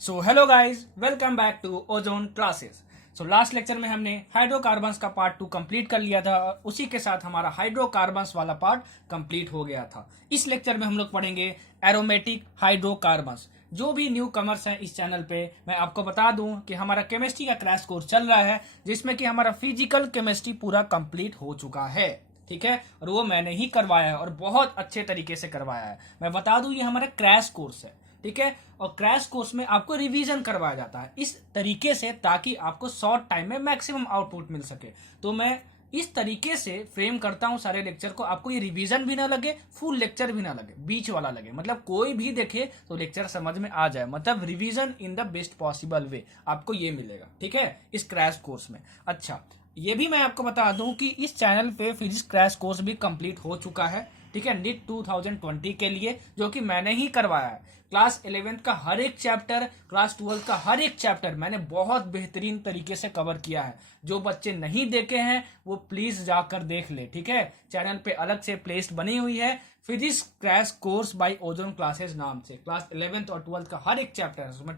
So hello guys, welcome back to Ozone Classes. So last lecture में हमने hydrocarbons का part 2 complete कर लिया था और उसी के साथ हमारा हाइड्रोकार्बन्स वाला पार्ट कंप्लीट हो गया था। इस लेक्चर में हम लोग पढ़ेंगे एरोमेटिक हाइड्रोकार्बन्स। जो भी न्यू कमर्स हैं इस चैनल पे, मैं आपको बता दूं कि हमारा केमिस्ट्री का क्रैश कोर्स चल रहा है, जिसमें कि हमारा फिजिकल केमिस्ट्री पूरा कंप्लीट हो चुका है। ठीक है, और वो मैंने ही करवाया है और बहुत अच्छे तरीके से करवाया है। मैं बता दूं, ये हमारा क्रैश कोर्स है। ठीक है, और क्रैश कोर्स में आपको रिवीजन करवाया जाता है इस तरीके से, ताकि आपको शॉर्ट टाइम में मैक्सिमम आउटपुट मिल सके। तो मैं इस तरीके से फ्रेम करता हूं सारे लेक्चर को, आपको ये रिवीजन भी ना लगे, फुल लेक्चर भी ना लगे, बीच वाला लगे, मतलब कोई भी देखे तो लेक्चर समझ में आ जाए, मतलब revision in the best possible way आपको ये मिलेगा। ठीक है, इस क्रैश कोर्स में। अच्छा, ये भी मैं आपको बता दूं कि इस चैनल पे फिजिक्स क्रैश कोर्स भी कंप्लीट हो चुका है। ठीक है, नीट 2020 के लिए, जो कि मैंने ही करवाया है। क्लास 11th का हर एक चैप्टर, क्लास 12th का हर एक चैप्टर मैंने बहुत बेहतरीन तरीके से कवर किया है। जो बच्चे नहीं देखे हैं वो प्लीज जाकर देख ले। ठीक है, चैनल पे अलग से प्लेलिस्ट बनी हुई है, physics crash course by Ozone Classes नाम से। क्लास 11th और 12th का हर एक चैप्टर है, उसमें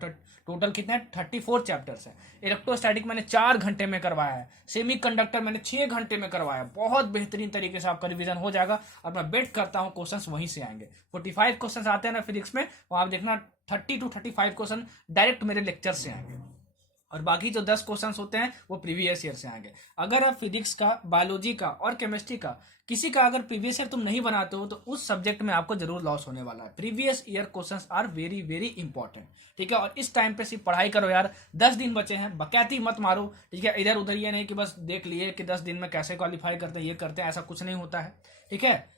टोटल कितने 34 चैप्टर्स है। इलेक्ट्रोस्टैटिक मैंने 4 घंटे में करवाया है, सेमी कंडक्टर मैंने 6 घंटे में करवाया है। बहुत बेहतरीन तरीके से आपका रिवीजन हो जाएगा और मैं बेट करता हूं क्वेश्चंस वहीं से आएंगे। 45 क्वेश्चंस आते हैं ना फिजिक्स में, वहां आप देखना 30 to 35 क्वेश्चन डायरेक्ट मेरे लेक्चर से आएंगे, और बाकी जो 10 क्वेश्चन होते हैं वो प्रीवियस ईयर से आएंगे। अगर आप फिजिक्स का, बायोलॉजी का और केमिस्ट्री का किसी का अगर प्रीवियस ईयर तुम नहीं बनाते हो तो उस सब्जेक्ट में आपको जरूर लॉस होने वाला है। Previous year questions are very very important. ठीक है, और इस टाइम पे सिर्फ पढ़ाई करो यार, 10 दिन बचे हैं, बकैती मत मारो। ठीक है, इधर उधर ये नहीं कि बस देख लिए कि 10 दिन में कैसे क्वालिफाई करते हैं, ये करते हैं, ऐसा कुछ नहीं होता है। ठीक है,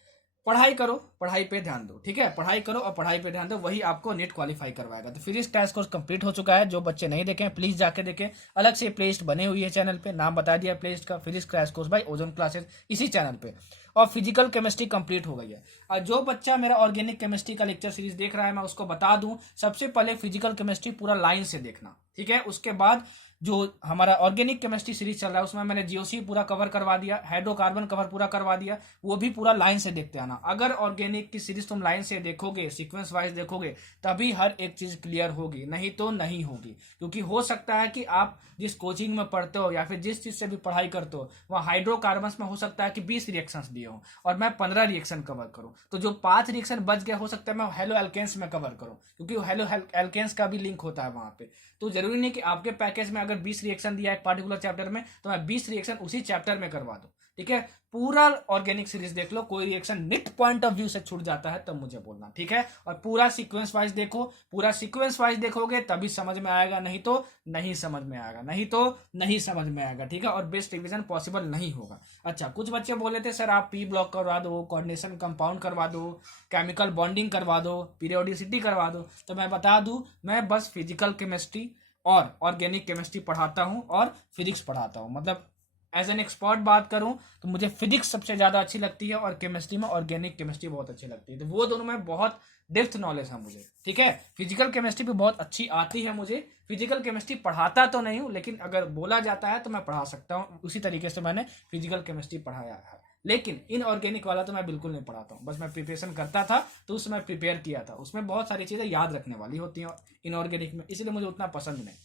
पढ़ाई करो, पढ़ाई पे ध्यान दो। ठीक है, पढ़ाई करो और पढ़ाई पे ध्यान दो, वही आपको नीट क्वालिफाई करवाएगा। तो फिजिक्स क्रैश कोर्स कंप्लीट हो चुका है। जो बच्चे नहीं देखे प्लीज जाके देखें, अलग से प्लेलिस्ट बनी हुई है चैनल पे, नाम बता दिया प्लेलिस्ट का, physics crash course by Ozone Classes, इसी चैनल पे। और फिजिकल केमिस्ट्री कंप्लीट हो गई है। और जो बच्चा मेरा ऑर्गेनिक केमिस्ट्री का लेक्चर सीरीज देख रहा है, मैं उसको बता दूं, सबसे पहले फिजिकल केमिस्ट्री पूरा लाइन से देखना। ठीक है, उसके बाद जो हमारा ऑर्गेनिक केमिस्ट्री सीरीज चल रहा है उसमें मैंने जीओसी पूरा कवर करवा दिया, हाइड्रोकार्बन कवर पूरा करवा दिया, वो भी पूरा लाइन से देखते आना। अगर ऑर्गेनिक की सीरीज तुम लाइन से देखोगे, सीक्वेंस वाइज देखोगे, तभी हर एक चीज क्लियर होगी, नहीं तो नहीं होगी। क्योंकि हो सकता है कि आप जिस कोचिंग में पढ़ते हो या फिर जिस चीज से भी पढ़ाई करते हो, वहाँ हाइड्रोकार्बन्स में हो सकता है कि 20 रिएक्शंस दिए हो और मैं 15 रिएक्शन कवर करूं, तो जो 5 रिएक्शन बच गए हो सकता है मैं हेलो एल्केन्स में कवर करूं, क्योंकि हेलो एल्केन्स का भी लिंक होता है वहां पे। तो जरूरी नहीं कि आपके पैकेज में अगर 20 रिएक्शन दिया है एक पार्टिकुलर चैप्टर में तो मैं 20 रिएक्शन उसी चैप्टर में करवा दूं। ठीक है, पूरा ऑर्गेनिक सीरीज देख लो, कोई reaction NEET point of view से छूट जाता है तब मुझे बोलना। ठीक है, और पूरा सीक्वेंस वाइज देखो, पूरा सीक्वेंस वाइज देखोगे तभी समझ में आएगा, नहीं तो नहीं समझ में आएगा, नहीं तो नहीं समझ में आएगा। ठीक है, और बेस्ट रिवीजन पॉसिबल नहीं होगा। अच्छा, कुछ बच्चे बोले थे सर आप पी ब्लॉक करवा दो, कोऑर्डिनेशन कंपाउंड करवा दो, केमिकल बॉन्डिंग करवा दो, पीरियोडिसिटी करवा दो। तो मैं बता दूं, मैं बस फिजिकल केमिस्ट्री और ऑर्गेनिक केमिस्ट्री पढ़ाता हूं और फिजिक्स पढ़ाता हूं। मतलब एज एन एक्सपर्ट बात करूं तो मुझे फिजिक्स सबसे ज्यादा अच्छी लगती है और केमिस्ट्री में ऑर्गेनिक केमिस्ट्री बहुत अच्छी लगती है। तो वो दोनों में बहुत डेप्थ नॉलेज है मुझे। ठीक है, फिजिकल केमिस्ट्री भी बहुत अच्छी आती है मुझे। फिजिकल केमिस्ट्री पढ़ाता तो नहीं हूं, लेकिन अगर बोला जाता है तो मैं पढ़ा सकता हूं। उसी तरीके से मैंने फिजिकल केमिस्ट्री पढ़ाया है, लेकिन इनऑर्गेनिक वाला तो मैं बिल्कुल नहीं पढ़ाता हूँ। बस मैं प्रिपरेशन करता था तो उस समय प्रिपेयर किया था, उसमें बहुत सारी चीजें याद रखने वाली होती हैं इनऑर्गेनिक में, इसलिए मुझे उतना पसंद नहीं।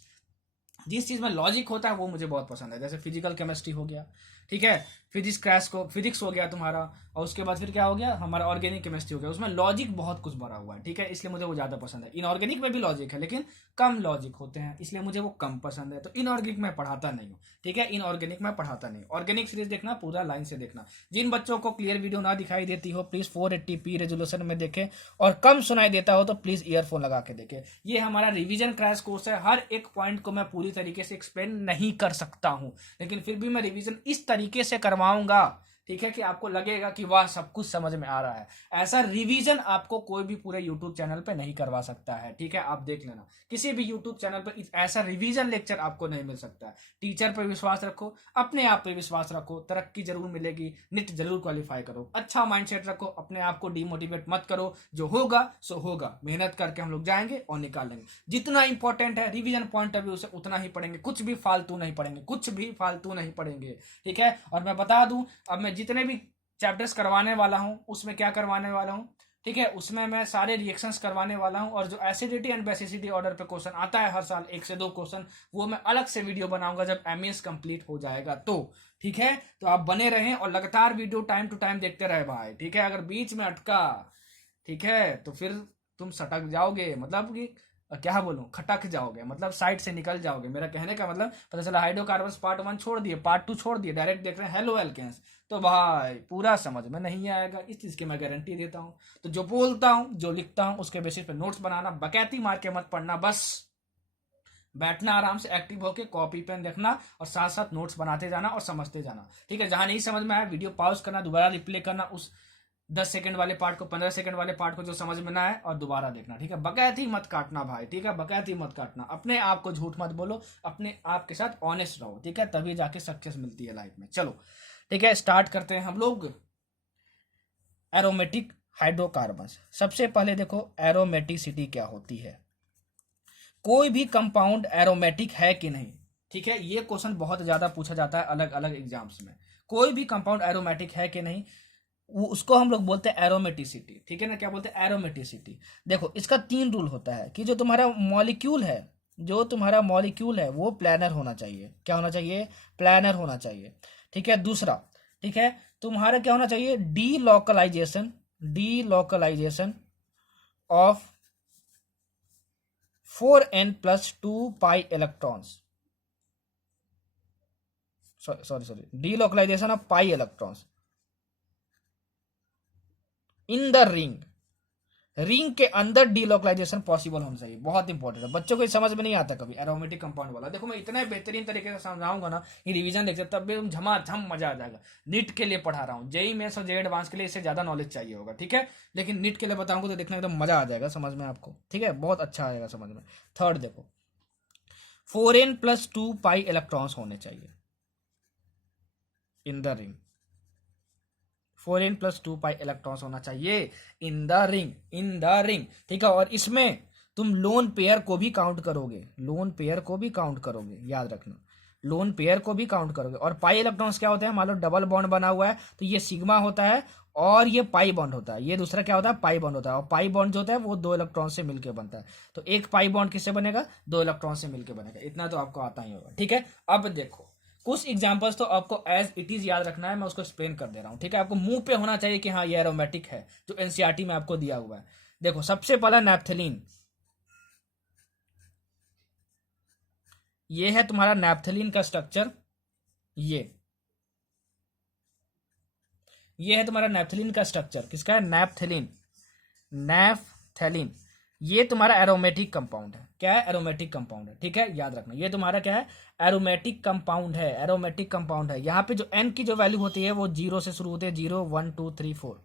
जिस चीज में लॉजिक होता है वो मुझे बहुत पसंद है, जैसे फिजिकल केमिस्ट्री हो गया। ठीक है, फिजिक्स क्रैश को फिजिक्स हो गया तुम्हारा, और उसके बाद फिर क्या हो गया हमारा ऑर्गेनिक केमिस्ट्री हो गया, उसमें लॉजिक बहुत कुछ भरा हुआ है। ठीक है, इसलिए मुझे वो ज्यादा पसंद है। इनऑर्गेनिक में भी लॉजिक है लेकिन कम लॉजिक होते हैं, इसलिए मुझे वो कम पसंद है। तो इनऑर्गेनिक में पढ़ाता नहीं हूँ। ठीक है, इनऑर्गेनिक में पढ़ाता नहीं। ऑर्गेनिक सीरीज देखना, पूरा लाइन से देखना। जिन बच्चों को क्लियर वीडियो ना दिखाई देती हो प्लीज 480p रेजोल्यूशन में देखें, और कम सुनाई देता हो तो प्लीज ईयरफोन लगा के देखें। ये हमारा रिवीजन क्रैश कोर्स है, हर एक पॉइंट को मैं पूरी तरीके से एक्सप्लेन नहीं कर सकता हूं, लेकिन फिर भी मैं रिवीजन इस तरीके से करवाऊंगा, ठीक है, कि आपको लगेगा कि वाह सब कुछ समझ में आ रहा है। ऐसा रिवीजन आपको कोई भी पूरे यूट्यूब चैनल पे नहीं करवा सकता है। ठीक है, आप देख लेना, किसी भी यूट्यूब चैनल पे ऐसा रिवीजन लेक्चर आपको नहीं मिल सकता है। टीचर पे विश्वास रखो, अपने आप पे विश्वास रखो, तरक्की जरूर मिलेगी, निट जरूर क्वालिफाई करो, अच्छा माइंडसेट रखो, अपने आप को डिमोटिवेट मत करो, जो होगा सो होगा, मेहनत करके हम लोग जाएंगे और निकालेंगे। जितना इंपॉर्टेंट है रिवीजन पॉइंट ऑफ व्यू से उतना ही पढ़ेंगे, कुछ भी फालतू नहीं पढ़ेंगे, कुछ भी फालतू नहीं पढ़ेंगे। ठीक है, और मैं बता दूं, अब मैं जितने भी चैप्टर्स करवाने वाला हूं उसमें क्या करवाने वाला हूं, ठीक है, उसमें मैं सारे रिएक्शंस करवाने वाला हूं, और जो एसिडिटी एंड बेसिसिटी ऑर्डर पे क्वेश्चन आता है हर साल 1 से 2 क्वेश्चन, वो मैं अलग से वीडियो बनाऊंगा जब एमएस कंप्लीट हो जाएगा तो। ठीक है, तो आप बने रहें और लगातार वीडियो टाइम टू टाइम देखते रहे भाई। ठीक है, अगर बीच में अटका, ठीक है, तो फिर तुम सटक जाओगे, मतलब कि क्या बोलूं, खटक जाओगे, मतलब साइड से निकल जाओगे। मेरा कहने का मतलब, पता चला हाइड्रोकार्बन पार्ट 1 छोड़ दिए, पार्ट 2 छोड़ दिए, डायरेक्ट देख रहे हैं हेलो एल्केन्स, तो भाई पूरा समझ में नहीं आएगा। इस चीज की मैं गारंटी देता हूं। तो जो बोलता हूं, जो लिखता हूं, उसके बेसिस पे नोट्स बनाना, बकैती मार के मत पढ़ना, बस बैठना आराम से एक्टिव होके, कॉपी पेन देखना और साथ साथ नोट्स बनाते जाना और समझते जाना। ठीक है, जहां नहीं समझ में आया वीडियो पॉज करना, दोबारा रिप्ले करना उस 10 सेकंड वाले पार्ट को, 15 सेकंड वाले पार्ट को जो समझ में ना आए, और दोबारा देखना। ठीक है, बकैती मत काटना भाई। ठीक है, बकैती मत काटना, अपने आप को झूठ मत बोलो, अपने आप के साथ ऑनेस्ट रहो। ठीक है, तभी जाके सक्सेस मिलती है लाइफ में। चलो ठीक है, स्टार्ट करते हैं हम लोग एरोमेटिक हाइड्रोकार्बन्स। सबसे पहले देखो एरोमेटिसिटी क्या होती है, कोई भी कंपाउंड एरोमेटिक है कि नहीं। ठीक है, ये क्वेश्चन बहुत ज्यादा पूछा जाता है अलग अलग एग्जाम्स में। कोई भी कंपाउंड एरोमेटिक है कि नहीं, वो उसको हम लोग बोलते हैं एरोमेटिसिटी। ठीक है ना, क्या बोलते हैं, एरोमेटिसिटी। देखो इसका 3 रूल होता है कि जो तुम्हारा मॉलिक्यूल है, जो तुम्हारा मॉलिक्यूल है वो प्लानर होना चाहिए। क्या होना चाहिए, प्लानर होना चाहिए। ठीक है, दूसरा, ठीक है, तुम्हारा क्या होना चाहिए, delocalisation, delocalisation of 4n+2 pi electrons, sorry, delocalisation of pi electrons in the ring, ring के अंदर डीलोकलाइजेशन पॉसिबल होना चाहिए। बहुत इंपॉर्टेंट है, बच्चों को समझ में नहीं आता कभी एरोमेटिक कंपाउंड वाला। देखो मैं इतना बेहतरीन तरीके से समझाऊंगा ना, ये रिवीजन देखते तब भी तुम झमाझम मजा आ जाएगा। नीट के लिए पढ़ा रहा हूँ, जेई मेंस और जेई एडवांस के लिए इससे ज्यादा नॉलेज चाहिए होगा। ठीक है, लेकिन नीट के लिए बताऊंगा तो देखना एकदम मजा आ जाएगा समझ में आपको। ठीक है, बहुत अच्छा आएगा समझ में। थर्ड देखो, 4n+2 पाई इलेक्ट्रॉन्स होने चाहिए इन the ring, 4n+2 pi electrons होना चाहिए इन the ring, in the ring. ठीक है, और इसमें तुम लोन पेयर को भी काउंट करोगे, लोन पेयर को भी काउंट करोगे, याद रखना, लोन पेयर को भी काउंट करोगे। और पाई इलेक्ट्रॉन्स क्या होते हैं, मान लो डबल बॉन्ड बना हुआ है तो ये सिग्मा होता है और ये पाई बॉन्ड होता है, ये दूसरा क्या होता है, पाई बॉन्ड होता है। और पाई बॉन्ड जो होता है वो 2 इलेक्ट्रॉन से मिलकर बनता है। तो एक पाई बॉन्ड किससे बनेगा, 2 इलेक्ट्रॉन से मिलकर बनेगा। इतना तो आपको आता ही होगा। ठीक है, अब देखो कुछ एग्जांपल्स तो आपको एज इट इज याद रखना है, मैं उसको एक्सप्लेन कर दे रहा हूं। ठीक है, आपको मुंह पे होना चाहिए कि हाँ ये एरोमेटिक है, जो एनसीईआरटी में आपको दिया हुआ है। देखो सबसे पहला नैप्थलीन, ये है तुम्हारा नैप्थलीन का स्ट्रक्चर, ये है तुम्हारा नैप्थलीन का स्ट्रक्चर। किसका है, नैप्थलीन, नैप्थलीन। ये तुम्हारा एरोमेटिक कंपाउंड है। क्या है, एरोमेटिक कंपाउंड है। ठीक है, याद रखना, ये तुम्हारा क्या है, एरोमेटिक कंपाउंड है, एरोमेटिक कंपाउंड है। यहाँ पे जो एन की जो वैल्यू होती है वो 0 से शुरू होती है, 0 1 2 3 4।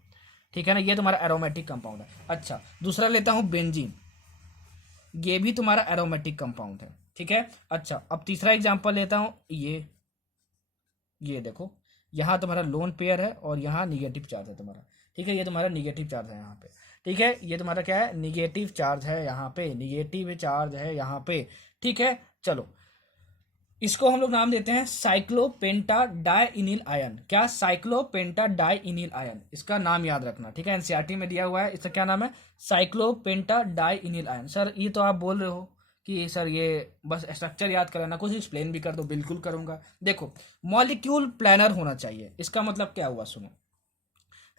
ठीक है ना, ये तुम्हारा एरोमेटिक कंपाउंड है। अच्छा, दूसरा लेता हूं बेंजीन, ये भी तुम्हारा एरोमेटिक कंपाउंड है। ठीक है, अच्छा अब तीसरा एग्जाम्पल लेता हूं, ये देखो, यहाँ तुम्हारा लोन पेयर है और यहाँ निगेटिव चार्ज है तुम्हारा। ठीक है, ये तुम्हारा निगेटिव चार्ज है यहाँ पे। ठीक है, ये तुम्हारा क्या है, निगेटिव चार्ज है यहाँ पे, निगेटिव चार्ज है यहाँ पे। ठीक है, चलो इसको हम लोग नाम देते हैं साइक्लोपेंटा डाइइनिल आयन। क्या, साइक्लोपेंटा डाइइनिल आयन, इसका नाम याद रखना। ठीक है, एनसीईआरटी में दिया हुआ है, इसका क्या नाम है, साइक्लोपेंटा डाइइनिल आयन। सर ये तो आप बोल रहे हो कि सर ये बस स्ट्रक्चर याद करना, कुछ एक्सप्लेन भी कर दो, बिल्कुल करूंगा। देखो मॉलिक्यूल प्लानर होना चाहिए, इसका मतलब क्या हुआ सुनो,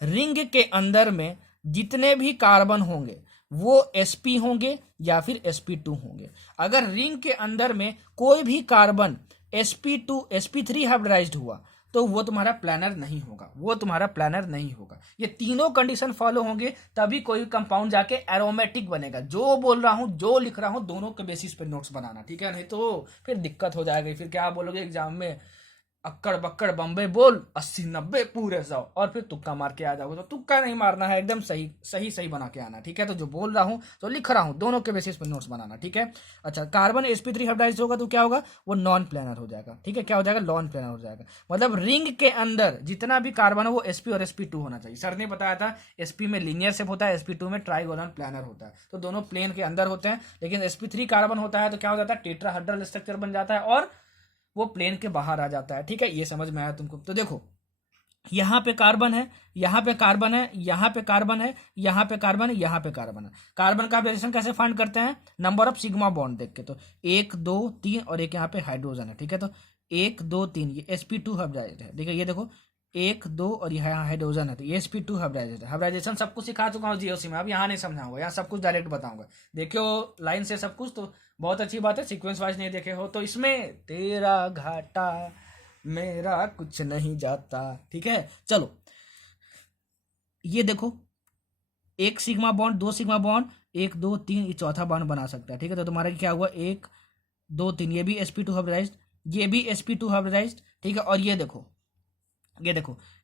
रिंग के अंदर में जितने भी कार्बन होंगे वो sp होंगे या फिर sp2 होंगे। अगर रिंग के अंदर में कोई भी कार्बन sp2 sp3 हाइब्रिडाइज्ड हुआ तो वो तुम्हारा प्लानर नहीं होगा, वो तुम्हारा प्लानर नहीं होगा। ये तीनों कंडीशन फॉलो होंगे तभी कोई कंपाउंड जाके एरोमेटिक बनेगा। जो बोल रहा हूं, जो लिख रहा हूं, दोनों के बेसिस पे नोट्स बनाना। ठीक है, नहीं तो फिर दिक्कत हो जाएगी। फिर क्या बोलोगे एग्जाम में, अक्कड़ बक्कड़ बम्बे बोल 80 90 पूरे 100, और फिर तुक्का मार के आ जाओगे। तो तुक्का नहीं मारना है, एकदम सही सही सही बना के आना। ठीक है, तो जो बोल रहा हूं तो लिख रहा हूं, दोनों के बेसिस पर नोट्स बनाना। ठीक है, अच्छा कार्बन sp3 हाइब्रिडाइज्ड होगा तो क्या होगा, वो नॉन प्लानर हो जाएगा। ठीक है, क्या हो जाएगा, नॉन प्लानर हो जाएगा। मतलब रिंग के अंदर जितना भी कार्बन है वो sp और sp2 होना चाहिए। सर ने बताया था sp में लीनियर शेप होता है, sp2 में ट्राइगोनल प्लानर होता है, तो दोनों प्लेन के अंदर होते हैं। लेकिन sp3 कार्बन होता है तो क्या हो जाता है, टेट्राहेड्रल स्ट्रक्चर बन जाता है और वो प्लेन के बाहर आ जाता है। ठीक है, ये समझ में आया तुमको। तो देखो यहाँ पे कार्बन है, यहाँ पे कार्बन है, यहाँ पे कार्बन है, यहाँ पे कार्बन है, यहाँ पे कार्बन है। कार्बन का हाइब्रिडाइजेशन कैसे फाइंड करते हैं? नंबर ऑफ सिग्मा बॉन्ड देख के। तो 1 2 3 और एक यहाँ पे हाइड्रोजन है, ठीक है। तो 1 2 3 ये sp2 हाइब्रिडाइज्ड है, ठीक है। ये देखो 1 2 और यहाँ हाइड्रोजन है, तो ये sp2 हाइब्रिडाइज्ड है। हाइब्रिडाइजेशन सब कुछ सिखा चुका हूँ जीओसी में, अब यहाँ नहीं समझाऊंगा, यहाँ सब कुछ डायरेक्ट बताऊंगा। देखियो लाइन से सब कुछ, तो बहुत अच्छी बात है। सीक्वेंस वाइज नहीं देखे हो तो इसमें तेरा घाटा मेरा कुछ नहीं जाता, ठीक है। चलो ये देखो, एक सिग्मा बॉन्ड, दो सिग्मा बॉन्ड, 1 2 3, ये चौथा बॉन्ड बना सकता है, ठीक है। तो तुम्हारा क्या हुआ? 1 2 3, ये भी sp2 हाइब्रिडाइज्ड, ये भी sp2 हाइब्रिडाइज्ड, ठीक है। और ये देखो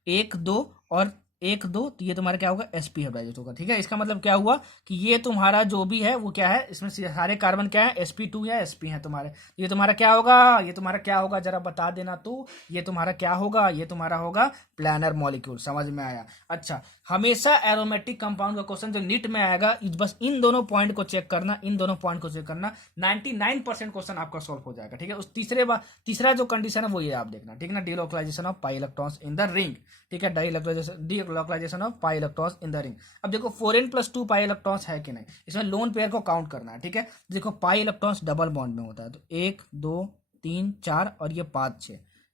1 2 और 1 2, तो ये तुम्हारा क्या होगा? sp हाइब्रिडाइज्ड होगा, ठीक है। इसका मतलब क्या हुआ कि ये तुम्हारा जो भी है वो क्या है, इसमें सारे कार्बन क्या है? sp2 या sp है तुम्हारे। ये तुम्हारा क्या होगा? ये तुम्हारा क्या होगा जरा बता देना। तो ये तुम्हारा क्या होगा? ये तुम्हारा होगा प्लानर मॉलिक्यूल। समझ में आया? अच्छा, हमेशा एरोमेटिक कंपाउंड का क्वेश्चन जो नीट में आएगा, बस इन दोनों पॉइंट को चेक करना, इन दोनों पॉइंट को चेक करना, 99% क्वेश्चन आपका सॉल्व हो जाएगा, ठीक है। उस तीसरा जो कंडीशन है वो ये आप देखना, ठीक है ना। Delocalisation of pi electrons in the ring, ठीक है। Delocalisation of pi electrons in the ring. अब देखो 4n+2 पाई इलेक्ट्रॉन्स है कि नहीं, इसमें लोन पेयर को काउंट करना है, ठीक है। देखो पाई इलेक्ट्रॉन्स डबल बॉन्ड में होता है, तो 1 2 3 4 और ये 5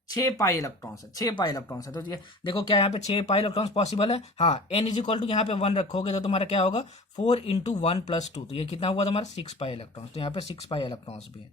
6 पाई इलेक्ट्रॉन्स है, 6 पाई इलेक्ट्रॉन्स है। तो ये देखो क्या यहाँ पे 6 पाई इलेक्ट्रॉन्स पॉसिबल है। हाँ, n इज इक्वल टू यहाँ पे 1 रखोगे तो तुम्हारा क्या होगा? 4 × 1+2, तो ये कितना हुआ तुम्हारा? 6 पाई इलेक्ट्रॉन्स। तो यहाँ पे 6 पाई इलेक्ट्रॉन्स भी है,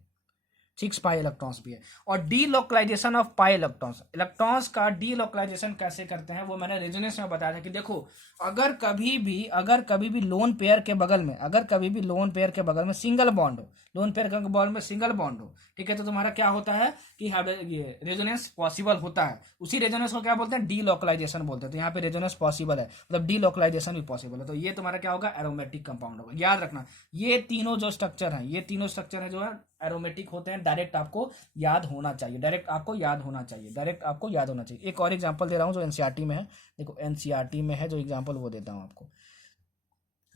6 पाई इलेक्ट्रॉन्स भी है। और delocalisation of pi electrons, electrons का डीलोकलाइजेशन कैसे करते हैं वो मैंने रेजोनेंस में बताया था कि देखो अगर कभी भी लोन पेयर के बगल में, अगर कभी भी लोन पेयर के बगल में सिंगल बॉन्ड हो, लोन पेयर के बगल में सिंगल बॉन्ड हो, ठीक है, तो तुम्हारा क्या होता है कि ये रेजोनेंस पॉसिबल होता है। उसी रेजोनेंस को क्या बोलते हैं? डीलोकलाइजेशन बोलते हैं। तो यहाँ पे रेजोनेंस पॉसिबल है, मतलब डीलोकलाइजेशन भी पॉसिबल है। तो ये तुम्हारा क्या होगा? एरोमेटिक कंपाउंड होगा। याद रखना ये तीनों जो स्ट्रक्चर है, ये तीनों स्ट्रक्चर है जो है एरोमेटिक होते हैं। डायरेक्ट आपको याद होना चाहिए, डायरेक्ट आपको याद होना चाहिए। एक और एग्जांपल दे रहा हूँ जो एनसीईआरटी में है। देखो एनसीईआरटी में है जो एग्जांपल वो देता हूँ आपको।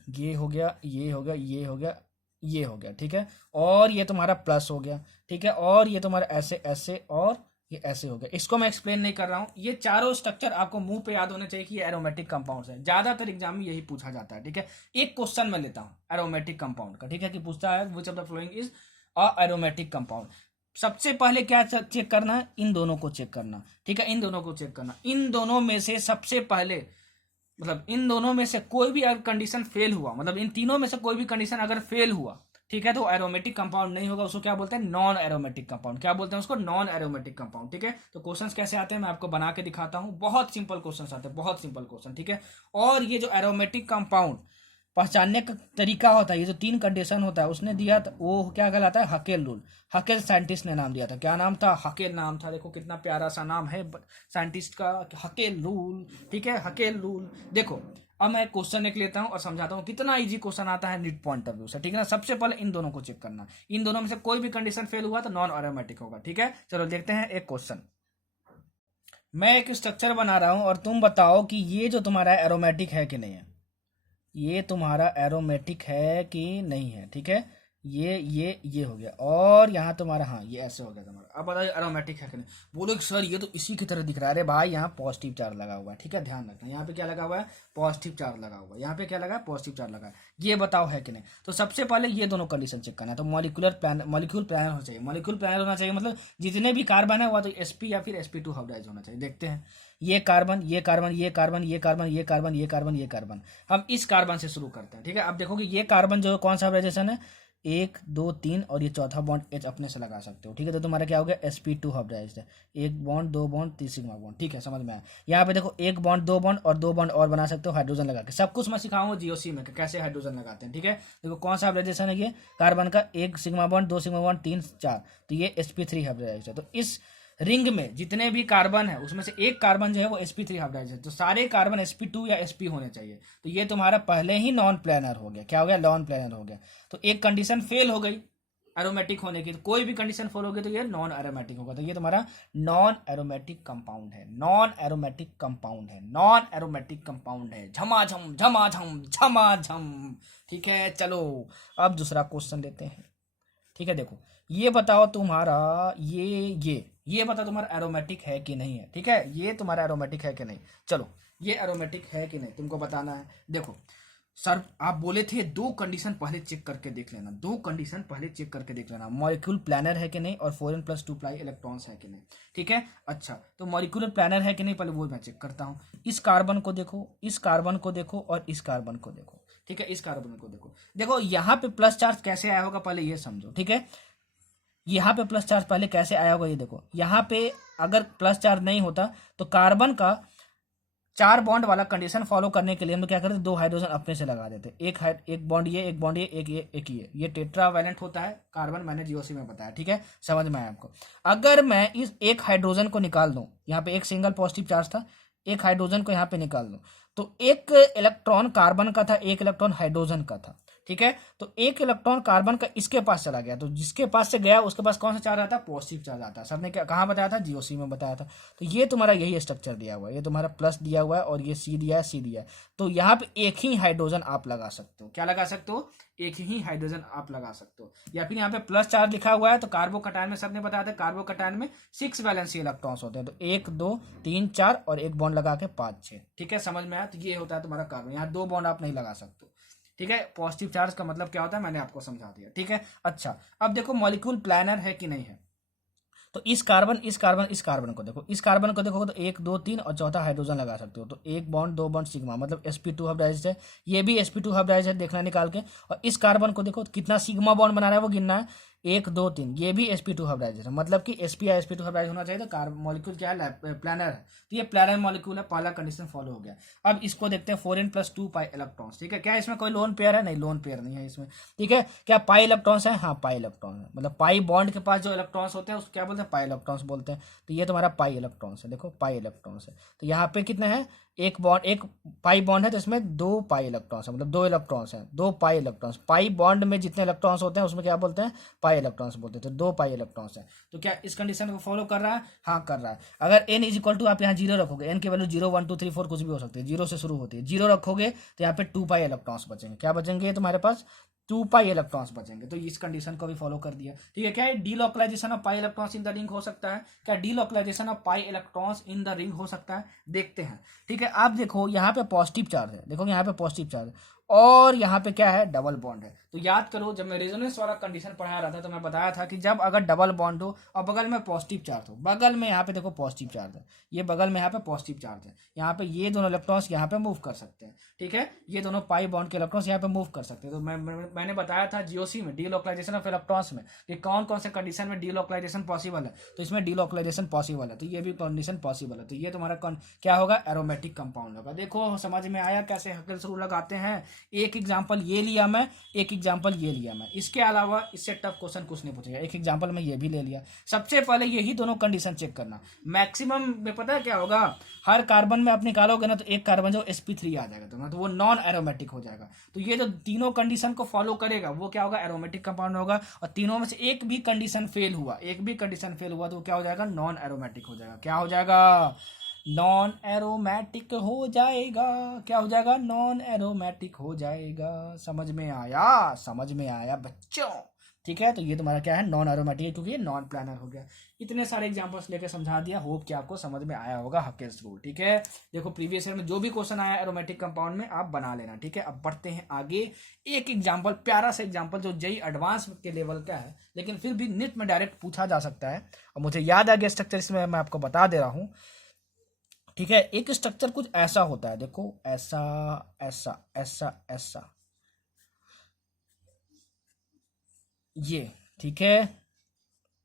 ये हो गया, ये हो गया, ये हो गया, ये हो गया, ठीक है। और ये तुम्हारा प्लस हो गया, ठीक है। और ये तुम्हारा ऐसे ऐसे और ये ऐसे हो गया। इसको मैं एक्सप्लेन नहीं कर रहा हूँ, ये चारों स्ट्रक्चर आपको मुंह पे याद होने चाहिए कि ये एरोमेटिक कंपाउंड्स है। ज्यादातर एग्जाम में यही पूछा जाता है, ठीक है। एक क्वेश्चन मैं लेता हूँ एरोमेटिक कंपाउंड का, ठीक है, कि पूछता है which of the following is a aromatic compound. सबसे पहले क्या चेक करना है? इन दोनों को चेक करना, ठीक है। इन दोनों को चेक करना, इन दोनों में से सबसे पहले, मतलब इन दोनों में से कोई भी अगर कंडीशन फेल हुआ, मतलब इन तीनों में से कोई भी कंडीशन अगर फेल हुआ, ठीक है, तो एरोमेटिक कंपाउंड नहीं होगा। उसको क्या बोलते हैं? Non aromatic compound. क्या बोलते हैं उसको? नॉन एरोमेटिक कंपाउंड, ठीक है। तो क्वेश्चंस कैसे आते हैं मैं आपको बना के दिखाता हूं। बहुत सिंपल क्वेश्चंस आते हैं, बहुत सिंपल क्वेश्चन, ठीक है। और ये जो एरोमेटिक कंपाउंड पहचानने का तरीका होता है, ये जो 3 कंडीशन होता है उसने दिया, तो वो क्या कहलाता है? Hückel rule. हकेल साइंटिस्ट ने नाम दिया था। क्या नाम था? हकेल नाम था। देखो कितना प्यारा सा नाम है साइंटिस्ट का, हकेल रूल, ठीक है, हकेल रूल। देखो अब मैं क्वेश्चन एक लेता हूं और समझाता हूं कितना इजी क्वेश्चन आता है नीट पॉइंट ऑफ व्यू से, ठीक है ना। सबसे पहले इन दोनों को चेक करना, इन दोनों में से कोई भी कंडीशन फेल हुआ तो नॉन एरोमेटिक होगा, ठीक है। चलो देखते हैं एक क्वेश्चन। मैं एक स्ट्रक्चर बना रहा हूं और तुम बताओ कि ये जो तुम्हारा एरोमेटिक है कि नहीं है, ये तुम्हारा एरोमेटिक है कि नहीं है, ठीक है। ये हो गया। और यहाँ तुम्हारा, हाँ, ये ऐसे हो गया तुम्हारा। अब बताइए एरोमेटिक है कि नहीं। बोलो सर ये तो इसी की तरह दिख रहा है। अरे भाई यहाँ पॉजिटिव चार्ज लगा हुआ है, ठीक है, ध्यान रखना। यहाँ पे क्या लगा हुआ है? पॉजिटिव चार्ज लगा हुआ है। यहाँ पे क्या लगा है? पॉजिटिव चार्ज लगा है। ये बताओ है कि नहीं। तो सबसे पहले ये दोनों कंडीशन चेक करना है। तो मॉलिक्यूल प्लानर होना चाहिए। मॉलिक्यूल प्लानर होना चाहिए मतलब जितने भी कार्बन है वह तो sp या फिर sp2 हाइब्रिडाइज होना चाहिए। देखते हैं, ये कार्बन, ये कार्बन, ये कार्बन, ये कार्बन, ये कार्बन, ये कार्बन, ये कार्बन। हम इस कार्बन से शुरू करते हैं, ठीक है। अब देखो कि ये कार्बन जो कौन सा हाइब्रिडाइजेशन है? 1 2 3 और ये चौथा बॉन्ड H अपने से लगा सकते हो, ठीक है। तो तुम्हारा क्या हो गया? sp2 हाइब्रिडाइज्ड है। 1 बॉन्ड 2 बॉन्ड 3 सिग्मा बॉन्ड, ठीक है, समझ में आया। यहाँ पे देखो 1 बॉन्ड 2 बॉन्ड और 2 बॉन्ड और बना सकते हो हाइड्रोजन लगा के। सब कुछ मैं सिखाऊंगा जीओसी में कैसे हाइड्रोजन लगाते हैं, ठीक है। देखो कौन सा हाइब्रिडाइजेशन है ये? कार्बन का 1 सिग्मा बॉन्ड 2 सिग्मा बॉन्ड 3 4, तो ये sp3 हाइब्रिडाइज्ड है। तो इस रिंग में जितने भी कार्बन है उसमें से एक कार्बन जो है वो sp3 हाइब्रिडाइज्ड है। तो सारे कार्बन sp2 या sp होने चाहिए। तो ये तुम्हारा पहले ही नॉन प्लेनर हो गया। क्या हो गया? नॉन प्लेनर हो गया। तो एक कंडीशन फेल हो गई एरोमेटिक होने की, तो कोई भी कंडीशन फेल होगी तो ये नॉन एरोमेटिक होगा। तो ये तुम्हारा नॉन एरोमेटिक कंपाउंड है, नॉन एरोमेटिक कंपाउंड है, नॉन एरोमेटिक कंपाउंड है। झमाझम झमाझम झमाझम, ठीक है। चलो अब दूसरा क्वेश्चन लेते हैं, ठीक है। देखो ये बताओ तुम्हारा ये ये बता तुम्हारा एरोमेटिक है कि नहीं है। ठीक है, ये तुम्हारा एरोमेटिक है कि नहीं। चलो, ये एरोमेटिक है कि नहीं तुमको बताना है। देखो सर, आप बोले थे दो कंडीशन पहले चेक करके देख लेना, दो कंडीशन पहले चेक करके देख लेना, मॉलिक्यूल प्लानर है कि नहीं और 4n+2 प्लाई इलेक्ट्रॉन्स है कि नहीं। ठीक है, अच्छा तो मॉलिक्यूलर प्लानर है कि नहीं पहले वो मैं चेक करता हूँ। इस कार्बन को देखो, इस कार्बन को देखो और इस कार्बन को देखो। ठीक है, इस कार्बन को देखो, देखो यहाँ पे प्लस चार्ज कैसे आया होगा पहले ये समझो। ठीक है, यहाँ पे प्लस चार्ज पहले कैसे आया होगा ये देखो। यहाँ पे अगर प्लस चार्ज नहीं होता तो कार्बन का 4 बॉन्ड वाला कंडीशन फॉलो करने के लिए हम लोग क्या करते, 2 हाइड्रोजन अपने से लगा देते, एक बॉन्ड ये, एक बॉन्ड ये, एक ये टेट्रावैलेंट होता है कार्बन, मैंने जीओसी में बताया। ठीक है, समझ में आया आपको। अगर मैं इस एक हाइड्रोजन को निकाल दूं, यहाँ पे एक सिंगल पॉजिटिव चार्ज था, एक हाइड्रोजन को यहाँ पे निकाल दूं तो एक इलेक्ट्रॉन कार्बन का था, एक इलेक्ट्रॉन हाइड्रोजन का था। ठीक है, तो एक इलेक्ट्रॉन कार्बन का इसके पास चला गया, तो जिसके पास से गया उसके पास कौन सा चार्ज आता है, पॉजिटिव चार्ज आता है। सर ने क्या कहाँ बताया था, जीओसी में बताया था। तो ये तुम्हारा यही स्ट्रक्चर दिया हुआ है, ये तुम्हारा प्लस दिया हुआ है और ये सी दिया है, सी दिया है। तो यहाँ पे एक ही हाइड्रोजन आप लगा सकते हो। क्या लगा सकते हो, एक ही हाइड्रोजन आप लगा सकते हो। या फिर यहाँ पे प्लस चार्ज लिखा हुआ है तो कार्बोकटायन में सबने बताया था, कार्बोकटायन में 6 वैलेंसी इलेक्ट्रॉन्स होते हैं, तो 1 2 3 4 और एक बॉन्ड लगा के 5 6। ठीक है, समझ में आया। तो ये होता है तुम्हारा कार्बन, यहाँ 2 बॉन्ड आप नहीं लगा सकते। ठीक है, पॉजिटिव चार्ज का मतलब क्या होता है मैंने आपको समझा दिया। ठीक है, अच्छा अब देखो मॉलिक्यूल प्लानर है कि नहीं है। तो इस कार्बन को देखो, इस कार्बन को देखो तो 1 2 3 और चौथा हाइड्रोजन लगा सकते हो, तो 1 बॉन्ड 2 बॉन्ड सिग्मा, मतलब sp2 हाइब्रिडाइज्ड है, ये भी sp2 हाइब्रिडाइज्ड है, देखना निकाल के। और इस कार्बन को देखो तो कितना सिग्मा बॉन्ड बना रहा है वो गिनना है, 1 2 3, ये भी sp2 हाइब्रिडाइज्ड है, मतलब कि sp या sp2 हाइब्रिडाइज्ड होना चाहिए। तो कार्बन मॉलिक्यूल क्या है, प्लानर है, तो ये प्लानर मॉलिक्यूल है, पहला कंडीशन फॉलो हो गया। अब इसको देखते हैं 4n+2 पाई इलेक्ट्रॉन्स। ठीक है, क्या इसमें कोई लोन पेयर है, नहीं लोन पेयर नहीं है इसमें। ठीक है, क्या पाई इलेक्ट्रॉन्स है, हाँ पाई इलेक्ट्रॉन है, मतलब पाई बॉन्ड के पास जो इलेक्ट्रॉन्स होते हैं उसको क्या बोलते हैं, पाई इलेक्ट्रॉन्स बोलते हैं। तो ये तुम्हारा पाई इलेक्ट्रॉन्स है, देखो पाई इलेक्ट्रॉन्स है। तो यहाँ पे कितने हैं, एक बॉन्ड, एक पाई बॉन्ड है तो इसमें 2 पाई इलेक्ट्रॉन्स है, मतलब 2 इलेक्ट्रॉन्स हैं, 2 पाई इलेक्ट्रॉन्स। पाई बॉन्ड में जितने इलेक्ट्रॉन्स होते हैं उसमें क्या बोलते हैं, पाई इलेक्ट्रॉन्स बोलते हैं। तो 2 पाई इलेक्ट्रॉन्स है। तो क्या इस कंडीशन को फॉलो कर रहा है, हाँ कर रहा है। अगर n इज इक्वल टू, आप यहाँ 0 रखोगे, n की वैल्यू 0 1 2 3 4 कुछ भी हो सकती है, 0 से शुरू होती है, 0 रखोगे तो यहाँ पे 2 पाई इलेक्ट्रॉन्स बचेंगे। क्या बचेंगे तुम्हारे पास, 2 पाई इलेक्ट्रॉन्स बचेंगे। तो इस कंडीशन को भी फॉलो कर दिया। ठीक है, क्या है delocalisation of pi electrons in the ring हो सकता है, क्या delocalisation of pi electrons in the ring हो सकता है, देखते हैं। ठीक है, आप देखो यहाँ पे पॉजिटिव चार्ज है, देखो यहाँ पे पॉजिटिव चार्ज है और यहाँ पे क्या है, डबल बॉन्ड है। तो याद करो जब मैं रेजोनेंस वाला कंडीशन पढ़ा रहा था तो मैं बताया था कि जब अगर डबल बॉन्ड हो और बगल में पॉजिटिव चार्ज हो, बगल में यहाँ पे देखो पॉजिटिव चार्ज है, ये बगल में यहाँ पे पॉजिटिव चार्ज है, यहाँ पे ये दोनों इलेक्ट्रॉन्स यहाँ पे मूव कर सकते हैं। ठीक है, ये दोनों पाई बॉन्ड के इलेक्ट्रॉन्स यहाँ पे मूव कर सकते हैं। तो मैंने बताया था जीओसी में डीलोकलाइजेशन ऑफ इलेक्ट्रॉन्स में कि कौन कौन से कंडीशन में डीलोकलाइजेशन पॉसिबल है, तो इसमें डीलोकलाइजेशन पॉसिबल है, तो ये भी कंडीशन पॉसिबल है। तो ये तुम्हारा क्या होगा, एरोमेटिक कंपाउंड होगा। देखो समझ में आया कैसे हकेल्स रूल लगाते हैं। एक एग्जांपल ये लिया मैं, एक एग्जांपल ये लिया मैं, इसके अलावा इससे टफ क्वेश्चन कुछ नहीं पूछेगा। एक एग्जांपल में ये भी ले लिया। सबसे पहले यही दोनों कंडीशन चेक करना। मैक्सिमम में पता है क्या होगा, हर कार्बन में आप निकालोगे ना तो एक कार्बन जो sp3 आ जाएगा तो वो नॉन एरोमेटिक हो जाएगा। तो ये जो तीनों कंडीशन को फॉलो करेगा वो क्या होगा, एरोमेटिक कंपाउंड होगा। और तीनों में से एक भी कंडीशन फेल हुआ, तो क्या हो जाएगा, नॉन एरोमेटिक हो जाएगा। क्या हो जाएगा, नॉन एरोमेटिक हो जाएगा। क्या हो जाएगा, नॉन एरोमेटिक हो जाएगा। समझ में आया, समझ में आया बच्चों। ठीक है, तो ये तुम्हारा क्या है, नॉन एरोमेटिक, क्योंकि ये नॉन प्लानर हो गया। इतने सारे एग्जांपल्स लेके समझा दिया, होप कि आपको समझ में आया होगा हकेल्स रूल। ठीक है, देखो प्रीवियस ईयर में जो भी क्वेश्चन आया एरोमेटिक कंपाउंड में आप बना लेना। ठीक है, अब बढ़ते हैं आगे। एक एग्जाम्पल, प्यारा सा एग्जाम्पल जो जेई एडवांस के लेवल का है लेकिन फिर भी नीट में डायरेक्ट पूछा जा सकता है और मुझे याद आ गया स्ट्रक्चर, इसमें मैं आपको बता दे रहा हूँ। ठीक है, एक स्ट्रक्चर कुछ ऐसा होता है, देखो ऐसा ऐसा ऐसा ऐसा, ये ठीक है,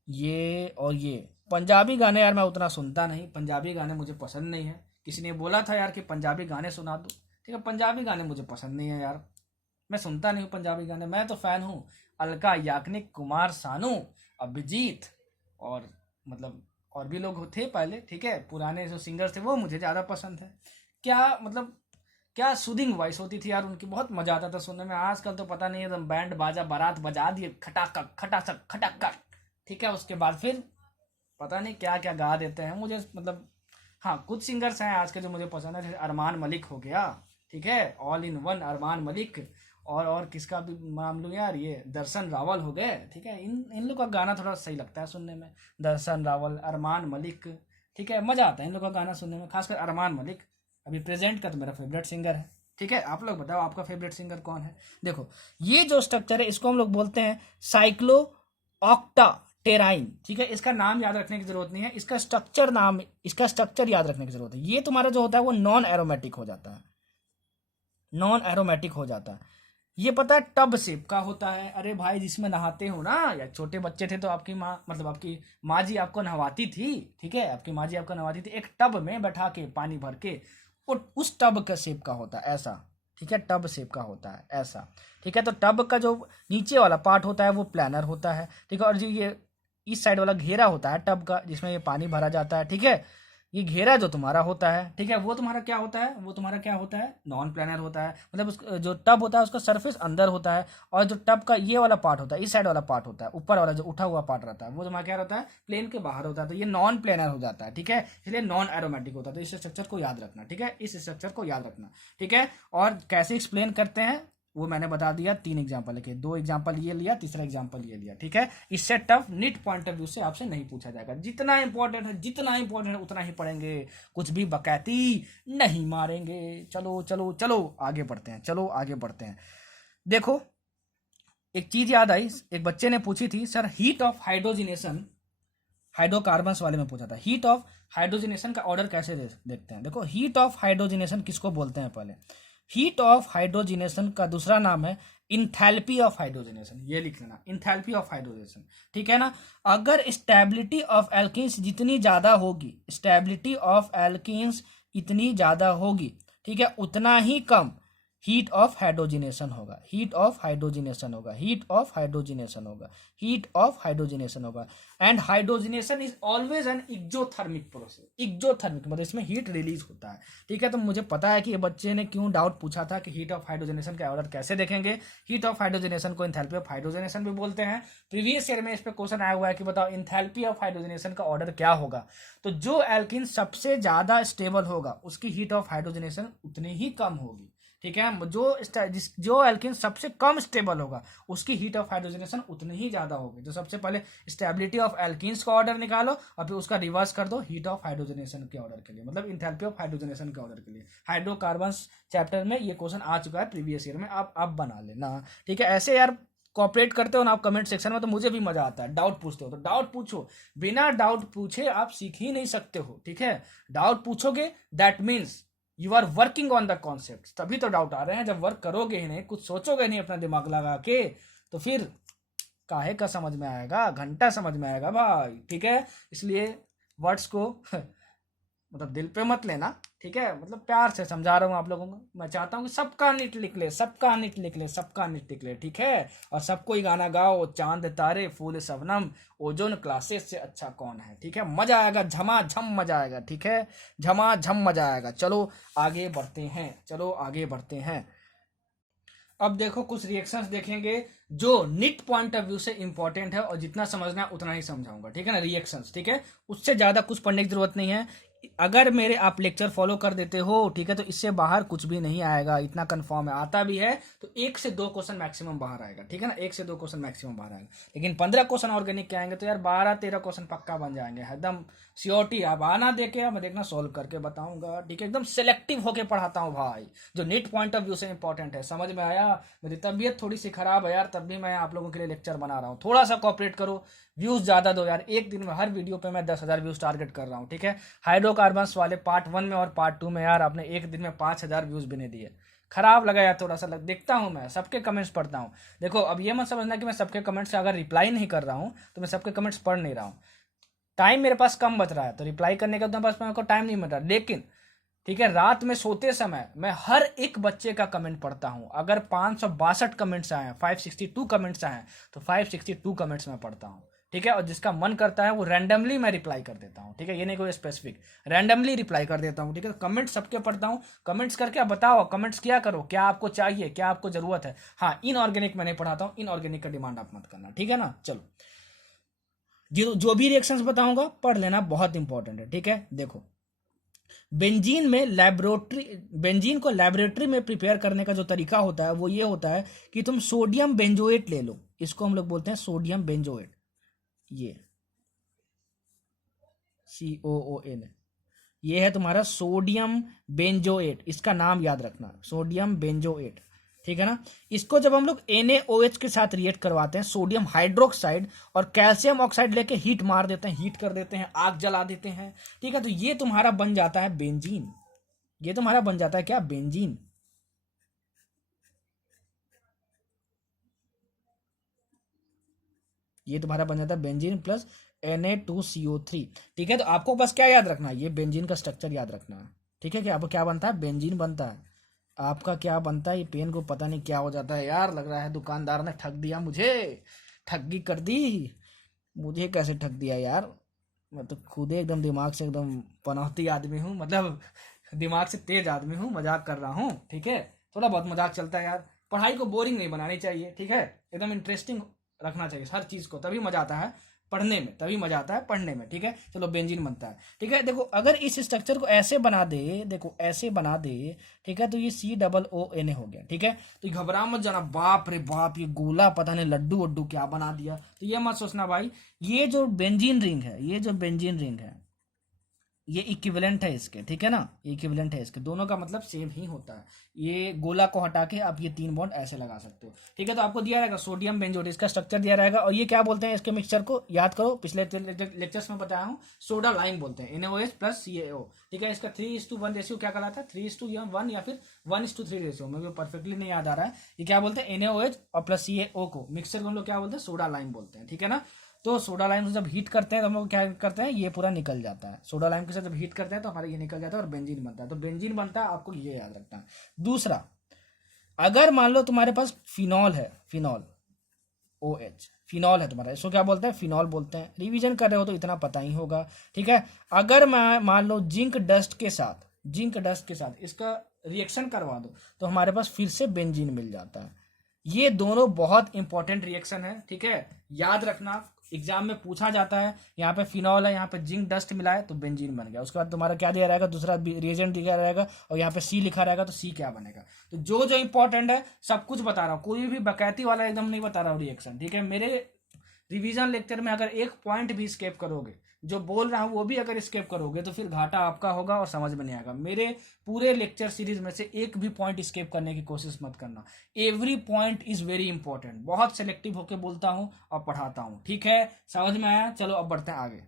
ये और ये। पंजाबी गाने यार मैं उतना सुनता नहीं, पंजाबी गाने मुझे पसंद नहीं है। किसी ने बोला था यार कि पंजाबी गाने सुना दो, ठीक है, पंजाबी गाने मुझे पसंद नहीं है यार, मैं सुनता नहीं हूँ पंजाबी गाने। मैं तो फैन हूँ अलका याग्निक, कुमार सानू, अभिजीत और मतलब और भी लोग थे पहले। ठीक है, पुराने जो सिंगर थे वो मुझे ज़्यादा पसंद है। क्या मतलब, क्या सूदिंग वॉइस होती थी यार उनकी, बहुत मजा आता था सुनने में। आजकल तो पता नहीं एकदम बैंड बाजा बारात बजा दिए, खटाखक खटाखक खटाखक। ठीक है, उसके बाद फिर पता नहीं क्या क्या गा देते हैं मुझे, मतलब हाँ कुछ सिंगर्स हैं आज के जो मुझे पसंद है, जैसे अरमान मलिक हो गया। ठीक है, all in one Armaan Malik, और किसका भी नाम लूँ यार, ये दर्शन रावल हो गए, ठीक है, इन लोग का गाना थोड़ा सही लगता है सुनने में, दर्शन रावल, अरमान मलिक, ठीक है, मजा आता है इन लोग का गाना सुनने में, खासकर अरमान मलिक अभी प्रेजेंट का तो मेरा फेवरेट सिंगर है, ठीक है। आप लोग बताओ आपका फेवरेट सिंगर कौन है। देखो ये जो स्ट्रक्चर है इसको हम लोग बोलते हैं साइक्लो ऑक्टा टेराइन, ठीक है, इसका नाम याद रखने की जरूरत नहीं है, इसका स्ट्रक्चर याद रखने की जरूरत है। ये तुम्हारा जो होता है वो नॉन एरोमेटिक हो जाता है, नॉन एरोमेटिक हो जाता है। ये पता है टब शेप का होता है, अरे भाई जिसमें नहाते हो ना, या छोटे बच्चे थे तो आपकी माँ, मतलब आपकी माँ जी आपको नहवाती थी, ठीक है, आपकी माँ जी आपको नहवाती थी, एक टब में बैठा के पानी भर के, उस टब का शेप का होता है ऐसा, ठीक है, टब शेप का होता है ऐसा, ठीक है। तो टब का जो नीचे वाला पार्ट होता है वो प्लानर होता है, ठीक है, और जो ये इस साइड वाला घेरा होता है टब का जिसमें ये पानी भरा जाता है, ठीक है, ये घेरा जो तुम्हारा होता है, ठीक है, वो तुम्हारा क्या होता है, वो तुम्हारा क्या होता है, नॉन प्लानर होता है, मतलब जो टब होता है उसका सरफेस अंदर होता है, और जो टब का ये वाला पार्ट होता है, इस साइड वाला पार्ट होता है, ऊपर वाला जो उठा हुआ पार्ट रहता है वो तुम्हारा क्या रहता है, प्लेन के बाहर होता है, तो ये नॉन प्लेनर हो जाता है, ठीक है, इसलिए नॉन एरोमेटिक होता है। तो इस स्ट्रक्चर को याद रखना, ठीक है, इस स्ट्रक्चर को याद रखना, ठीक है। और कैसे एक्सप्लेन करते हैं वो मैंने बता दिया, 3 एग्जांपल लिखे, 2 एग्जांपल ये लिया, तीसरा एग्जांपल ये लिया, ठीक है। इससे tough NEET point of view से आपसे नहीं पूछा जाएगा, जितना इंपॉर्टेंट है उतना ही पढ़ेंगे, कुछ भी बकैती नहीं मारेंगे। चलो चलो चलो आगे बढ़ते हैं, चलो आगे बढ़ते हैं। देखो एक चीज याद आई, एक बच्चे ने पूछी थी sir heat of hydrogenation, hydrocarbons वाले में पूछा था, हीट ऑफ हाइड्रोजिनेशन का ऑर्डर कैसे देखते हैं। देखो हीट ऑफ हाइड्रोजिनेशन किसको बोलते हैं, पहले हीट ऑफ हाइड्रोजिनेशन का दूसरा नाम है इंथैल्पी ऑफ हाइड्रोजिनेशन, ये लिख लेना, इंथैल्पी ऑफ हाइड्रोजिनेशन, ठीक है ना। अगर स्टेबिलिटी ऑफ एल्कीन्स जितनी ज्यादा होगी, स्टेबिलिटी ऑफ एल्कीन्स इतनी ज्यादा होगी, ठीक है, उतना ही कम हीट ऑफ हाइड्रोजिनेशन होगा, हीट ऑफ हाइड्रोजिनेशन होगा, हीट ऑफ हाइड्रोजिनेशन होगा, हीट ऑफ हाइड्रोजिनेशन होगा। And hydrogenation is always an exothermic process, exothermic मतलब इसमें हीट रिलीज होता है, ठीक है। तो मुझे पता है कि ये बच्चे ने क्यों डाउट पूछा था कि हीट ऑफ हाइड्रोजिनेशन का ऑर्डर कैसे देखेंगे। हीट ऑफ हाइड्रोजिनेशन को एंथैल्पी ऑफ हाइड्रोजिनेशन भी बोलते हैं। प्रीवियस ईयर में इस पे क्वेश्चन आया हुआ है कि बताओ एंथैल्पी ऑफ हाइड्रोजिनेशन का ऑर्डर क्या होगा। तो जो एल्कीन सबसे ज्यादा स्टेबल होगा उसकी हीट ऑफ हाइड्रोजिनेशन उतनी ही कम होगी, ठीक है। जो एल्कीन सबसे कम स्टेबल होगा उसकी हीट ऑफ हाइड्रोजनेशन उतनी ही ज्यादा होगी। तो सबसे पहले स्टेबिलिटी ऑफ एल्कीन्स का ऑर्डर निकालो और फिर उसका रिवर्स कर दो हीट ऑफ हाइड्रोजनेशन के ऑर्डर के लिए, मतलब इंथैल्पी ऑफ हाइड्रोजनेशन के ऑर्डर के लिए। हाइड्रोकार्बन्स चैप्टर में ये क्वेश्चन आ चुका है प्रीवियस ईयर में, आप बना लेना, ठीक है। ऐसे यार कॉपरेट करते हो ना आप कमेंट सेक्शन में तो मुझे भी मजा आता है। डाउट पूछते हो तो डाउट पूछो, बिना डाउट पूछे आप सीख ही नहीं सकते हो, ठीक है। डाउट पूछोगे that means you are working on the concept, तभी तो डाउट आ रहे हैं। जब वर्क करोगे ही नहीं, कुछ सोचोगे नहीं अपना दिमाग लगा के, तो फिर काहे का समझ में आएगा, घंटा समझ में आएगा भाई, ठीक है। इसलिए वर्ड्स को मतलब दिल पे मत लेना, ठीक है, मतलब प्यार से समझा रहा हूँ आप लोगों को। मैं चाहता हूँ कि सबका नीट लिख ले, सबका नीट लिख ले, सबका नीट लिख ले, ठीक है। और सबको ही गाना गाओ, चांद तारे फूल शबनम, ओजोन क्लासेस से अच्छा कौन है, ठीक है। मजा आएगा, झमाझम मजा आएगा, ठीक है, झमाझम मजा आएगा। चलो आगे बढ़ते हैं, चलो आगे बढ़ते हैं। अब देखो कुछ रिएक्शंस देखेंगे जो नीट पॉइंट ऑफ व्यू से इंपॉर्टेंट है, और जितना समझना है उतना ही समझाऊंगा, ठीक है ना। रिएक्शंस, ठीक है, उससे ज्यादा कुछ पढ़ने की जरूरत नहीं है। अगर मेरे आप लेक्चर फॉलो कर देते हो, ठीक है, तो इससे बाहर कुछ भी नहीं आएगा, इतना कंफर्म है। आता भी है तो 1 से 2 क्वेश्चन मैक्सिमम बाहर आएगा, ठीक है ना, 1 से 2 क्वेश्चन मैक्सिमम बाहर आएगा। लेकिन 15 क्वेश्चन ऑर्गेनिक के आएंगे तो यार 12-13 क्वेश्चन पक्का बन जाएंगे, एकदम श्योरिटी। आप आना देके मैं देखना सोल्व करके बताऊंगा, ठीक है। एकदम सिलेक्टिव होके पढ़ाता हूँ भाई, जो नीट पॉइंट ऑफ व्यू से इंपॉर्टेंट है। समझ में आया। मेरी तबीयत थोड़ी सी खराब है यार, तब भी मैं आप लोगों के लिए लेक्चर बना रहा हूँ। थोड़ा सा कॉपरेट करो, व्यूज ज्यादा दो यार। एक दिन में हर वीडियो पे मैं 10,000 व्यूज टारगेट कर रहा हूँ, ठीक है। हाइड्रोकार्बन्स वाले पार्ट 1 में और पार्ट 2 में यार आपने एक दिन में 5,000 व्यूज भी नहीं दिए। खराब लगा यार, थोड़ा सा देखता हूँ, मैं सबके कमेंट्स पढ़ता हूँ। देखो अब ये मत समझना कि मैं सबके कमेंट्स से अगर रिप्लाई नहीं कर रहा हूँ तो मैं सबके कमेंट्स पढ़ नहीं रहा हूँ। टाइम मेरे पास कम बच रहा है तो रिप्लाई करने का उतना पास मेरे को टाइम नहीं मिल रहा, लेकिन ठीक है, रात में सोते समय मैं हर एक बच्चे का कमेंट पढ़ता हूं। अगर 562 कमेंट्स आए हैं, 562 कमेंट्स आए हैं, तो 562 कमेंट्स मैं पढ़ता हूं, ठीक है। और जिसका मन करता है वो रैंडमली मैं रिप्लाई कर देता हूं, ठीक है। ये नहीं कोई स्पेसिफिक, रैंडमली रिप्लाई कर देता हूं, ठीक है। कमेंट सबके पढ़ता हूं। कमेंट्स करके आप बताओ, कमेंट्स क्या करो, क्या आपको चाहिए, क्या आपको जरूरत है। हाँ, इनऑर्गेनिक मैं नहीं पढ़ाता हूँ, इनऑर्गेनिक का डिमांड आप मत करना, ठीक है ना। चलो, जो भी रिएक्शंस बताऊंगा पढ़ लेना, बहुत इंपॉर्टेंट है, ठीक है। देखो बेंजीन में लेबोरेटरी बेंजीन को लेबोरेटरी में प्रिपेयर करने का जो तरीका होता है वो ये होता है कि तुम सोडियम बेंजोएट ले लो, इसको हम लोग बोलते हैं सोडियम बेंजोएट, ये COON, ये है तुम्हारा सोडियम बेंजोएट, इसका नाम याद रखना, सोडियम बेंजोएट, ठीक है ना। इसको जब हम लोग NaOH के साथ रिएक्ट करवाते हैं, सोडियम हाइड्रोक्साइड और कैल्शियम ऑक्साइड लेके हीट मार देते हैं, हीट कर देते हैं, आग जला देते हैं, ठीक है, तो ये तुम्हारा बन जाता है बेंजीन, ये तुम्हारा बन जाता है क्या, बेंजीन। ये तुम्हारा बन जाता है बेंजीन प्लस Na2CO3, ठीक है। तो आपको बस क्या याद रखना है, ये बेंजीन का स्ट्रक्चर याद रखना है, ठीक है। कि आपको क्या बनता है, बेंजीन बनता है। आपका क्या बनता है, ये पेन को पता नहीं क्या हो जाता है यार, लग रहा है दुकानदार ने ठग दिया मुझे, ठगी कर दी मुझे, कैसे ठग दिया यार, मैं तो खुद ही एकदम दिमाग से एकदम पनौती आदमी हूँ, मतलब दिमाग से तेज आदमी हूँ, मजाक कर रहा हूँ, ठीक है। थोड़ा बहुत मजाक चलता है यार, पढ़ाई को बोरिंग नहीं बनानी चाहिए, ठीक है, एकदम इंटरेस्टिंग रखना चाहिए हर चीज को, तभी मजा आता है पढ़ने में, तभी मजा आता है पढ़ने में, ठीक है। चलो बेंजीन बनता है, ठीक है। देखो अगर इस स्ट्रक्चर को ऐसे बना दे, देखो ऐसे बना दे, ठीक है, तो ये COONA हो गया, ठीक है। तो घबरा मत जाना, बाप रे बाप ये गोला पता नहीं लड्डू वड्डू क्या बना दिया, तो ये मत सोचना भाई, ये जो बेंजीन रिंग है, ये जो बेंजीन रिंग है, ये इक्विवेलेंट है इसके, ठीक है ना, ये इक्विवेलेंट है इसके, दोनों का मतलब सेम ही होता है। ये गोला को हटा के आप ये 3 बॉन्ड ऐसे लगा सकते हो, ठीक है। तो आपको दिया रहेगा सोडियम बेंजोएट, इसका स्ट्रक्चर दिया रहेगा, और ये क्या बोलते हैं इसके मिक्सचर को, याद करो पिछले लेक्चर्स में बताया हूँ, सोडा लाइम बोलते हैं, NaOH प्लस CaO, ठीक है। इसका 3:1 रेशियो क्या कहलाता है, 3:1 या फिर 1:3 रेशियो, मुझे परफेक्टली नहीं याद आ रहा है, ये क्या बोलते हैं, NaOH और प्लस CaO को मिक्सचर को हम लोग क्या बोलते हैं, सोडा लाइम बोलते हैं, ठीक है ना। तो सोडा लाइम से जब हीट करते हैं तो हम लोग क्या करते हैं, ये पूरा निकल जाता है, सोडा लाइम के साथ जब हीट करते हैं तो हमारा ये निकल जाता है और बेंजीन बनता है, तो बेंजीन बनता है, आपको ये याद रखना है। दूसरा, अगर मान लो तुम्हारे पास फिनॉल है, फिनॉल OH, फिनॉल है तुम्हारा, इसको क्या बोलते हैं, फिनॉल बोलते हैं, रिवीजन कर रहे हो तो इतना पता ही होगा, ठीक है। अगर मैं मान लो जिंक डस्ट के साथ, जिंक डस्ट के साथ इसका रिएक्शन करवा दो तो हमारे पास फिर से बेंजीन मिल जाता है। ये दोनों बहुत इंपॉर्टेंट रिएक्शन है, ठीक है, याद रखना, एग्जाम में पूछा जाता है, यहाँ पे फिनॉल है, यहाँ पे जिंक डस्ट मिला है तो बेंजीन बन गया, उसके बाद तुम्हारा क्या दिया रहेगा, दूसरा रिएजेंट दिया रहेगा, और यहाँ पे C लिखा रहेगा, तो C क्या बनेगा। तो जो जो इंपॉर्टेंट है सब कुछ बता रहा हूँ, कोई भी बकैती वाला एकदम नहीं बता रहा हूँ रिएक्शन, ठीक है। मेरे रिवीजन लेक्चर में अगर एक पॉइंट भी स्केप करोगे, जो बोल रहा हूँ वो भी अगर स्केप करोगे तो फिर घाटा आपका होगा और समझ में नहीं आएगा। मेरे पूरे लेक्चर सीरीज में से एक भी पॉइंट स्केप करने की कोशिश मत करना, every point is very important, बहुत सेलेक्टिव होकर बोलता हूँ और पढ़ाता हूँ, ठीक है, समझ में आया। चलो अब बढ़ते हैं आगे।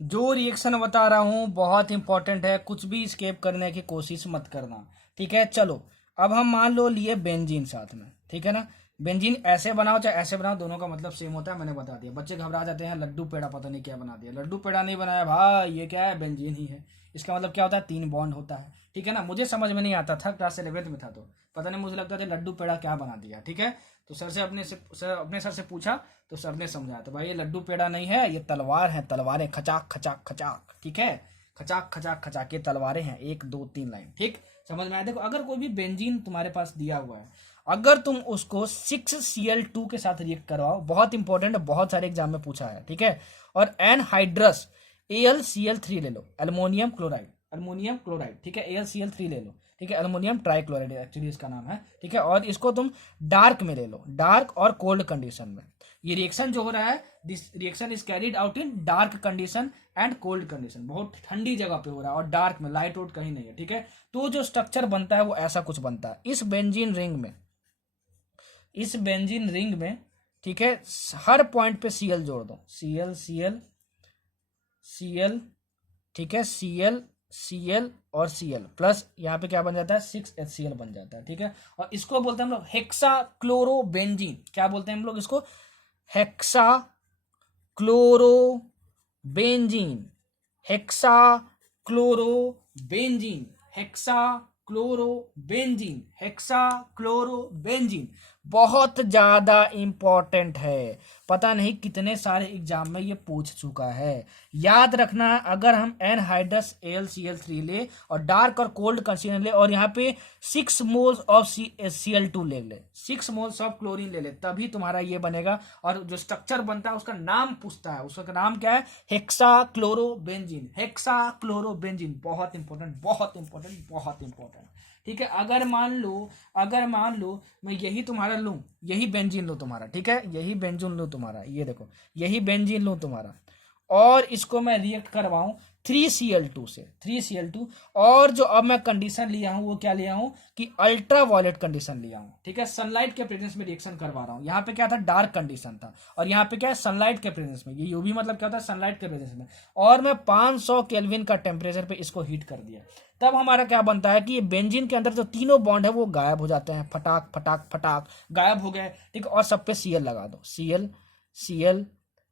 जो रिएक्शन बता रहा हूँ बहुत इंपॉर्टेंट है, कुछ भी स्केप करने की कोशिश मत करना, ठीक है। चलो अब हम मान लो लिए बेंजीन साथ में, ठीक है ना, बेंजीन ऐसे बनाओ चाहे ऐसे बनाओ, दोनों का मतलब सेम होता है, मैंने बता दिया। बच्चे घबरा जाते हैं, लड्डू पेड़ा पता नहीं क्या बना दिया, लड्डू पेड़ा नहीं बनाया भाई, ये क्या है, बेंजीन ही है, इसका मतलब क्या होता है, 3 बॉन्ड होता है, ठीक है ना। मुझे समझ में नहीं आता था, क्लास 11th में था तो पता नहीं, मुझे लगता था लड्डू पेड़ा क्या बना दिया, ठीक है। तो अपने सर से पूछा तो सर ने समझाया, तो भाई ये लड्डू पेड़ा नहीं है, ये तलवार है, तलवारें, खचाक खचाक खचाक, ठीक है, खचाक खचाक खचाक, ये तलवारें हैं, 1 2 3 लाइन, ठीक, समझ में आया। देखो अगर कोई भी बेंजीन तुम्हारे पास दिया हुआ है, अगर तुम उसको 6Cl2 के साथ रिएक्ट करवाओ, बहुत इंपॉर्टेंट है, बहुत सारे एग्जाम में पूछा है, ठीक है, और एनहाइड्रस AlCl3 ले लो, अल्मोनियम क्लोराइड, अल्मोनियम क्लोराइड, ठीक है, AlCl3 ले लो, ठीक है, अल्मोनियम ट्राइक्लोराइड एक्चुअली इसका नाम है, ठीक है, और इसको तुम डार्क में ले लो, डार्क और कोल्ड कंडीशन में। ये रिएक्शन जो हो रहा है, this reaction is carried out in dark condition and cold condition, बहुत ठंडी जगह पे हो रहा है और डार्क में, लाइट आउट कहीं नहीं है, ठीक है। तो जो स्ट्रक्चर बनता है वो ऐसा कुछ बनता है इस बेंजीन रिंग में, इस बेंजीन रिंग में, ठीक है। हर पॉइंट पे Cl जोड़ दो, Cl Cl Cl, ठीक है, Cl Cl और Cl प्लस यहाँ पे क्या बन जाता है, 6HCl बन जाता है, ठीक है। और इसको बोलते हैं हम लोग हेक्सा क्लोरोबेंजीन, क्या बोलते हैं हम लोग इसको, hexa chlorobenzene, hexa chlorobenzene, hexa chlorobenzene, hexa chlorobenzene. बहुत ज्यादा इंपॉर्टेंट है, पता नहीं कितने सारे एग्जाम में ये पूछ चुका है। याद रखना, अगर हम एनहाइड्रस AlCl3 ले और डार्क और कोल्ड कंसीलर ले और यहाँ पे 6 मोल्स ऑफ Cl2 ले 6 मोल्स ऑफ क्लोरीन ले तभी तुम्हारा ये बनेगा। और जो स्ट्रक्चर बनता है उसका नाम पूछता है, उसका नाम क्या है? हेक्साक्लोरोबेंजीन। हेक्साक्लोरोबेंजीन बहुत इंपॉर्टेंट, बहुत इंपॉर्टेंट, बहुत इंपॉर्टेंट। ठीक है, अगर मान लो मैं यही तुम्हारा लूं, यही बेंजीन लूं तुम्हारा, ठीक है, यही बेंजीन लूं तुम्हारा, ये देखो यही बेंजीन लूं तुम्हारा, और इसको मैं रिएक्ट करवाऊं 3Cl2 से, 3Cl2। और जो अब मैं कंडीशन लिया हूं वो क्या लिया हूं कि अल्ट्रा वायलेट कंडीशन लिया हूं। ठीक है, सनलाइट के प्रेजेंस में रिएक्शन करवा रहा हूं। यहाँ पे क्या था? डार्क कंडीशन था, और यहाँ पे क्या है? सनलाइट के प्रेजेंस में। ये यूवी मतलब क्या होता है? सनलाइट के प्रेजेंस में। और मैं 500 केल्विन का टेम्परेचर पे इसको हीट कर दिया। तब हमारा क्या बनता है कि ये बेंजीन के अंदर जो तीनों बॉन्ड है वो गायब हो जाते हैं, फटाक फटाक फटाक गायब हो गए। ठीक है, और सब पे Cl लगा दो, Cl Cl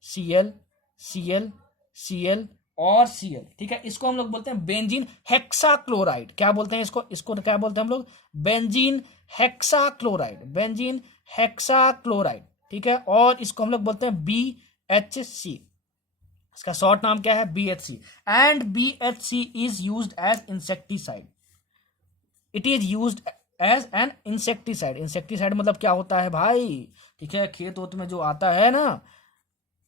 Cl Cl Cl और Cl। ठीक है, इसको हम लोग बोलते हैं बेंजीन हेक्साक्लोराइड। क्या बोलते हैं इसको? इसको क्या बोलते हैं हम लोग? Benzene hexachloride, benzene hexachloride. ठीक है, और इसको हम लोग बोलते हैं BHC। इसका शॉर्ट नाम क्या है? BHC। And BHC is used as insecticide. It is used as an insecticide. Insecticide मतलब क्या होता है भाई? ठीक है, खेत वोत में जो आता है ना,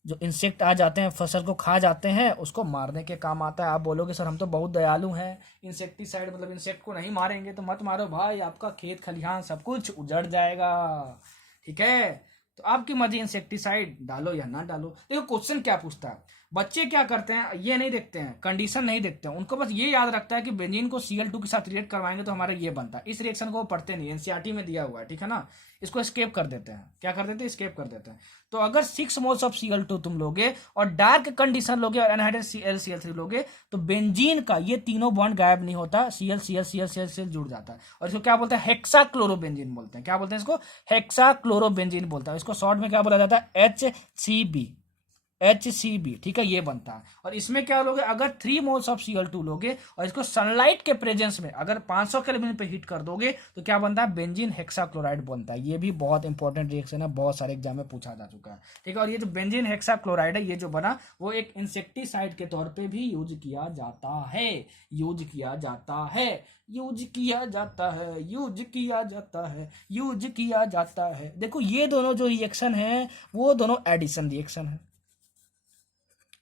जो इंसेक्ट आ जाते हैं, फसल को खा जाते हैं, उसको मारने के काम आता है। आप बोलोगे सर हम तो बहुत दयालु हैं, इंसेक्टिसाइड मतलब इंसेक्ट को नहीं मारेंगे। तो मत मारो भाई, आपका खेत खलिहान सब कुछ उजड़ जाएगा। ठीक है, तो आपकी मर्जी, इंसेक्टिसाइड डालो या ना डालो। देखो क्वेश्चन क्या पूछता है, बच्चे क्या करते हैं, ये नहीं देखते हैं, कंडीशन नहीं देखते हैं, उनको बस ये याद रखता है कि बेंजीन को Cl2 के साथ रिएक्ट करवाएंगे तो हमारा ये बनता है। इस रिएक्शन को वो पढ़ते नहीं, एनसीईआरटी में दिया हुआ है, ठीक है ना। इसको स्केप कर देते हैं। क्या कर देते हैं? स्केप कर देते हैं। तो अगर 6 मोल्स ऑफ Cl2 तुम लोगे और डार्क कंडीशन लोगे और एनहाइड्रस AlCl3 लोगे तो बेंजीन का ये तीनों बॉन्ड गायब नहीं होता, Cl Cl Cl Cl Cl जुड़ जाता है। और इसको क्या बोलते हैं? हेक्साक्लोरोबेंजीन बोलते हैं। क्या बोलते हैं इसको? हेक्साक्लोरोबेंजीन बोलता है। इसको शॉर्ट में क्या बोला जाता है? HCB। HCB। ठीक है, ये बनता है। और इसमें क्या लोगे? अगर 3 मोल्स ऑफ Cl2 लोगे और इसको सनलाइट के प्रेजेंस में अगर 500 केल्विन पे हीट कर दोगे तो क्या बनता है? बेंजीन हेक्साक्लोराइड बनता है। ये भी बहुत इंपॉर्टेंट रिएक्शन है, बहुत सारे एग्जाम में पूछा जा चुका है। ठीक है, और ये जो बेंजीन हेक्साक्लोराइड है, ये जो बना वो एक इंसेक्टिसाइड के तौर पे भी यूज किया जाता है, यूज किया जाता है, यूज किया जाता है, यूज किया जाता है, यूज किया जाता है। देखो ये दोनों जो रिएक्शन है वो दोनों एडिशन रिएक्शन है।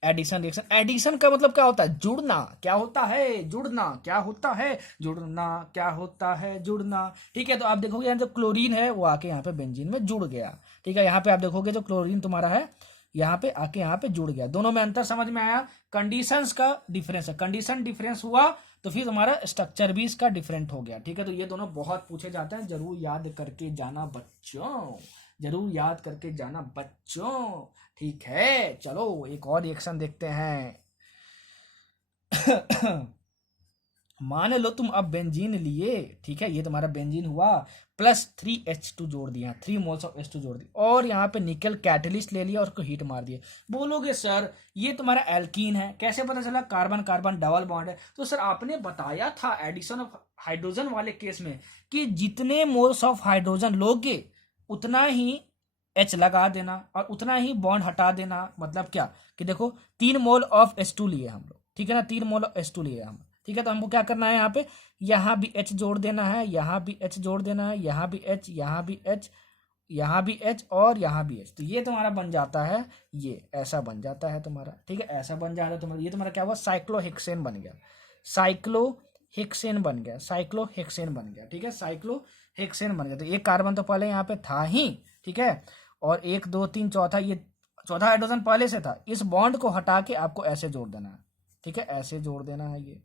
एडिशन रिएक्शन, एडिशन का मतलब क्या होता है? जुड़ना। क्या होता है? जुड़ना। क्या होता है? जुड़ना। क्या होता है? जुड़ना। ठीक है, तो आप देखोगे यहाँ जो क्लोरीन है वो आके यहाँ पे बेंजीन में जुड़ गया। ठीक है, यहाँ पे आप देखोगे जो क्लोरीन तुम्हारा है यहाँ पे आके यहाँ पे जुड़ गया। दोनों में अंतर समझ में आया? कंडीशंस का डिफरेंस है, कंडीशन डिफरेंस हुआ तो फिर तुम्हारा स्ट्रक्चर भी इसका डिफरेंट हो गया। ठीक है, तो ये दोनों बहुत पूछे जाते हैं, जरूर याद करके जाना बच्चों, जरूर याद करके जाना बच्चों। ठीक है, चलो एक और रिएक्शन देखते हैं। मान लो तुम अब बेंजीन लिए, ठीक है, ये तुम्हारा बेंजीन हुआ, प्लस 3H2 जोड़ दिया, 3 मोल्स ऑफ H2 जोड़ दिया, और यहाँ पे निकल कैटलिस्ट ले लिया और उसको हीट मार दिया। बोलोगे सर ये तुम्हारा एल्कीन है, कैसे पता चला? कार्बन कार्बन डबल बॉन्ड है। तो सर आपने बताया था एडिशन ऑफ हाइड्रोजन वाले केस में कि जितने मोल्स ऑफ हाइड्रोजन लोगे उतना ही H लगा देना और उतना ही बॉन्ड हटा देना। मतलब क्या कि देखो 3 मोल ऑफ H2 लिए हम लोग, ठीक है ना, 3 मोल ऑफ H2 लिए हम, ठीक है, तो हमको क्या करना है? यहाँ पे यहाँ भी H जोड़ देना है, यहाँ भी H जोड़ देना है, यहाँ भी H, यहाँ भी H, यहाँ भी H और यहाँ भी H। तो ये तुम्हारा बन जाता है, ये ऐसा बन जाता है तुम्हारा। ठीक है, ऐसा बन जाता है तुम्हारा। ये तुम्हारा क्या हुआ? साइक्लोहेक्सेन बन गया, साइक्लोहेक्सेन बन गया, साइक्लोहेक्सेन बन गया। ठीक है, साइक्लोहेक्सेन बन गया। तो एक कार्बन तो पहले यहाँ पे था ही, ठीक है, और 1 2 3 चौथा, ये चौथा हाइड्रोजन पहले से था। इस बॉन्ड को हटा के आपको ऐसे जोड़ देना है। ठीक है, ऐसे जोड़ देना है, ये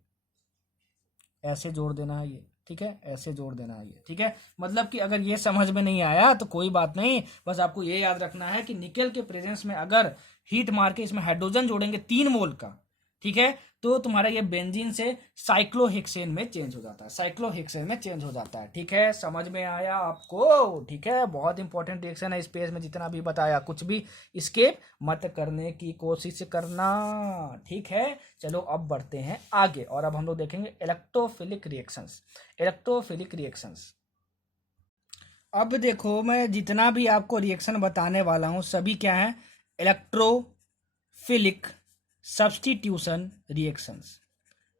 ऐसे जोड़ देना है, ये ठीक है, ऐसे जोड़ देना है ये। ठीक है, मतलब कि अगर ये समझ में नहीं आया तो कोई बात नहीं, बस आपको ये याद रखना है कि निकेल के प्रेजेंस में अगर हीट मार के इसमें हाइड्रोजन जोड़ेंगे 3 मोल का, ठीक है, तो तुम्हारा ये बेंजीन से साइक्लोहेक्सेन में चेंज हो जाता है, साइक्लोहेक्सेन में चेंज हो जाता है। ठीक है, समझ में आया आपको? ठीक है, बहुत इंपॉर्टेंट रिएक्शन है। इस पेज में जितना भी बताया कुछ भी स्किप मत करने की कोशिश करना। ठीक है, चलो अब बढ़ते हैं आगे और अब हम लोग देखेंगे इलेक्ट्रोफिलिक रिएक्शंस। इलेक्ट्रोफिलिक रिएक्शंस, अब देखो, मैं जितना भी आपको रिएक्शन बताने वाला हूँ सभी क्या है, इलेक्ट्रोफिलिक सब्स्टिट्यूशन रिएक्शंस।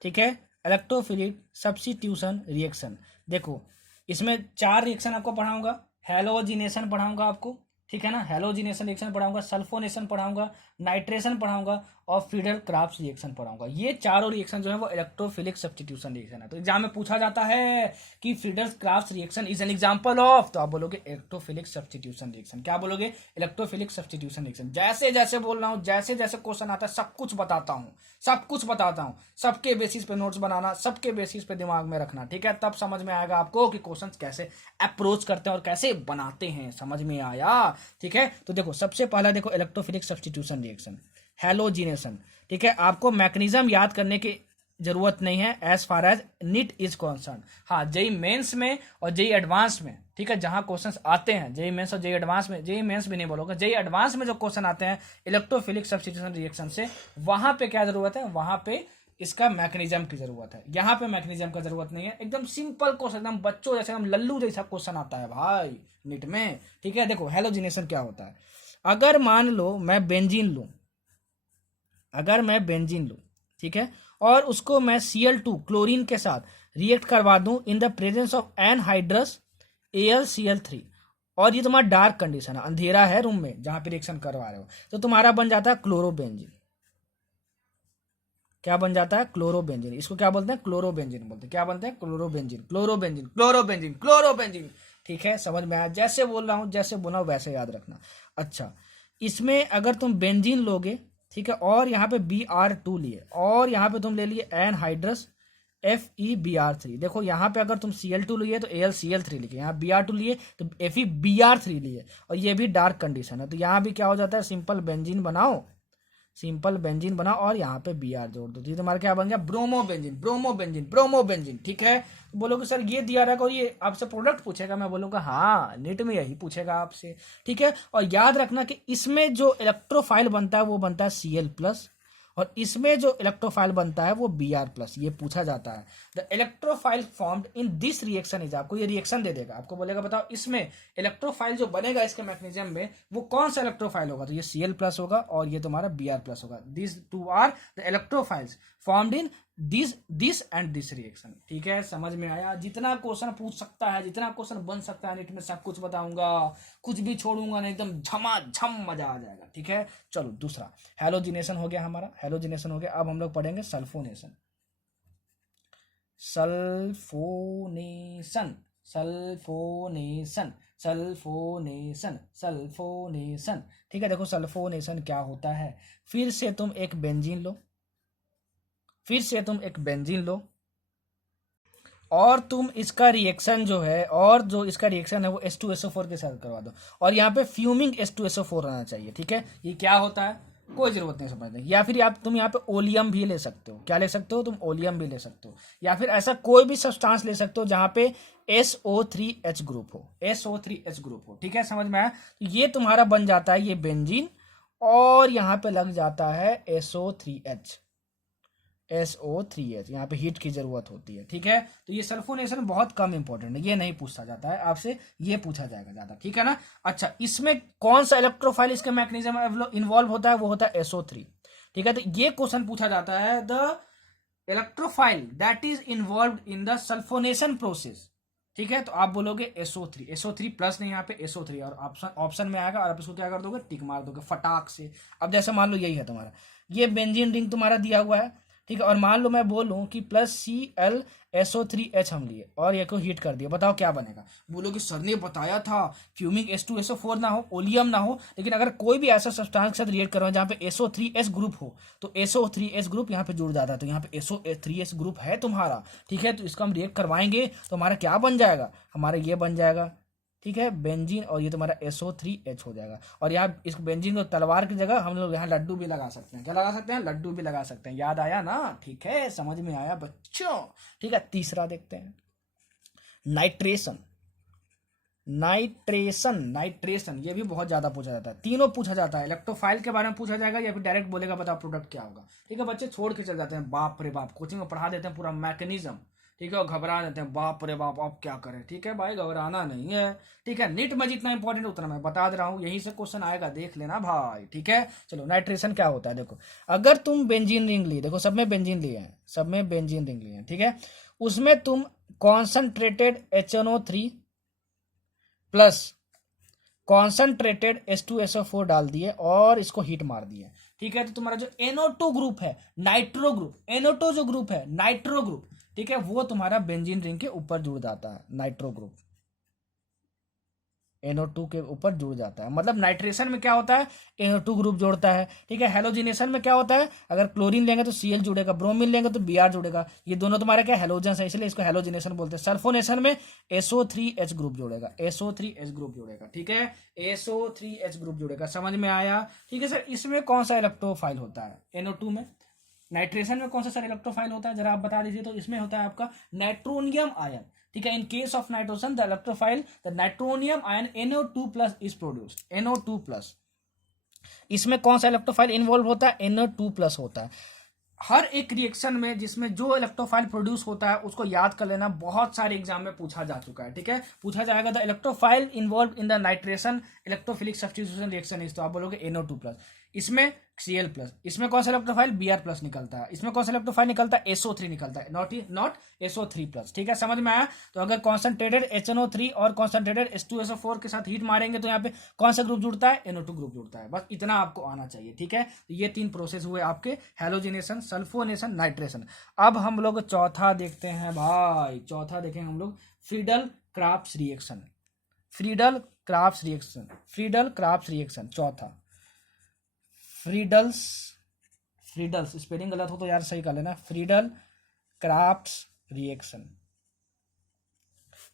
ठीक है, इलेक्ट्रोफिलिक सब्स्टिट्यूशन रिएक्शन। देखो, इसमें 4 रिएक्शन आपको पढ़ाऊंगा। हैलोजिनेशन पढ़ाऊंगा आपको, ठीक है ना, हैलोजिनेशन रिएक्शन पढ़ाऊंगा, सल्फोनेशन पढ़ाऊंगा, नाइट्रेशन पढ़ाऊंगा और फिडल क्राफ्ट रिएक्शन पढ़ाऊंगा। ये चारों रिएक्शन जो है वो इलेक्ट्रोफिलिक सब्स्टिट्यूशन रिएक्शन है। तो एग्जाम में पूछा जाता है कि fiddle craft reaction is an example of, तो आप बोलोगे इलेक्ट्रोफिलिक सब्स्टिट्यूशन रिएक्शन। क्या बोलोगे? Electrophilic substitution reaction. जैसे जैसे बोल रहा हूँ, जैसे जैसे क्वेश्चन आता है सब कुछ बताता हूँ, सब कुछ बताता हूँ, सबके बेसिस पे नोट्स बनाना, सबके बेसिस पे दिमाग में रखना, ठीक है, तब समझ में आएगा आपको कि क्वेश्चन कैसे अप्रोच करते हैं और कैसे बनाते हैं। समझ में आया? ठीक है, तो देखो सबसे पहला देखो इलेक्ट्रोफिलिक सब्स्टिट्यूशन रिएक्शन, हैलोजिनेशन। ठीक है, आपको मैकेनिज्म याद करने की जरूरत नहीं है as far as NEET is concern. हाँ, जेई मेंस में और जेई एडवांस में, ठीक है, जहां क्वेश्चंस आते हैं जेई मेंस और जेई एडवांस में, जेई मेंस भी नहीं बोलोगे, जेई एडवांस में जो क्वेश्चन आते हैं इलेक्ट्रोफिलिक सब्स्टिट्यूशन रिएक्शन से, वहां पे क्या जरूरत है? वहां पे इसका मैकेनिज्म की जरूरत है। यहाँ पे मैकेनिज्म का जरूरत नहीं है, एकदम सिंपल क्वेश्चन, एकदम बच्चों जैसे, एकदम लल्लू जैसा क्वेश्चन आता है भाई नीट में। ठीक है, देखो हैलोजिनेशन क्या होता है। अगर मान लो मैं बेंजीन लूं, अगर मैं बेंजीन लूं, ठीक है, और उसको मैं Cl2 क्लोरीन के साथ रिएक्ट करवा दूं in the presence of anhydrous AlCl3, और ये तुम्हारा डार्क कंडीशन है, अंधेरा है रूम में जहां पे रिएक्शन करवा रहे हो, तो तुम्हारा बन जाता है क्लोरोबेंजीन। क्या बन जाता है? क्लोरोबेंजीन। इसको क्या बोलते हैं? क्लोरोबेंजीन बोलते हैं। क्या बनते हैं? Chlorobenzene, chlorobenzene, chlorobenzene, chlorobenzene. ठीक है, समझ में आया? जैसे बोल रहा हूं, जैसे बोला वैसे याद रखना। अच्छा, इसमें अगर तुम बेंजीन लोगे, ठीक है, और यहाँ पे Br2 लिए, और यहाँ पे तुम ले लिए एनहाइड्रस FeBr3। देखो यहाँ पे अगर तुम Cl2 लिए तो AlCl3 लिखे, यहाँ Br2 लिए तो FeBr3 लिए, और ये भी डार्क कंडीशन है, तो यहाँ भी क्या हो जाता है? सिंपल बेंजीन बनाओ, सिंपल बेंजीन बनाओ और यहाँ पे Br जोड़ दो, तो ये तुम्हारा क्या बन गया? Bromobenzene, bromobenzene, bromobenzene. ठीक है, तो बोलोगे सर ये दिया रहेगा और ये आपसे प्रोडक्ट पूछेगा, मैं बोलूँगा हाँ, नीट में यही पूछेगा आपसे। ठीक है, और याद रखना कि इसमें जो इलेक्ट्रोफाइल बनता है वो बनता है Cl+, और इसमें जो इलेक्ट्रोफाइल बनता है वो Br+, ये पूछा जाता है। The electrophile formed in this reaction is, आपको ये रिएक्शन दे देगा, आपको बोलेगा बताओ इसमें इलेक्ट्रोफाइल जो बनेगा इसके मैकेनिज्म में वो कौन सा इलेक्ट्रोफाइल होगा, तो ये Cl+ होगा और ये तुम्हारा Br+ होगा। This two are the electrophiles formed in this and this reaction. ठीक है, समझ में आया? जितना क्वेश्चन पूछ सकता है, जितना क्वेश्चन बन सकता है नीट में, सब कुछ बताऊंगा, कुछ भी छोड़ूंगा नहीं, एकदम झमाझम मजा आ जाएगा। ठीक है, चलो दूसरा हैलोजिनेशन हो गया हमारा, हैलोजिनेशन हो गया। अब हम लोग पढ़ेंगे sulphonation, sulphonation, sulphonation, sulphonation, sulphonation. ठीक है, देखो सल्फोनेशन क्या होता है। फिर से तुम एक बेंजीन लो, फिर से तुम एक बेंजीन लो, और तुम इसका रिएक्शन जो है, और जो इसका रिएक्शन है वो H2SO4 के साथ करवा दो, और यहाँ पे फ्यूमिंग H2SO4 रहना चाहिए। ठीक है, ये क्या होता है कोई जरूरत नहीं समझने, या फिर तुम यहाँ पे ओलियम भी ले सकते हो। क्या ले सकते हो तुम? ओलियम भी ले सकते हो, या फिर ऐसा कोई भी सब्सटेंस ले सकते हो जहाँ पे SO3H ग्रुप हो, SO3H ग्रुप हो। ठीक है, समझ में आया? तो ये तुम्हारा बन जाता है ये बेंजीन, और यहाँ पे लग जाता है SO3H, यहाँ पे हीट की जरूरत होती है। ठीक है, तो ये सल्फोनेशन बहुत कम इंपॉर्टेंट है, ये नहीं पूछा जाता है आपसे, ये पूछा जाएगा ज्यादा। ठीक है ना? अच्छा, इसमें कौन सा इलेक्ट्रोफाइल इसके मैकेनिज्म इन्वॉल्व होता है? वो होता है SO3। ठीक है, तो ये क्वेश्चन पूछा जाता है, the electrophile that is involve in the sulphonation process. ठीक है, तो आप बोलोगे SO3 नहीं, यहाँ पे SO3, और ऑप्शन में आएगा, और आप इसको क्या कर दोगे? टिक मार दोगे फटाक से। अब जैसे मान लो यही है तुम्हारा, ये बेंजीन रिंग तुम्हारा दिया हुआ है, ठीक है, और मान लो मैं बोलूं कि +ClSO3H हम लिए और ये को हीट कर दिया, बताओ क्या बनेगा? बोलोगे सर ने बताया था फ्यूमिंग H2SO4 ना हो, ओलियम ना हो, लेकिन अगर कोई भी ऐसा सब्सटेंस के साथ रिएक्ट करवाए जहाँ पे SO3H ग्रुप हो, तो SO3H ग्रुप यहाँ पे जुड़ जाता है, तो यहाँ पे SO3H ग्रुप है तुम्हारा। ठीक है, तो इसको हम रिएक्ट करवाएंगे तो हमारा क्या बन जाएगा? हमारा ये बन जाएगा, ठीक है, बेंजीन, और ये तुम्हारा SO3H हो जाएगा। और यहाँ इस बेंजीन को तलवार की जगह हम लोग यहाँ लड्डू भी लगा सकते हैं। क्या लगा सकते हैं? लड्डू भी लगा सकते हैं। याद आया ना? ठीक है, समझ में आया बच्चों? ठीक है, तीसरा देखते हैं, नाइट्रेशन, नाइट्रेशन, नाइट्रेशन, ये भी बहुत ज्यादा पूछा जाता है। तीनों पूछा जाता है, इलेक्ट्रोफाइल के बारे में पूछा जाएगा, या फिर डायरेक्ट बोलेगा बताओ प्रोडक्ट क्या होगा। ठीक है, बच्चे छोड़ के चल जाते हैं, बाप रे बाप, कोचिंग में पढ़ा देते हैं पूरा मैकेनिज्म, ठीक है, और घबरा जाते हैं, बाप रे बाप अब क्या करें। ठीक है भाई, घबराना नहीं है। ठीक है, नीट में जितना इंपॉर्टेंट उतना मैं बता दे रहा हूँ, यहीं से क्वेश्चन आएगा, देख लेना भाई। ठीक है, चलो नाइट्रेशन क्या होता है देखो। अगर तुम बेंजीन रिंग ली, देखो सब में बेंजीन लिए हैं, सब में बेंजीन रिंग लिए हैं, ठीक है, उसमें तुम concentrated HNO3 plus concentrated H2SO4 डाल दिए और इसको हीट मार दिए। ठीक है, तो तुम्हारा जो NO2 ग्रुप है, नाइट्रो ग्रुप, NO2 जो ग्रुप है नाइट्रो ग्रुप, ठीक है, वो तुम्हारा बेंजीन रिंग के ऊपर जुड़ जाता है। नाइट्रो ग्रुप NO2 के ऊपर जुड़ जाता है। मतलब नाइट्रेशन में क्या होता है, NO2 ग्रुप जोड़ता है। ठीक है, हेलोजिनेशन में क्या होता है, अगर क्लोरीन लेंगे तो Cl जुड़ेगा, ब्रोमीन लेंगे तो Br जुड़ेगा। ये दोनों तुम्हारे क्या हेलोजन है, इसलिए इसको हेलोजिनेशन बोलते हैं। सल्फोनेशन में SO3H ग्रुप जोड़ेगा, SO3H ग्रुप जोड़ेगा। ठीक है, SO3H ग्रुप जोड़ेगा। समझ में आया। ठीक है सर, इसमें कौन सा इलेक्ट्रोफाइल होता है NO2 में? नाइट्रेशन में कौन सा सर इलेक्ट्रोफाइल होता है, जरा आप बता दीजिए। तो इसमें होता है आपका नाइट्रोनियम आयन। ठीक है, in case of nitrogen the electrophile the nitronium ion NO2 plus is produced, NO2 plus. इसमें कौन सा इलेक्ट्रोफाइल इन्वॉल्व होता है, NO2 प्लस होता है। हर एक रिएक्शन में जिसमें जो इलेक्ट्रोफाइल प्रोड्यूस होता है उसको याद कर लेना, बहुत सारे एग्जाम में पूछा जा चुका है। ठीक है, पूछा जाएगा the electrophile involve in the nitration electrophilic substitution reaction is, तो आप बोलोगे NO2 प्लस। इसमें Cl प्लस। इसमें कौन सा इलेक्ट्रोफाइल Br प्लस निकलता है। इसमें कौन सा इलेक्ट्रोफाइल निकलता है, SO3 निकलता है, नॉट SO3 प्लस। ठीक है, समझ में आया। तो अगर कॉन्सेंट्रेटेड HNO3 और कॉन्सेंट्रेटेड H2SO4 के साथ हीट मारेंगे तो यहाँ पे कौन सा ग्रुप जुड़ता है, NO2 ग्रुप जुड़ता है। बस इतना आपको आना चाहिए। ठीक है, तो ये 3 प्रोसेस हुए आपके, हेलोजिनेशन, सल्फोनेशन, नाइट्रेशन। अब हम लोग चौथा देखते हैं भाई, चौथा देखेंगे हम लोग Friedel crafts reaction. Friedel crafts reaction, Friedel crafts reaction चौथा। फ्रीडल्स स्पेलिंग गलत हो तो यार सही कर लेना, फ्रीडल क्राफ्ट्स रिएक्शन।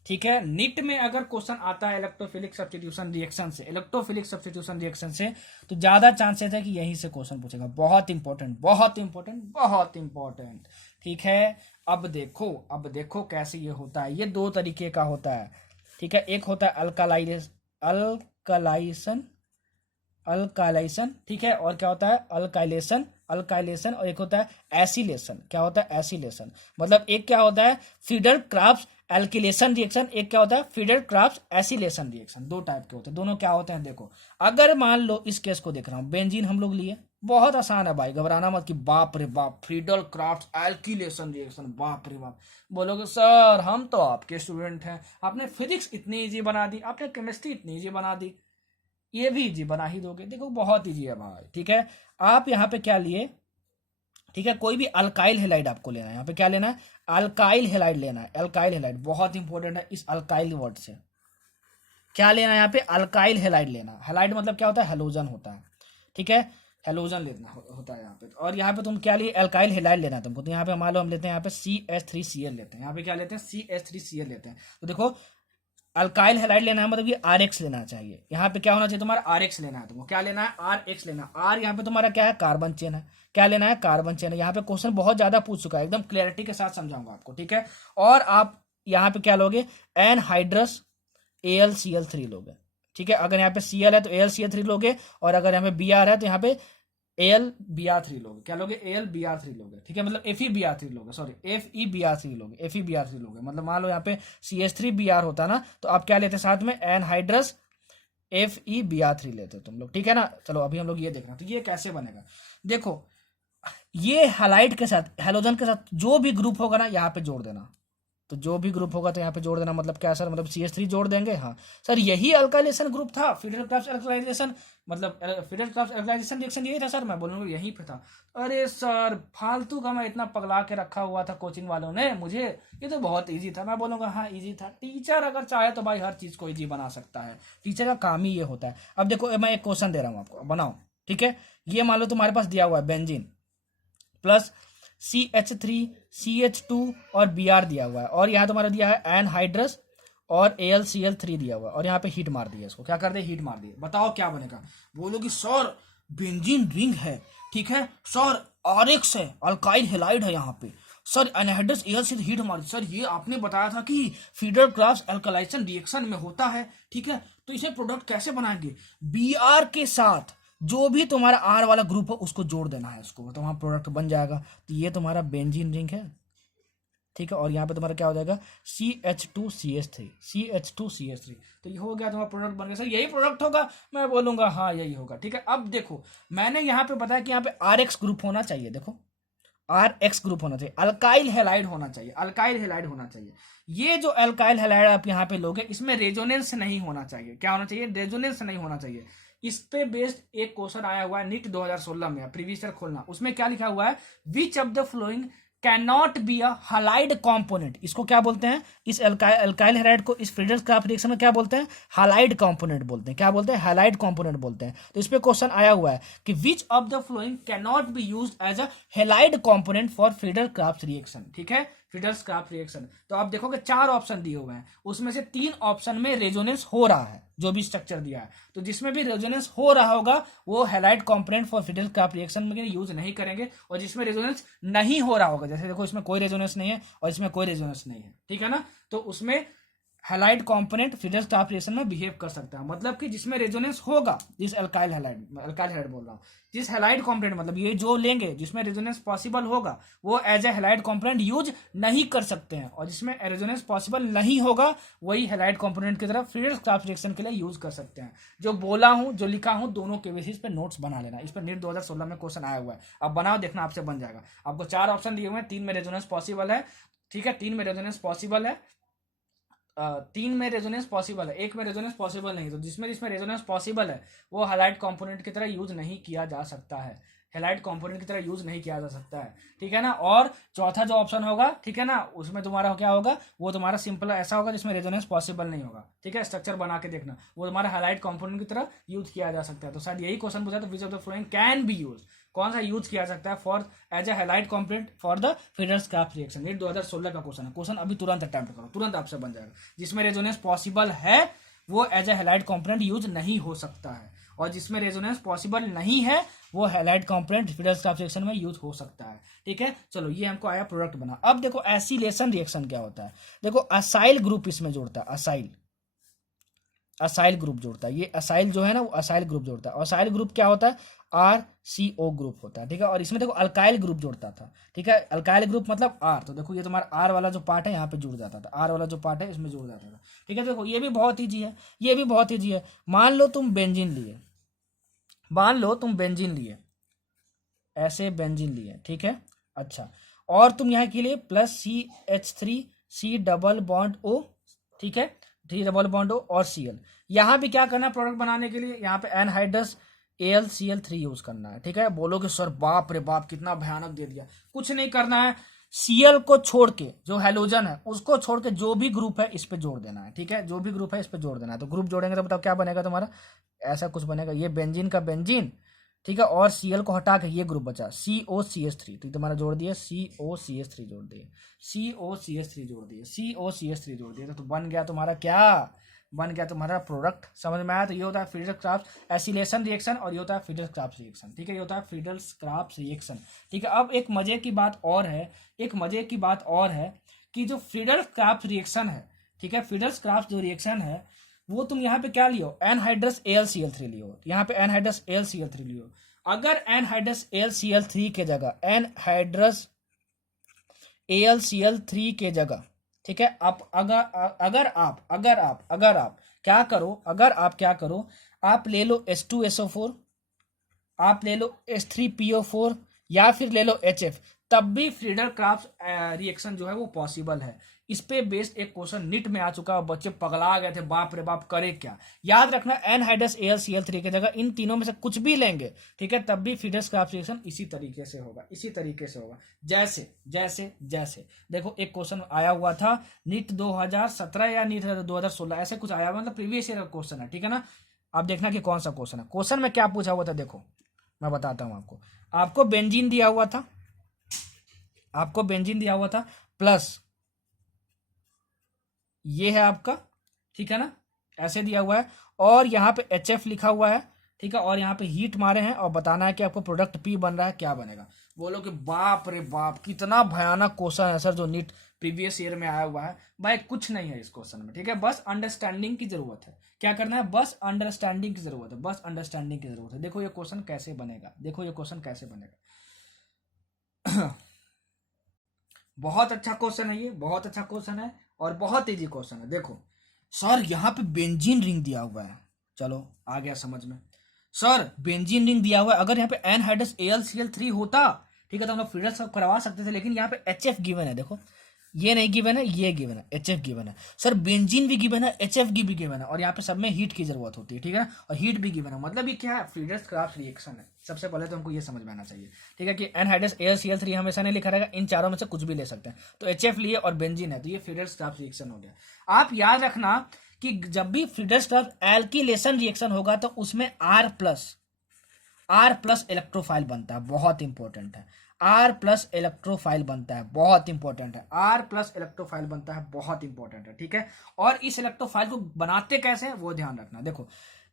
ठीक है, नीट में अगर क्वेश्चन आता है इलेक्ट्रोफिलिक सब्स्टिट्यूशन रिएक्शन से, इलेक्ट्रोफिलिक सब्स्टिट्यूशन रिएक्शन से, तो ज्यादा चांसेस है कि यहीं से क्वेश्चन पूछेगा। बहुत इंपॉर्टेंट, बहुत इंपॉर्टेंट, बहुत इंपॉर्टेंट। ठीक है, अब देखो कैसे ये होता है। ये 2 तरीके का होता है। ठीक है, एक होता है अल्काइलेशन, ठीक है, और क्या होता है अल्काइलेशन, और एक होता है एसिलेशन। क्या होता है एसिलेशन, मतलब एक क्या होता है फ्रीडल क्राफ्ट्स एल्किलेशन रिएक्शन, एक क्या होता है Friedel Crafts acylation reaction. 2 type के होते हैं, दोनों क्या होते हैं देखो। अगर मान लो इस केस को देख रहा हूं, बेंजीन हम लोग लिए, बहुत आसान है भाई, घबराना मत कि बाप रे बाप फ्रीडल क्राफ्ट्स एल्किलेशन रिएक्शन, बाप रे बाप। बोलोगे सर हम तो आपके स्टूडेंट हैं, आपने फिजिक्स इतनी इजी बना दी, आपने केमिस्ट्री इतनी इजी बना दी, ये भी इजी बना ही दोगे। देखो बहुत इजी है भाई। ठीक है, आप यहाँ पे क्या लिए, ठीक है, कोई भी अल्काइल हेलाइड आपको लेना है। यहाँ पे क्या लेना है, अल्काइल हेलाइड लेना है। अल्काइल हेलाइड बहुत इंपॉर्टेंट है, इस अल्काइल वर्ड से क्या लेना है, यहाँ पे अल्काइल हेलाइड लेना। हेलाइड मतलब क्या होता है, हेलोजन होता है। ठीक है, हेलोजन लेना होता है यहाँ पे। और यहाँ पे तुम क्या लिए, अल्काइल हेलाइड लेना है तुमको। तो यहाँ पे मान लो हम लेते हैं यहाँ पे CH3Cl लेते हैं। यहाँ पे क्या लेते हैं, CH3Cl लेते हैं। तो देखो अल्काइल हेलाइड लेना है मतलब कि RX लेना चाहिए। यहाँ पे क्या होना चाहिए तुम्हारा, RX लेना है तुमको। क्या लेना है, RX लेना। R यहाँ पे तुम्हारा क्या है, कार्बन चेन है। क्या लेना है, कार्बन चेन है। यहाँ पे क्वेश्चन बहुत ज्यादा पूछ चुका है, एकदम क्लियरिटी के साथ समझाऊंगा आपको। ठीक है, और आप यहाँ पे क्या लोगे, एनहाइड्रस AlCl3 लोगे। ठीक है, अगर यहाँ पे Cl है तो AlCl3 लोगे, और अगर यहाँ पे Br है तो यहाँ पे AlBr3 लोगे। क्या लोगे, AlBr3 लोगे। ठीक है, मतलब FeBr3 लोगे, सॉरी FeBr3 लोगे, FeBr3 लोगे। मतलब मान लो यहाँ पे CH3Br होता ना, तो आप क्या लेते साथ में, एनहाइड्रस FeBr3 लेते तुम लोग। ठीक है ना। चलो अभी हम लोग ये देख रहे हैं, तो ये कैसे बनेगा देखो। ये हैलाइड के साथ, हेलोजन के साथ जो भी ग्रुप होगा ना यहाँ पे जोड़ देना। तो जो भी ग्रुप होगा तो यहाँ पे जोड़ देना। मतलब क्या सर, मतलब CH3 जोड़ देंगे। हाँ सर, यही अल्काइलेशन ग्रुप था, फ्रीडल क्राफ्ट्स अल्काइलेशन, मतलब फ्रीडल क्राफ्ट्स अल्काइलेशन रिएक्शन यही था सर। मैं बोलूँगा यहीं पे था। अरे सर फालतू का मैं इतना पगला के रखा हुआ था कोचिंग वालों ने मुझे, ये तो बहुत ईजी था। मैं बोलूँगा हाँ ईजी था। टीचर अगर चाहे तो भाई हर चीज़ को ईजी बना सकता है, टीचर का काम ही ये होता है। अब देखो मैं एक क्वेश्चन दे रहा हूँ आपको, बनाओ। ठीक है, ये मान लो तुम्हारे पास दिया हुआ है बेंजीन प्लस CH3 CH2 और Br दिया हुआ है, और यहाँ तुम्हारा दिया है एनहाइड्रस और AlCl3 दिया हुआ है, और यहाँ पे हीट मार दिया। इसको क्या कर दे, हीट मार दिए। बताओ क्या बनेगा। बोलोगी सर बेंजीन रिंग है, ठीक है सर, RX है, अल्काइल हेलाइड है यहाँ पे, सर एनहाइड्रस AlCl हीट मार। सर ये आपने बताया था कि फ्रीडल क्राफ्ट्स अल्काइलेशन रिएक्शन में होता है, ठीक है, तो इसे प्रोडक्ट कैसे बनाएंगे, Br के साथ जो भी तुम्हारा R वाला ग्रुप है उसको जोड़ देना है इसको, तो वहां प्रोडक्ट बन जाएगा। तो ये तुम्हारा बेंजीन रिंग है। ठीक है, और यहाँ पे तुम्हारा क्या हो जाएगा CH2CH3, CH2CH3। तो ये हो गया तुम्हारा प्रोडक्ट बन गया। सर यही प्रोडक्ट होगा, मैं बोलूंगा हाँ यही होगा। ठीक है, अब देखो मैंने यहाँ पे बताया कि यहाँ पे RX ग्रुप होना चाहिए। देखो RX ग्रुप होना चाहिए, अल्काइल हैलाइड होना चाहिए, अल्काइल हैलाइड होना चाहिए। ये जो अल्काइल हैलाइड आप यहाँ पे लोगे, इसमें रेजोनेंस नहीं होना चाहिए। क्या होना चाहिए? रेजोनेंस नहीं होना चाहिए। इस पे बेस्ड एक क्वेश्चन आया हुआ है नीट 2016 में, प्रीवियस ईयर खोलना, उसमें क्या लिखा हुआ है, विच of the following can not be a halide component. इसको क्या बोलते हैं, इस अल्काइल हैलाइड को इस फ्रीडर्स क्राफ्ट रिएक्शन में क्या बोलते हैं, हालाइड कॉम्पोनेंट बोलते हैं। क्या बोलते हैं? हालाइड कॉम्पोनेंट बोलते हैं। तो इस पे क्वेश्चन आया हुआ है कि which of the following can not be used as a halide component for Friedel Crafts reaction. ठीक है, फ्रीडर्स क्राफ्ट रिएक्शन। तो आप देखोगे 4 ऑप्शन दिए हुए हैं, उसमें से 3 ऑप्शन में रेजोनेंस हो रहा है, जो भी स्ट्रक्चर दिया है। तो जिसमें भी रेजोनेंस हो रहा होगा वो halide component for Friedel's Crafts reaction में यूज नहीं करेंगे, और जिसमें रेजोनेंस नहीं हो रहा होगा, जैसे देखो इसमें कोई रेजोनेंस नहीं है और इसमें कोई रेजोनेंस नहीं है, ठीक है ना, तो उसमें हैलाइड कंपोनेंट फ्रीडर्स क्राफ्ट रिएक्शन में बिहेव कर सकता है। मतलब कि जिसमें रेजोनेंस होगा, जिस अल्काइल हैलाइड बोल रहा हूँ, जिस हैलाइड कंपोनेंट, मतलब ये जो लेंगे जिसमें रेजोनेंस पॉसिबल होगा, वो as a halide component use नहीं कर सकते हैं, और जिसमें रेजोनेंस पॉसिबल नहीं होगा वही हैलाइड कंपोनेंट की तरह फ्रीडर्स क्राफ्ट रिएक्शन के लिए यूज कर सकते हैं। जो बोला हूं, जो लिखा हूं, दोनों के बेसिस पे नोट्स बना लेना। इस पर नीट 2016 में क्वेश्चन आया हुआ है, अब बनाओ, देखना आपसे बन जाएगा। आपको 4 ऑप्शन दिए हुए हैं, 3 में रेजोनेंस पॉसिबल है। ठीक है, 3 में रेजोनेंस पॉसिबल है, 3 में रेजोनेंस पॉसिबल है, 1 में रेजोनेंस पॉसिबल नहीं। तो जिसमें जिसमें रेजोनेंस पॉसिबल है वो हैलाइड कंपोनेंट की तरह यूज नहीं किया जा सकता है, हैलाइड कंपोनेंट की तरह यूज नहीं किया जा सकता है। ठीक है ना, और चौथा जो ऑप्शन होगा, ठीक है ना, उसमें तुम्हारा क्या होगा, वो तुम्हारा सिंपल ऐसा होगा जिसमें रेजोनेंस पॉसिबल नहीं होगा। ठीक है, स्ट्रक्चर बना के देखना, वो तुम्हारा हैलाइड कंपोनेंट की तरह यूज किया जा सकता है। तो शायद यही क्वेश्चन पूछा, तो which of the following can be use, कौन सा यूज किया सकता है for as a halide component for the Friedel's Crafts reaction. NEET 2016 का क्वेश्चन है। क्वेश्चन अभी तुरंत अटेम्प्ट करो, तुरंत आपसे बन जाएगा। जिसमें रेजोनेंस पॉसिबल है वो as a halide component use नहीं हो सकता है, और जिसमें रेजोनेंस पॉसिबल नहीं है वो हैलाइड कंपोनेंट फ्रीडर्स क्राफ्ट रिएक्शन में यूज हो सकता है। ठीक है, चलो ये हमको आया प्रोडक्ट बना। अब देखो एसिलेशन रिएक्शन क्या होता है। देखो असाइल ग्रुप इसमें जोड़ता है, असाइल ग्रुप जोड़ता है। ये असाइल जो है ना, वो असाइल ग्रुप जोड़ता है। असाइल ग्रुप क्या होता है? RCO ग्रुप होता है। ठीक है, और इसमें देखो अल्काइल ग्रुप जोड़ता था। ठीक है, अल्काइल ग्रुप मतलब R, तो देखो ये तुम्हारा R वाला जो पार्ट है यहाँ पे जुड़ जाता था, R वाला जो पार्ट है इसमें जुड़ जाता था। ठीक है, देखो ये भी बहुत ईजी है, ये भी बहुत ईजी है। मान लो तुम बेंजीन लिए, मान लो तुम बेंजीन लिए, ऐसे बेंजीन लिए, ठीक है, अच्छा, और तुम यहाँ के लिए +CH3 डबल बॉन्ड O, ठीक है, 3 डबल बॉन्ड O और Cl। यहाँ भी क्या करना है प्रोडक्ट बनाने के लिए, यहाँ पे एनहाइड्रस AlCl3 यूज करना है। ठीक है, बोलोगे सर बाप रे बाप कितना भयानक दे दिया। कुछ नहीं करना है, Cl को छोड़ के, जो हैलोजन है उसको छोड़ के जो भी ग्रुप है इस पे जोड़ देना है। ठीक है, जो भी ग्रुप है इस पे जोड़ देना है। तो ग्रुप जोड़ेंगे तो बताओ क्या बनेगा तुम्हारा, ऐसा कुछ बनेगा, ये बेंजीन का बेंजीन, ठीक है, और Cl को हटा के ये ग्रुप बचा COCH3, तो तुम्हारा जोड़ दिए COCH3 जोड़ दिए, COCH3 जोड़ दिए, COCH3 जोड़ दिए, तो बन गया तुम्हारा क्या, बन गया तुम्हारा प्रोडक्ट। समझ में आया? तो ये होता है फ्रीडर्स क्राफ्ट एसिलेशन रिएक्शन, और ये होता है फ्रीडर्स क्राफ्ट रिएक्शन। ठीक है, ये होता है फ्रीडर्स क्राफ्ट रिएक्शन। ठीक है, अब एक मजे की बात और है, एक मजे की बात और है कि जो फ्रीडर्स क्राफ्ट रिएक्शन है, ठीक है, फ्रीडर्स क्राफ्ट जो रिएक्शन है वो तुम यहाँ पे क्या लियो, एनहाइड्रस AlCl3 लियो, यहाँ पे एनहाइड्रस AlCl3 लियो। अगर एनहाइड्रस AlCl3 के जगह, एनहाइड्रस AlCl3 के जगह, ठीक है, आप अगर आप क्या करो, अगर आप क्या करो, आप ले लो H2SO4, आप ले लो H3PO4, या फिर ले लो HF, तब भी फ्रीडर क्राफ्ट रिएक्शन जो है वो पॉसिबल है। इस पे बेस्ड एक क्वेश्चन नीट में आ चुका है, बच्चे पगला गए थे, बाप रे बाप करे क्या। याद रखना, एनहाइड्रस AlCl3 की जगह इन तीनों में से कुछ भी लेंगे, ठीक है, तब भी फ्रीडर्स क्राफ्ट रिएक्शन इसी तरीके से होगा, इसी तरीके से होगा। जैसे जैसे जैसे देखो एक क्वेश्चन आया हुआ था नीट 2017 या नीट 2016, ऐसे कुछ आया हुआ, मतलब प्रीवियस ईयर का क्वेश्चन है। ठीक है ना, अब देखना कि कौन सा क्वेश्चन है। क्वेश्चन में क्या पूछा हुआ था, देखो मैं बताता हूं आपको। आपको बेंजीन दिया हुआ था, आपको बेंजीन दिया हुआ था, प्लस ये है आपका, ठीक है ना, ऐसे दिया हुआ है, और यहाँ पे HF लिखा हुआ है, ठीक है, और यहाँ पे हीट मारे हैं, और बताना है कि आपको प्रोडक्ट P बन रहा है, क्या बनेगा। बोलो कि बाप रे बाप कितना भयानक क्वेश्चन है सर जो नीट प्रीवियस ईयर में आया हुआ है। भाई कुछ नहीं है इस क्वेश्चन में, ठीक है, बस अंडरस्टैंडिंग की जरूरत है। क्या करना है, बस अंडरस्टैंडिंग की जरूरत है, बस अंडरस्टैंडिंग की जरूरत है। देखो ये क्वेश्चन कैसे बनेगा, देखो ये क्वेश्चन कैसे बनेगा। बहुत अच्छा क्वेश्चन है, ये बहुत अच्छा क्वेश्चन है और बहुत इजी क्वेश्चन है। देखो सर यहाँ पे बेंजीन रिंग दिया हुआ है, चलो आ गया समझ में। सर बेंजीन रिंग दिया हुआ है, अगर यहाँ पे एनहाइड्रस AlCl3 होता, ठीक है, तो हम लोग फ्रीडस करवा सकते थे, लेकिन यहाँ पे HF गिवन है। देखो ये नहीं गिवन है, ये गिवन है, HF गिवन है। सर बेंजीन भी गिवन है, HF भी गिवन है, और यहाँ पे सब में हीट की जरूरत होती है, ठीक है ना, और हीट भी गिवन है। मतलब ये क्या है, फ्रीडस क्राफ्ट रिएक्शन है। सबसे पहले तो हमको ये समझ में आना चाहिए, ठीक है, कि एनहाइड्रस AlCl3 हमेशा नहीं लिखा रहेगा, इन चारों में से कुछ भी ले सकते हैं। तो HF लिए और बेंजीन है, तो ये फ्रीडस क्राफ्ट रिएक्शन हो गया। आप याद रखना कि जब भी फ्रीडस क्राफ्ट एल्किलेशन रिएक्शन होगा तो उसमें R प्लस इलेक्ट्रोफाइल बनता है, बहुत इंपॉर्टेंट है। R प्लस इलेक्ट्रोफाइल बनता है, बहुत इंपॉर्टेंट है। R प्लस इलेक्ट्रोफाइल बनता है, बहुत इंपॉर्टेंट है, ठीक है। और इस इलेक्ट्रोफाइल को बनाते कैसे हैं वो ध्यान रखना। देखो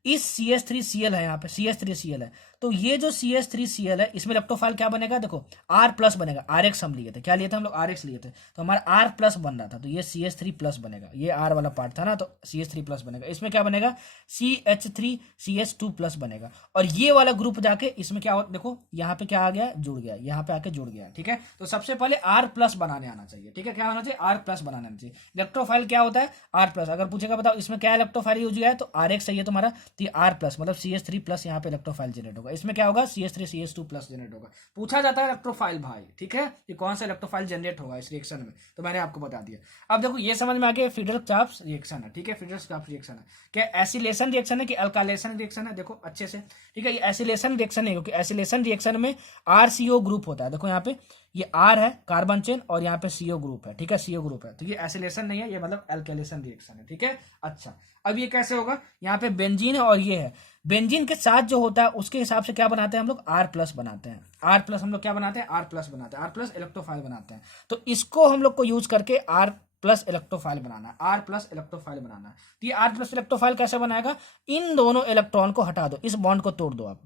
इस CH3Cl है, यहाँ पे CH3Cl है, तो ये जो CH3Cl है इसमें इलेक्ट्रोफाइल क्या बनेगा, देखो R प्लस बनेगा। RH हम लिए थे, क्या लिए थे हम लोग, RH लिए थे, तो हमारा R प्लस बन रहा था, तो ये CH3 प्लस बनेगा। ये R वाला पार्ट था ना, तो CH3 प्लस बनेगा। इसमें क्या बनेगा, CH3CH2 प्लस बनेगा। और ये वाला ग्रुप जाके इसमें क्या होता, देखो यहाँ पे क्या आ गया, जुड़ गया, यहाँ पे आके जुड़ गया, ठीक है। तो सबसे पहले R प्लस बनाने आना चाहिए, ठीक है, क्या होना चाहिए, R प्लस बनाने आना चाहिए। इलेक्ट्रोफाइल क्या होता है, R प्लस। अगर पूछेगा बताओ इसमें क्या इलेक्ट्रोफाइल यूज किया है, तो RH है तुम्हारा, तो ये R प्लस मतलब CH3 प्लस यहाँ पे इलेक्ट्रोफाइल जनरेट होगा। इसमें क्या होगा, CH3CH2 प्लस जनरेट होगा। पूछा जाता है इलेक्ट्रोफाइल भाई, ठीक है, ये कौन सा इलेक्ट्रोफाइल जनरेट होगा इस रिएक्शन में, तो मैंने आपको बता दिया। अब देखो ये समझ में आ गया, फ्रीडल क्राफ्ट रिएक्शन है, ठीक है, फ्रीडल क्राफ्ट रिएक्शन है। क्या एसिलेशन रिएक्शन है कि अल्काइलेशन रिएक्शन है, देखो अच्छे से, ठीक है। ये एसिलेशन रिएक्शन नहीं, क्योंकि एसिलेशन रिएक्शन में RCO ग्रुप होता है। देखो यहाँ पे ये R है कार्बन चेन, और यहाँ पे CO ग्रुप है, ठीक है, CO ग्रुप है, तो ये एसिलेशन नहीं है, ये मतलब अल्काइलेशन रिएक्शन है, ठीक है। अच्छा अब ये कैसे होगा, यहाँ पे बेंजीन है और ये है, बेंजीन के साथ जो होता है उसके हिसाब से क्या बनाते हैं हम लोग, R प्लस बनाते हैं। R प्लस हम लोग क्या बनाते हैं, R प्लस बनाते हैं, R प्लस इलेक्ट्रोफाइल बनाते हैं। तो इसको हम लोग को यूज करके R प्लस इलेक्ट्रोफाइल बनाना है, R प्लस इलेक्ट्रोफाइल बनाना है। तो ये R प्लस इलेक्ट्रोफाइल कैसे बनाएगा, इन दोनों इलेक्ट्रॉन को हटा दो, इस बॉन्ड को तोड़ दो, आप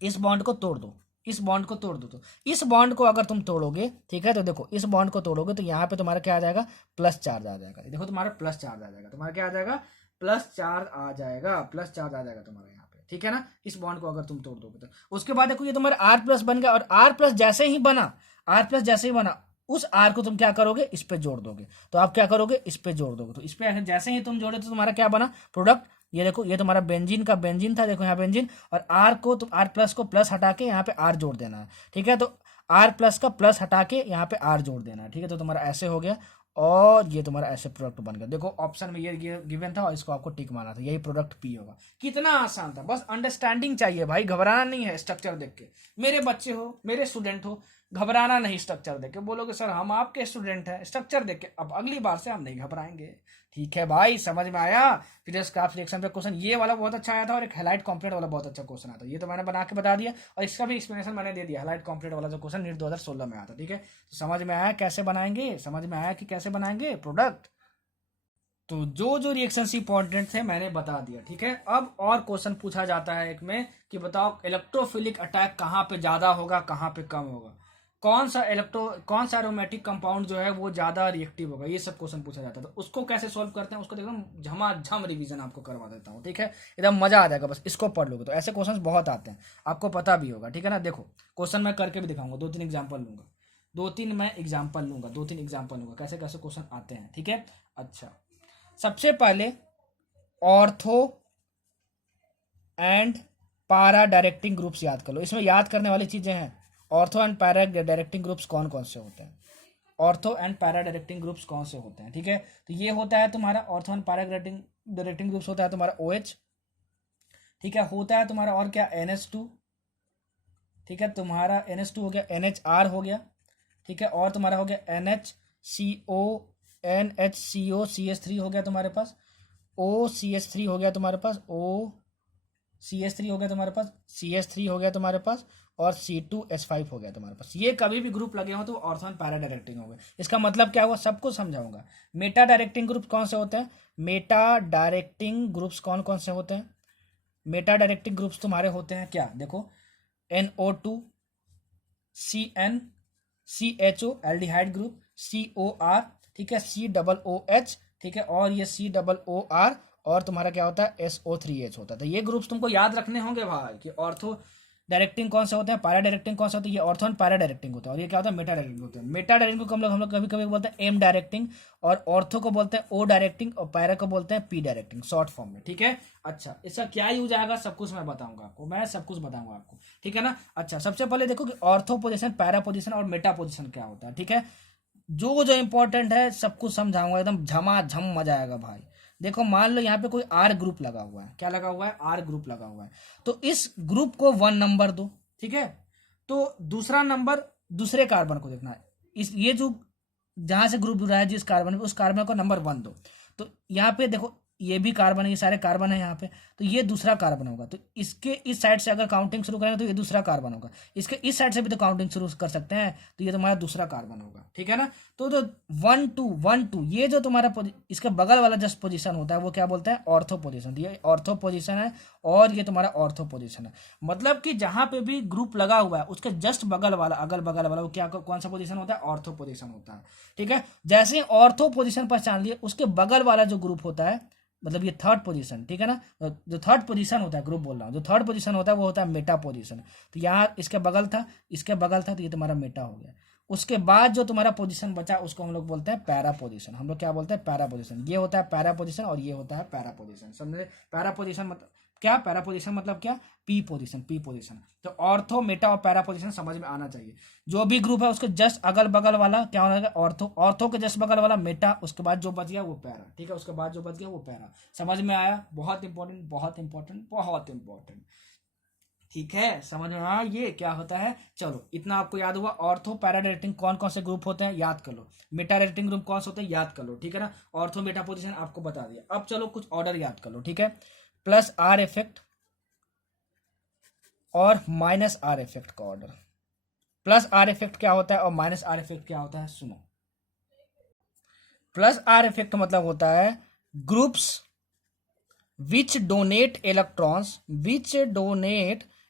इस बॉन्ड को तोड़ दो, इस बॉन्ड को तोड़ दो। तो इस बॉन्ड को अगर तुम तोड़ोगे, ठीक है, तो देखो इस बॉन्ड को तोड़ोगे तो यहाँ पे तुम्हारा क्या आ जाएगा, प्लस चार्ज आ जाएगा। देखो तुम्हारा प्लस चार्ज आ जाएगा, तुम्हारा क्या आ जाएगा, प्लस चार्ज आ जाएगा, प्लस चार्ज आ जाएगा तुम्हारा यहाँ पे, ठीक है ना। इस बॉन्ड को अगर तुम तोड़ दोगे तो उसके बाद देखो ये तुम्हारा R प्लस बन गया, और R प्लस जैसे ही बना, R प्लस जैसे ही बना, उस R को तुम क्या करोगे, इस पे जोड़ दोगे। तो आप क्या करोगे, इस पे जोड़ दोगे, तो इस पे जैसे ही तुम जोड़े तो तुम्हारा क्या बना, प्रोडक्ट। ये देखो ये तुम्हारा बेंजीन का बेंजीन था, देखो यहाँ बेंजीन, और R को तुम R प्लस को प्लस हटा के यहाँ पे R जोड़ देना है, ठीक है। तो R प्लस का प्लस हटा के यहाँ पे R जोड़ देना है, ठीक है। तो तुम्हारा ऐसे हो गया, और ये तुम्हारा ऐसे प्रोडक्ट बन गया। देखो ऑप्शन में ये गिवन था और इसको आपको टिक मारना था, यही प्रोडक्ट P होगा। कितना आसान था, बस अंडरस्टैंडिंग चाहिए भाई, घबराना नहीं है स्ट्रक्चर देख के। मेरे बच्चे हो, मेरे स्टूडेंट हो, घबराना नहीं स्ट्रक्चर देख के। बोलोगे सर हम आपके स्टूडेंट हैं, स्ट्रक्चर देख के, अब अगली बार से हम नहीं घबराएंगे, ठीक है भाई, समझ में आया। फिर क्राफ्ट रिएक्शन पे क्वेश्चन ये वाला बहुत अच्छा आया था, और एक हैलाइट कॉम्प्लेट वाला बहुत अच्छा क्वेश्चन आया था, ये तो मैंने बना के बता दिया, और इसका भी एक्सप्लेनेशन मैंने दे दिया। हैलाइट कॉम्प्लेट वाला जो क्वेश्चन नीट 2016 में आया था, ठीक है। तो समझ में आया कैसे बनाएंगे, समझ में आया कि कैसे बनाएंगे प्रोडक्ट। तो जो जो रिएक्शंस इंपॉर्टेंट थे मैंने बता दिया, ठीक है। अब और क्वेश्चन पूछा जाता है एक में कि बताओ इलेक्ट्रोफिलिक अटैक कहाँ पे ज्यादा होगा, कहाँ पे कम होगा, कौन सा एरोमेटिक कंपाउंड जो है वो ज्यादा रिएक्टिव होगा, ये सब क्वेश्चन पूछा जाता है। तो उसको कैसे सॉल्व करते हैं, उसको एकदम झमाझम रिवीजन आपको करवा देता हूँ, ठीक है, एकदम मजा आ जाएगा, बस इसको पढ़ लोगे तो। ऐसे क्वेश्चन बहुत आते हैं, आपको पता भी होगा, ठीक है ना। देखो क्वेश्चन मैं करके भी दिखाऊंगा, दो तीन एग्जाम्पल लूंगा, कैसे कैसे क्वेश्चन आते हैं, ठीक है। अच्छा सबसे पहले ऑर्थो एंड पारा डायरेक्टिंग ग्रुप्स याद कर लो, इसमें याद करने वाली चीजें हैं। Ortho and para directing groups कौन कौन से होते हैं, ortho and para directing groups कौन से होते हैं, ठीक है। तो ये होता है तुम्हारा ortho and para directing groups होता है तुम्हारा OH, ठीक है, होता है तुम्हारा और क्या NH2, ठीक है, तुम्हारा NH2 हो गया, NHR हो गया, ठीक है, और तुम्हारा हो गया NHCO CH3 हो गया तुम्हारे पास, OCH3 हो गया तुम्हारे पास, OCH3 हो गया तुम्हारे पास, CH3 हो गया तुम्हारे पास, और C2H5 हो गया तुम्हारे पास। ये कभी भी ग्रुप लगे हो तो ऑर्थो एंड पैरा डायरेक्टिंग हो गए। इसका मतलब क्या हुआ, सबको समझाऊंगा। मेटा डायरेक्टिंग ग्रुप कौन से होते हैं, मेटा डायरेक्टिंग ग्रुप्स कौन कौन से होते हैं, मेटा डायरेक्टिंग ग्रुप्स तुम्हारे होते हैं क्या, देखो NO2 CN CHO aldehyde group, COR, ठीक है, COOH, ठीक है, और ये COOR, और तुम्हारा क्या होता है SO3H होता है। तो ये ग्रुप्स तुमको याद रखने होंगे भाई, कि ऑर्थो डायरेक्टिंग कौन सा होता है, पैरा डायरेक्टिंग कौन सा होता है, ये ऑर्थो एंड पैरा डायरेक्टिंग होता है, और ये क्या होता है, मेटा डायरेक्टिंग होता है। मेटा डायरेक्टिंग को हम लोग कभी कभी बोलते हैं एम डायरेक्टिंग, और ऑर्थो को बोलते हैं ओ डायरेक्टिंग, और पैरा को बोलते हैं पी डायरेक्टिंग शॉर्ट फॉर्म में, ठीक है। अच्छा, इसका क्या यूज आएगा सब कुछ मैं बताऊंगा आपको, मैं सब कुछ बताऊंगा आपको, ठीक है ना। अच्छा, सबसे पहले देखो कि ऑर्थो पोजिशन, पैरा पोजिशन और मेटा पोजिशन क्या होता है, ठीक है। जो जो इंपॉर्टेंट है सब कुछ समझाऊंगा, एकदम झमाझम मजा आएगा भाई। देखो मान लो यहाँ पे कोई आर ग्रुप लगा हुआ है, क्या लगा हुआ है, आर ग्रुप लगा हुआ है, तो इस ग्रुप को 1 नंबर दो, ठीक है। तो दूसरा नंबर दूसरे कार्बन को देखना है, इस ये जो जहां से ग्रुप जुड़ रहा है जिस कार्बन पे, उस कार्बन को नंबर 1 दो। तो यहाँ पे देखो ये भी कार्बन है, ये सारे कार्बन है यहाँ पे, तो ये दूसरा कार्बन होगा। तो इसके इस साइड से अगर काउंटिंग शुरू करेंगे तो ये दूसरा कार्बन होगा, इसके इस साइड से भी तो काउंटिंग शुरू कर सकते हैं, तो ये तुम्हारा दूसरा कार्बन होगा, ठीक है ना। तो 1 2 ये जो तुम्हारा इसके बगल वाला जस्ट पोजीशन होता है वो क्या बोलते हैं, ऑर्थो पोजीशन। ये ऑर्थो पोजीशन है और ये तुम्हारा ऑर्थो पोजीशन है। मतलब कि जहां पे भी ग्रुप लगा हुआ है उसके जस्ट बगल वाला, अगल बगल वाला, वो क्या कौन सा पोजीशन होता है, ऑर्थो पोजीशन होता है, ठीक है। जैसे ऑर्थो पोजीशन पहचान लिए, उसके बगल वाला जो ग्रुप होता है, मतलब ये थर्ड पोजीशन, ठीक है ना। जो थर्ड पोजीशन होता है, ग्रुप बोल रहा हूँ, जो थर्ड पोजीशन होता है वो होता है मेटा पोजीशन। तो यहाँ इसके बगल था, इसके बगल था, तो ये तुम्हारा मेटा हो गया। उसके बाद जो तुम्हारा पोजीशन बचा उसको हम लोग बोलते हैं पैरा पोजीशन। हम लोग क्या बोलते हैं, पैरा पोजीशन। ये होता है पैरा पोजीशन और ये होता है पैरा पोजीशन, समझे। पैरा पोजीशन मतलब क्या, पैरा पोजीशन मतलब क्या, पी पोजीशन, पी पोजीशन। तो ऑर्थो, मेटा और पैरा पोजीशन समझ में आना चाहिए। जो भी ग्रुप है उसके जस्ट अगल बगल वाला क्या होना है, ऑर्थो, ऑर्थो के जस्ट बगल वाला मेटा, उसके बाद जो बच गया वो पैरा, ठीक है। उसके बाद जो बच गया वो पैरा। समझ में आया, बहुत इंपॉर्टेंट, बहुत इंपॉर्टेंट, बहुत इंपॉर्टेंट, ठीक है। समझ में आया ये क्या होता है। चलो इतना आपको याद हुआ। ऑर्थो पैरा डायरेक्टिंग कौन कौन से ग्रुप होते हैं याद कर लो, मेटा डायरेक्टिंग ग्रुप कौन से होते हैं याद कर लो, ठीक है ना। ऑर्थो मेटा पोजीशन आपको बता दिया। अब चलो कुछ ऑर्डर याद कर लो, ठीक है। प्लस आर इफेक्ट और माइनस आर इफेक्ट का ऑर्डर। प्लस आर इफेक्ट क्या होता है और माइनस आर इफेक्ट क्या होता है, सुनो। प्लस आर इफेक्ट मतलब होता है groups which donate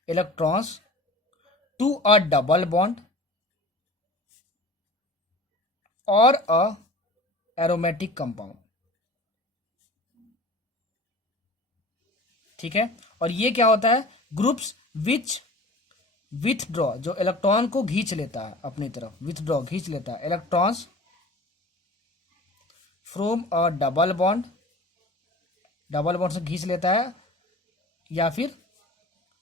electrons to a double bond और अ एरोमेटिक कंपाउंड, ठीक है। और ये क्या होता है, ग्रुप्स विच विथड्रॉ, जो इलेक्ट्रॉन को खींच लेता है अपनी तरफ, विथड्रॉ खींच लेता है electrons from a double bond से खींच लेता है, या फिर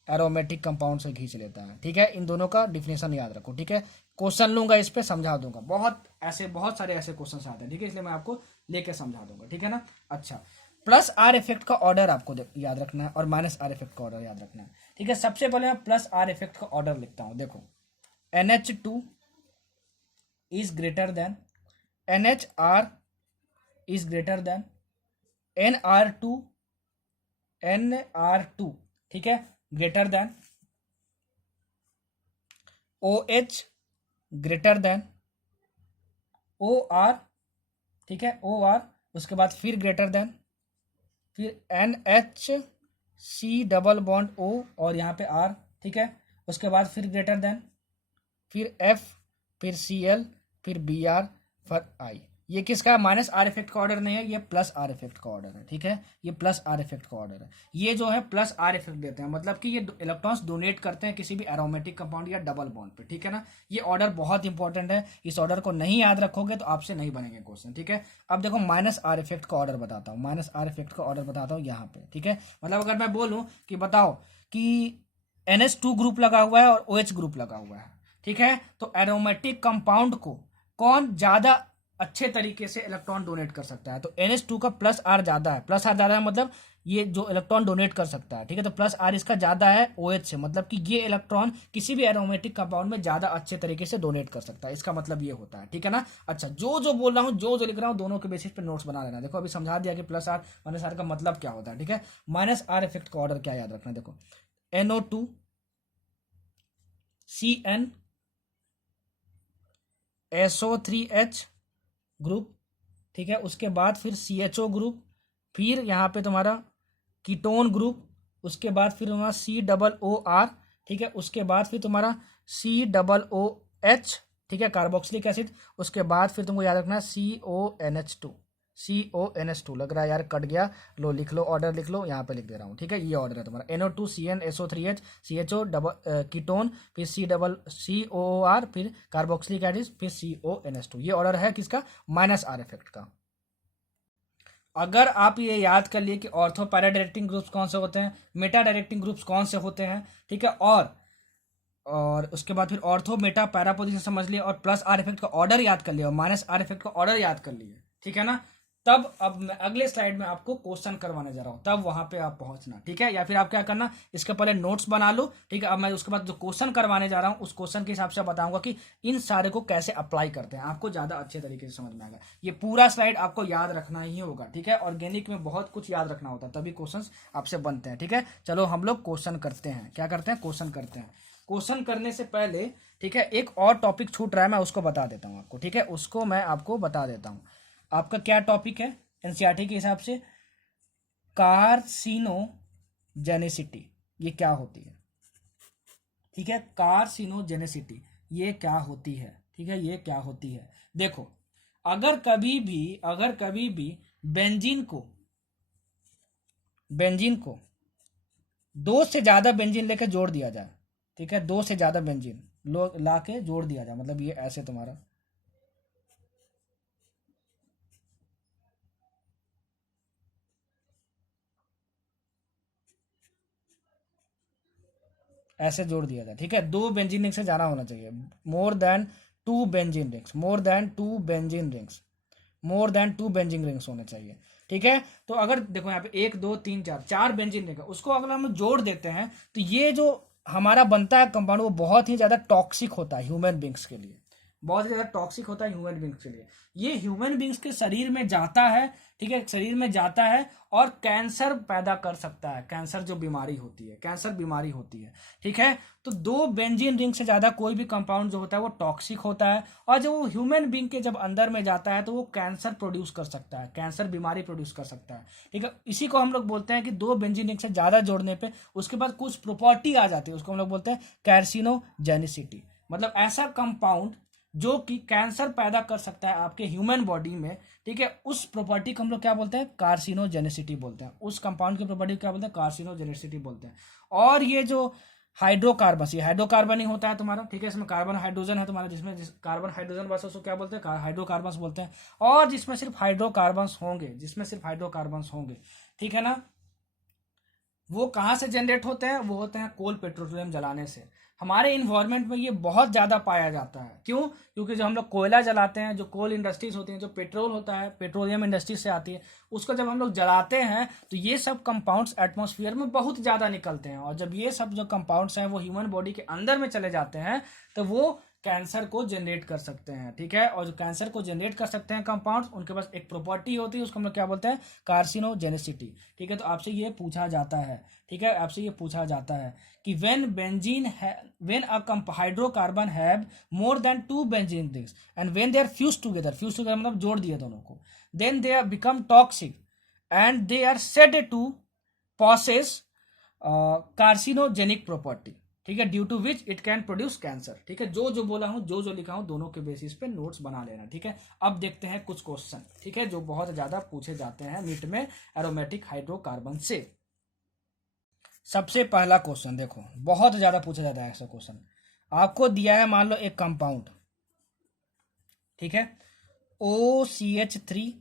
एरोमेटिक कंपाउंड से खींच लेता है, ठीक है। इन दोनों का डिफिनेशन याद रखो, ठीक है। क्वेश्चन लूंगा इस पे, समझा दूंगा, बहुत सारे ऐसे क्वेश्चन आते हैं, ठीक है, इसलिए मैं आपको लेके समझा दूंगा, ठीक है ना। अच्छा, प्लस आर इफेक्ट का ऑर्डर आपको याद रखना है और माइनस आर इफेक्ट का ऑर्डर याद रखना है, ठीक है। सबसे पहले मैं प्लस आर इफेक्ट का ऑर्डर लिखता हूं। देखो, NH2 is greater than NHR is greater than NR2, ठीक है, greater than OH greater than OR, ठीक है, OR। उसके बाद फिर ग्रेटर देन, फिर NHC डबल बॉन्ड O और यहाँ पे R, ठीक है। उसके बाद फिर ग्रेटर देन, फिर F, फिर Cl, फिर Br, फिर I। ये किसका माइनस आर इफेक्ट का ऑर्डर नहीं है, ये प्लस आर इफेक्ट का ऑर्डर है, ठीक है। ये प्लस आर इफेक्ट का ऑर्डर है। ये जो है प्लस आर इफेक्ट देते हैं, मतलब कि ये इलेक्ट्रॉन्स डोनेट करते हैं किसी भी एरोमेटिक कंपाउंड या डबल बॉन्ड पे, ठीक है ना। ये ऑर्डर बहुत इंपॉर्टेंट है, इस ऑर्डर को नहीं याद रखोगे तो आपसे नहीं बनेंगे क्वेश्चन, ठीक है। अब देखो माइनस आर इफेक्ट का ऑर्डर बताता हूँ, माइनस आर इफेक्ट का ऑर्डर बताता हूँ यहाँ पे, ठीक है। मतलब अगर मैं बोलूँ कि बताओ कि NH2 ग्रुप लगा हुआ है और OH ग्रुप लगा हुआ है, ठीक है, तो एरोमेटिक कंपाउंड को कौन ज्यादा अच्छे तरीके से इलेक्ट्रॉन डोनेट कर सकता है, तो NH2 का प्लस आर ज्यादा है। प्लस आर ज्यादा है मतलब ये जो इलेक्ट्रॉन डोनेट कर सकता है, ठीक है, तो प्लस आर इसका ज्यादा है OH से, मतलब कि ये इलेक्ट्रॉन किसी भी एरोमेटिक कंपाउंड में ज्यादा अच्छे तरीके से डोनेट कर सकता है, इसका मतलब ये होता है, ठीक है ना। अच्छा, जो बोल रहा हूँ, जो लिख रहा हूँ, दोनों के बेसिस पे नोट्स बना लेना। देखो अभी समझा दिया कि प्लस आर माइनस आर का मतलब क्या होता है, ठीक है। माइनस आर इफेक्ट का ऑर्डर क्या याद रखना है, देखो NO2 CN SO3H ग्रुप, ठीक है। उसके बाद फिर CHO ग्रुप, फिर यहाँ पे तुम्हारा कीटोन ग्रुप, उसके बाद फिर तुम्हारा COOR, ठीक है। उसके बाद फिर तुम्हारा COOH, ठीक है, कार्बोक्सिलिक एसिड। उसके बाद फिर तुमको याद रखना है CONH2, CONS2 लग रहा है यार, कट गया। लो लिख लो, ऑर्डर लिख लो, यहाँ पे लिख दे रहा हूँ, ठीक है। ये ऑर्डर है तुम्हारा NO2 CN SO3H CHO double ketone, फिर C डबल COOR, फिर कार्बोक्सिलिक एसिड, फिर CONS2। ये ऑर्डर है किसका? माइनस R इफेक्ट का। अगर आप ये याद कर लिए कि ऑर्थो पैरा डायरेक्टिंग ग्रुप्स कौन से होते हैं, मेटा डायरेक्टिंग ग्रुप्स कौन से होते हैं, ठीक है, और उसके बाद फिर ऑर्थो मेटा पैरा पोजीशन समझ लिए, और प्लस आर इफेक्ट का ऑर्डर याद कर लिया, और माइनस आर इफेक्ट का ऑर्डर याद कर लिए, ठीक है ना। तब अब मैं अगले स्लाइड में आपको क्वेश्चन करवाने जा रहा हूं, तब वहां पे आप पहुंचना, ठीक है। या फिर आप क्या करना, इसके पहले नोट्स बना लो, ठीक है। अब मैं उसके बाद जो क्वेश्चन करवाने जा रहा हूं उस क्वेश्चन के हिसाब से बताऊंगा कि इन सारे को कैसे अप्लाई करते हैं, आपको ज्यादा अच्छे तरीके से समझ में आएगा। ये पूरा स्लाइड आपको याद रखना ही होगा, ठीक है। ऑर्गेनिक में बहुत कुछ याद रखना होता है, तभी क्वेश्चन आपसे बनते हैं, ठीक है। चलो हम लोग क्वेश्चन करते हैं। क्या करते हैं? क्वेश्चन करते हैं। क्वेश्चन करने से पहले, ठीक है, एक और टॉपिक छूट रहा है, मैं उसको बता देता हूं आपको, ठीक है। उसको मैं आपको बता देता हूं। आपका क्या टॉपिक है एनसीईआरटी के हिसाब से? कार्सिनोजेनेसिटी, ये क्या होती है, ठीक है। कार्सिनोजेनेसिटी ये क्या होती है, ठीक है, ये क्या होती है। देखो, अगर कभी भी बेंजीन को दो से ज्यादा बेंजीन लेकर जोड़ दिया जाए, ठीक है, दो से ज्यादा बेंजीन ला के जोड़ दिया जाए, मतलब ये ऐसे तुम्हारा ऐसे जोड़ दिया जाए, ठीक है। दो बेंजीन रिंग से ज्यादा होना चाहिए, more than two benzene rings, more than two benzene rings होने चाहिए, ठीक है। तो अगर देखो यहाँ पे 1 2 3 4 बेंजीन रिंग है, उसको अगर हम जोड़ देते हैं तो ये जो हमारा बनता है कंपाउंड, वो बहुत ही ज्यादा टॉक्सिक होता है ह्यूमन बींग्स के लिए, बहुत ही ज्यादा टॉक्सिक होता है ह्यूमन बींग्स के लिए। ये ह्यूमन बींग्स के शरीर में जाता है, ठीक है, शरीर में जाता है और कैंसर पैदा कर सकता है। कैंसर जो बीमारी होती है, कैंसर बीमारी होती है, ठीक है। तो दो बेंजीन रिंग से ज्यादा कोई भी कंपाउंड जो होता है वो टॉक्सिक होता है, और जब वो ह्यूमन बींग के जब अंदर में जाता है तो वो कैंसर प्रोड्यूस कर सकता है, कैंसर बीमारी प्रोड्यूस कर सकता है, ठीक है। इसी को हम लोग बोलते हैं कि दो बेंजीन रिंग से ज्यादा जोड़ने पे उसके बाद कुछ प्रॉपर्टी आ जाती है, उसको हम लोग बोलते हैं कार्सिनोजेनिसिटी। मतलब ऐसा कंपाउंड जो कि कैंसर पैदा कर सकता है आपके ह्यूमन बॉडी में, ठीक है, उस प्रॉपर्टी को हम लोग क्या बोलते हैं? कार्सिनोजेनेसिटी बोलते हैं। उस कंपाउंड की प्रॉपर्टी को क्या बोलते हैं? कार्सिनोजेनेसिटी बोलते हैं। और ये जो हाइड्रोकार्बन, ये हाइड्रोकार्बन ही होता है तुम्हारा, ठीक है। इसमें कार्बन हाइड्रोजन है तुम्हारा, जिसमें कार्बन हाइड्रोजन बस उसको क्या बोलते हैं? हाइड्रोकार्बन बोलते हैं। और जिसमें सिर्फ हाइड्रोकार्बन होंगे, ठीक है ना, वो कहाँ से जनरेट होते हैं? वो होते हैं कोल पेट्रोलियम जलाने से। हमारे इन्वायरमेंट में ये बहुत ज़्यादा पाया जाता है। क्यों? क्योंकि जो हम लोग कोयला जलाते हैं, जो कोल इंडस्ट्रीज होती हैं, जो पेट्रोल होता है पेट्रोलियम इंडस्ट्री से आती है, उसको जब हम लोग जलाते हैं तो ये सब कंपाउंड्स एटमॉस्फेयर में बहुत ज़्यादा निकलते हैं, और जब ये सब जो कंपाउंड्स हैं वो ह्यूमन बॉडी के अंदर में चले जाते हैं तो वो कैंसर को जनरेट कर सकते हैं, ठीक है। और जो कैंसर को जनरेट कर सकते हैं कंपाउंड्स, उनके पास एक प्रॉपर्टी होती है, उसको हम लोग क्या बोलते हैं? कार्सिनोजेनेसिटी, ठीक है। तो आपसे ये पूछा जाता है, ठीक है, आपसे ये पूछा जाता है कि when a hydrocarbon have more than two benzene rings and when they are fused together मतलब जोड़ दिए दोनों को, then they are become toxic and they are said to possess carcinogenic property, ठीक है, due to which it can produce cancer, ठीक है। जो बोला हूं, जो लिखा हूं, दोनों के बेसिस पे नोट्स बना लेना, ठीक है। अब देखते हैं कुछ क्वेश्चन, ठीक है, जो बहुत ज्यादा पूछे जाते हैं नीट में एरोमेटिक हाइड्रोकार्बन से। सबसे पहला क्वेश्चन देखो, बहुत ज्यादा पूछा जाता है ऐसा क्वेश्चन। आपको दिया है मान लो एक कंपाउंड, ठीक है, OCH3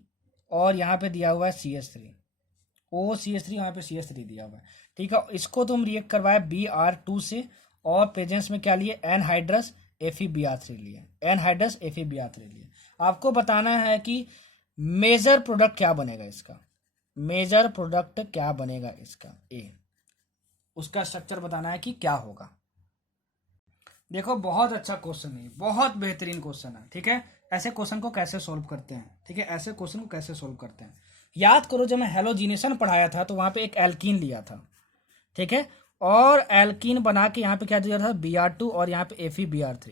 और यहाँ पे दिया हुआ है CH3, OCH3 यहाँ पे CH3 दिया हुआ है, ठीक है। इसको तुम रिएक्ट करवाए Br2 से, और प्रेजेंस में क्या लिए? एनहाइड्रस FeBr3 लिए, एनहाइड्रस FeBr3 लिए। आपको बताना है कि मेजर प्रोडक्ट क्या बनेगा इसका, मेजर प्रोडक्ट क्या बनेगा इसका, ए, उसका स्ट्रक्चर बताना है कि क्या होगा। देखो बहुत अच्छा क्वेश्चन है, बहुत बेहतरीन क्वेश्चन है, ठीक है। ऐसे क्वेश्चन को कैसे सोल्व करते हैं, ठीक है, ऐसे क्वेश्चन को कैसे सोल्व करते हैं। याद करो, जब मैं हेलोजिनेशन पढ़ाया था तो वहां पे एक एल्कीन लिया था, ठीक है, और एल्कीन बना के यहाँ पे क्या दिया था? Br2 और यहाँ पे FeBr3,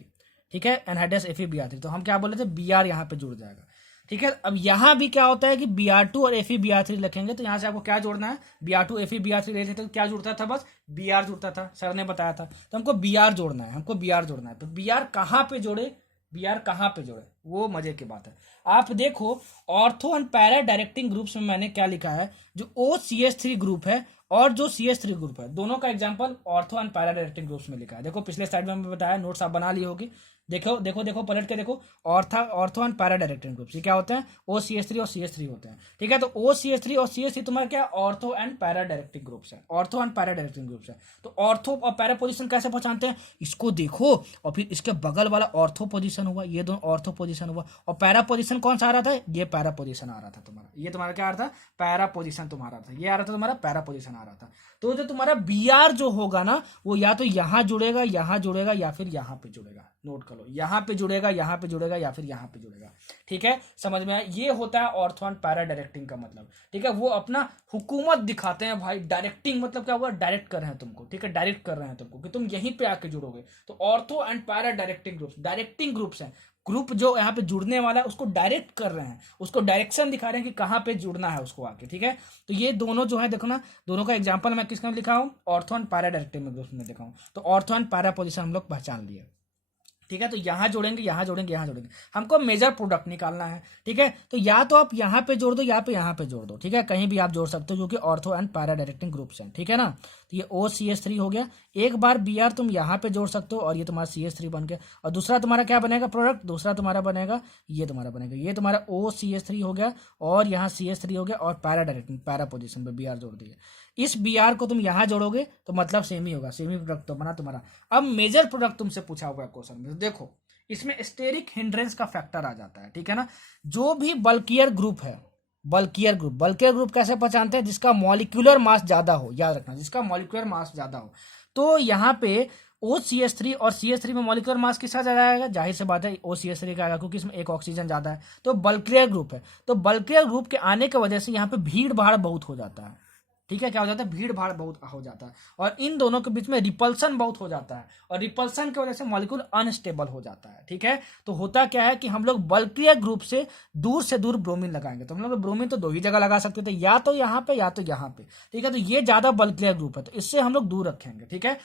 ठीक है, एनहाइड्रस FeBr3। तो हम क्या बोले थे? Br यहाँ पे जुड़ जाएगा, ठीक है। अब यहाँ भी क्या होता है कि Br2 और FeBr3 लिखेंगे, तो यहाँ से आपको क्या जोड़ना है? Br2 FeBr3 ले लेते तो क्या जुड़ता था? बस Br जुड़ता था, सर ने बताया था। तो हमको Br जोड़ना है, हमको Br जोड़ना है। तो Br कहाँ पे जोड़े बी आर कहाँ पे जोड़े, वो मजे की बात है। आप देखो ortho and para directing groups में मैंने क्या लिखा है, जो ओ सी एस थ्री ग्रुप है और जो सी एस थ्री ग्रुप है, दोनों का example ortho and para directing groups में लिखा है। देखो पिछले स्लाइड में मैं बताया, नोट्स आप बना लिए होगी। देखो देखो देखो पलट के देखो, ortho and para directing groups ये क्या होते हैं, ओ सी एस थ्री और सी एस थ्री होते हैं। ठीक है, तो ओ सी एस थ्री और सी एस थ्री तुम्हारा क्या, ortho and para directing groups है, ortho and para directing groups है। तो ऑर्थो और पैरा पोजीशन कैसे पहचानते हैं, इसको देखो और फिर इसके बगल वाला ऑर्थो पोजीशन हुआ, ये दोनों ऑर्थो पोजीशन हुआ, और पैरा पोजीशन कौन सा आ रहा था, ये पैरा पोजीशन आ रहा था तुम्हारा, ये तुम्हारा क्या आ रहा था, पैरा पोजीशन तुम्हारा था, ये आ रहा था तुम्हारा पैरा पोजीशन आ रहा था। तो जो तुम्हारा बी आर जो होगा ना, वो या तो यहां जुड़ेगा, यहां जुड़ेगा, या फिर यहां पे जुड़ेगा। नोट कर लो, यहां पे जुड़ेगा, यहां पे जुड़ेगा, या फिर यहां पे जुड़ेगा। ठीक है, समझ में आया, ये होता है ऑर्थो एंड पैरा डायरेक्टिंग का मतलब। ठीक है, वो अपना हुकूमत दिखाते हैं भाई, डायरेक्टिंग मतलब क्या हुआ, डायरेक्ट कर रहे हैं तुमको। ठीक है, डायरेक्ट कर रहे हैं तुमको कि तुम यहीं पे आके जुड़ोगे। तो ortho and para directing groups, directing groups हैं, ग्रुप जो यहाँ पे जुड़ने वाला है उसको डायरेक्ट कर रहे हैं, उसको डायरेक्शन दिखा रहे हैं कि कहाँ पे जुड़ना है उसको आके। ठीक है, तो ये दोनों जो है देखो ना, दोनों का एग्जांपल मैं किसका लिखा हूँ, ortho and para directing group में लिखा हूँ। तो ऑर्थो एंड पैरा पोजीशन हम लोग पहचान लिए। ठीक है, तो यहां जोड़ेंगे, यहां जोड़ेंगे, यहां जोड़ेंगे, हमको मेजर प्रोडक्ट निकालना है। ठीक है, तो या तो आप यहां पे जोड़ दो, या पे यहां पे जोड़ दो। ठीक है, कहीं भी आप जोड़ सकते हो, जो कि ortho and para directing groups हैं। ठीक है ना, तो ये ओ सी एस थ्री हो गया, एक बार बी आर तुम यहां पे जोड़ सकते हो और ये तुम्हारा सी एस थ्री बन गया। और दूसरा तुम्हारा क्या बनेगा प्रोडक्ट, दूसरा तुम्हारा बनेगा, ये तुम्हारा बनेगा, ये तुम्हारा ओ सी एस थ्री हो गया और यहाँ सी एस थ्री हो गया, और पैरा डायरेक्टिंग पैरा पोजिशन पे बी आर जोड़ दिया। इस बी आर को तुम यहां जोड़ोगे तो मतलब सेम ही होगा, सेमी प्रोडक्ट तो बना तुम्हारा। अब मेजर प्रोडक्ट तुमसे पूछा हुआ है क्वेश्चन में, देखो इसमें स्टेरिक हिंड्रेंस का फैक्टर आ जाता है। ठीक है ना, जो भी बल्कियर ग्रुप है, बल्कियर ग्रुप कैसे पहचानते हैं, जिसका मॉलिक्यूलर मास ज्यादा हो, याद रखना, जिसका मॉलिक्यूलर मास ज्यादा हो। तो यहाँ पे ओ सी एस थ्री और सी एस थ्री में मॉलिक्यूलर मास किसका ज्यादा आएगा, जाहिर सी बात है ओ सी एस थ्री का आएगा, क्योंकि इसमें एक ऑक्सीजन ज्यादा है। तो बल्कियर ग्रुप है, तो बल्कियर ग्रुप के आने की वजह से यहाँ पे भीड़ भाड़ बहुत हो जाता है। ठीक है, क्या हो जाता है, भीड़ भाड़ बहुत हो जाता है, और इन दोनों के बीच में रिपल्सन बहुत हो जाता है, और रिपल्सन की वजह से मॉलिक्यूल अनस्टेबल हो जाता है। ठीक है, तो होता क्या है कि हम लोग बल्कियर ग्रुप से दूर ब्रोमीन लगाएंगे। तो हम लोग ब्रोमीन तो दो ही जगह लगा सकते थे, या तो यहाँ पे या तो यहाँ पे। ठीक है, तो ये ज्यादा बल्कियर ग्रुप है, तो इससे हम लोग दूर रखेंगे। ठीक है,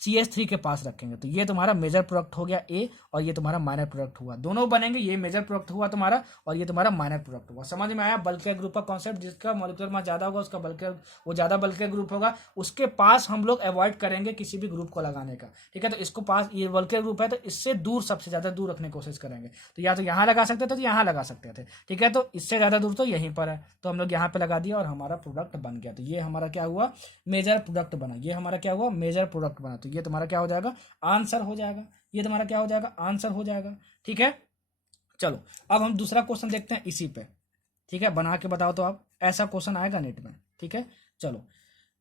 सी एस थ्री के पास रखेंगे। तो ये तुम्हारा मेजर प्रोडक्ट हो गया ए, और ये तुम्हारा माइनर प्रोडक्ट हुआ, दोनों बनेंगे, ये मेजर प्रोडक्ट हुआ तुम्हारा और ये तुम्हारा माइनर प्रोडक्ट हुआ। समझ में आया बल्कियर ग्रुप का कॉन्सेप्ट, जिसका मॉलिक्यूलर मास ज्यादा होगा उसका बल्कियर, वो ज्यादा बल्कियर ग्रुप होगा, उसके पास हम लोग अवॉइड करेंगे किसी भी ग्रुप को लगाने का। ठीक है, तो इसको पास, ये बल्कियर ग्रुप है तो इससे दूर, सबसे ज्यादा दूर रखने की कोशिश करेंगे। तो या तो यहाँ लगा सकते थे, तो यहाँ लगा सकते थे। ठीक है, तो इससे ज्यादा दूर तो यहीं पर है, तो हम लोग यहाँ पे लगा दिया और हमारा प्रोडक्ट बन गया। तो ये हमारा क्या हुआ, मेजर प्रोडक्ट बना, ये हमारा क्या हुआ, मेजर प्रोडक्ट बना। तो ये तुम्हारा क्या हो जाएगा, आंसर हो जाएगा, ये तुम्हारा क्या हो जाएगा, आंसर हो जाएगा। ठीक है, चलो अब हम दूसरा क्वेश्चन देखते हैं इसी पे। ठीक है, बना के बताओ तो आप, ऐसा क्वेश्चन आएगा नेट में। ठीक है, चलो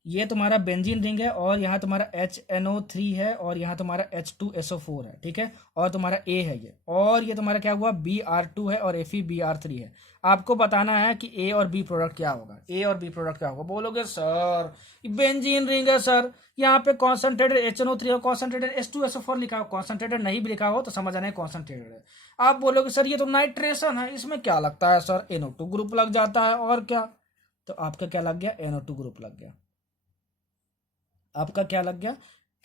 ये तुम्हारा बेंजीन रिंग है, और यहाँ तुम्हारा HNO3 है, और यहाँ तुम्हारा H2SO4 है। ठीक है, और तुम्हारा A है ये, और ये तुम्हारा क्या हुआ, Br2 है, और FeBr3 है। आपको बताना है कि A और B प्रोडक्ट क्या होगा, A और B प्रोडक्ट क्या होगा। बोलोगे सर बेंजीन रिंग है सर, यहाँ पे कॉन्सेंट्रेटेड HNO3 और कॉन्सेंट्रेटेड H2SO4 लिखा हो, कॉन्सेंट्रेटेड नहीं भी लिखा हो तो समझ आना कॉन्सेंट्रेटेड है। आप बोलोगे सर ये तो नाइट्रेशन है, इसमें क्या लगता है सर, NO2 ग्रुप लग जाता है, और क्या। तो आपका क्या लग गया, NO2 ग्रुप लग गया, आपका क्या लग गया,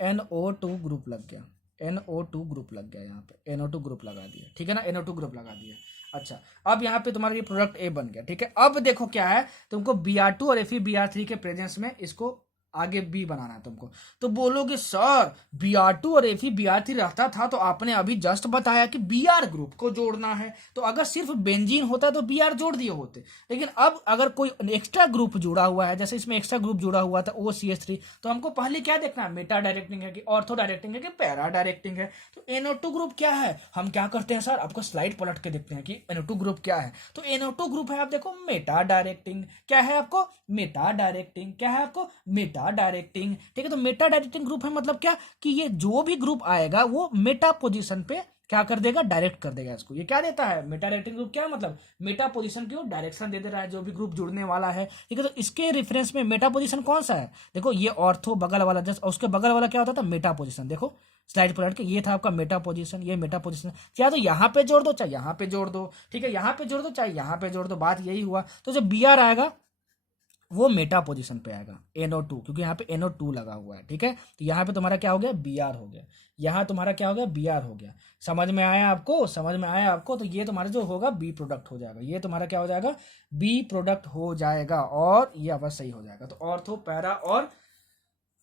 NO2 ग्रुप लग गया, NO2 ग्रुप लग गया, यहाँ पे NO2 ग्रुप लगा दिया। ठीक है ना, NO2 ग्रुप लगा दिया। अच्छा, अब यहाँ पे तुम्हारा ये प्रोडक्ट ए बन गया। ठीक है, अब देखो क्या है, तुमको Br2 और FeBr3 के प्रेजेंस में इसको आगे बी बनाना है तुमको। तो बोलोगे सर Br2 और FeBr3 रहता था तो आपने अभी जस्ट बताया कि Br ग्रुप को जोड़ना है, तो अगर सिर्फ बेंजीन होता तो Br जोड़ दिए होते। लेकिन अब अगर कोई एक्स्ट्रा ग्रुप जुड़ा हुआ है, जैसे इसमें एक्स्ट्रा ग्रुप जुड़ा हुआ था OCH3, तो हमको पहले क्या देखना है, मेटा डायरेक्टिंग है कि ऑर्थो डायरेक्टिंग है कि पैरा डायरेक्टिंग है। तो NO2 ग्रुप क्या है, हम क्या करते हैं सर, आपको स्लाइड पलट के देखते हैं कि NO2 ग्रुप क्या है। तो NO2 ग्रुप है, आप देखो मेटा डायरेक्टिंग, क्या है आपको, मेटा डायरेक्टिंग, क्या है आपको, मेटा डायरेक्टिंग। ठीक है, तो मेटा डायरेक्टिंग ग्रुप है मतलब क्या, कि ये जो भी ग्रुप आएगा वो मेटा पोजीशन पे क्या कर देगा, डायरेक्ट कर देगा इसको। ये क्या देता है, मेटा डायरेक्टिंग ग्रुप क्या है, मतलब मेटा पोजीशन की डायरेक्शन दे रहा है जो भी ग्रुप जुड़ने वाला है। ठीक है, तो इसके रेफरेंस में मेटा पोजीशन कौन सा है, देखो ये ऑर्थो बगल वाला, जस्ट उसके बगल वाला क्या होता था, मेटा पोजीशन। देखो स्लाइड पर के, ये था आपका मेटा पोजीशन, ये मेटा पोजीशन, चाहे तो यहाँ पे जोड़ दो चाहे यहाँ पे जोड़ दो। ठीक है, यहाँ पे जोड़ दो चाहे यहाँ पे जोड़ दो, बात यही हुआ। तो जब Br आएगा वो मेटा पोजीशन पे आएगा NO2, क्योंकि यहाँ पे NO2 लगा हुआ है। ठीक है, तो यहाँ पे तुम्हारा क्या हो गया, Br हो गया। यहाँ तुम्हारा क्या हो गया, Br हो गया। समझ में आया आपको, समझ में आया आपको? तो ये तुम्हारा जो होगा बी प्रोडक्ट हो जाएगा, ये तुम्हारा क्या हो जाएगा, बी प्रोडक्ट हो जाएगा, और ये अवश्य सही हो जाएगा। तो ऑर्थो, पैरा और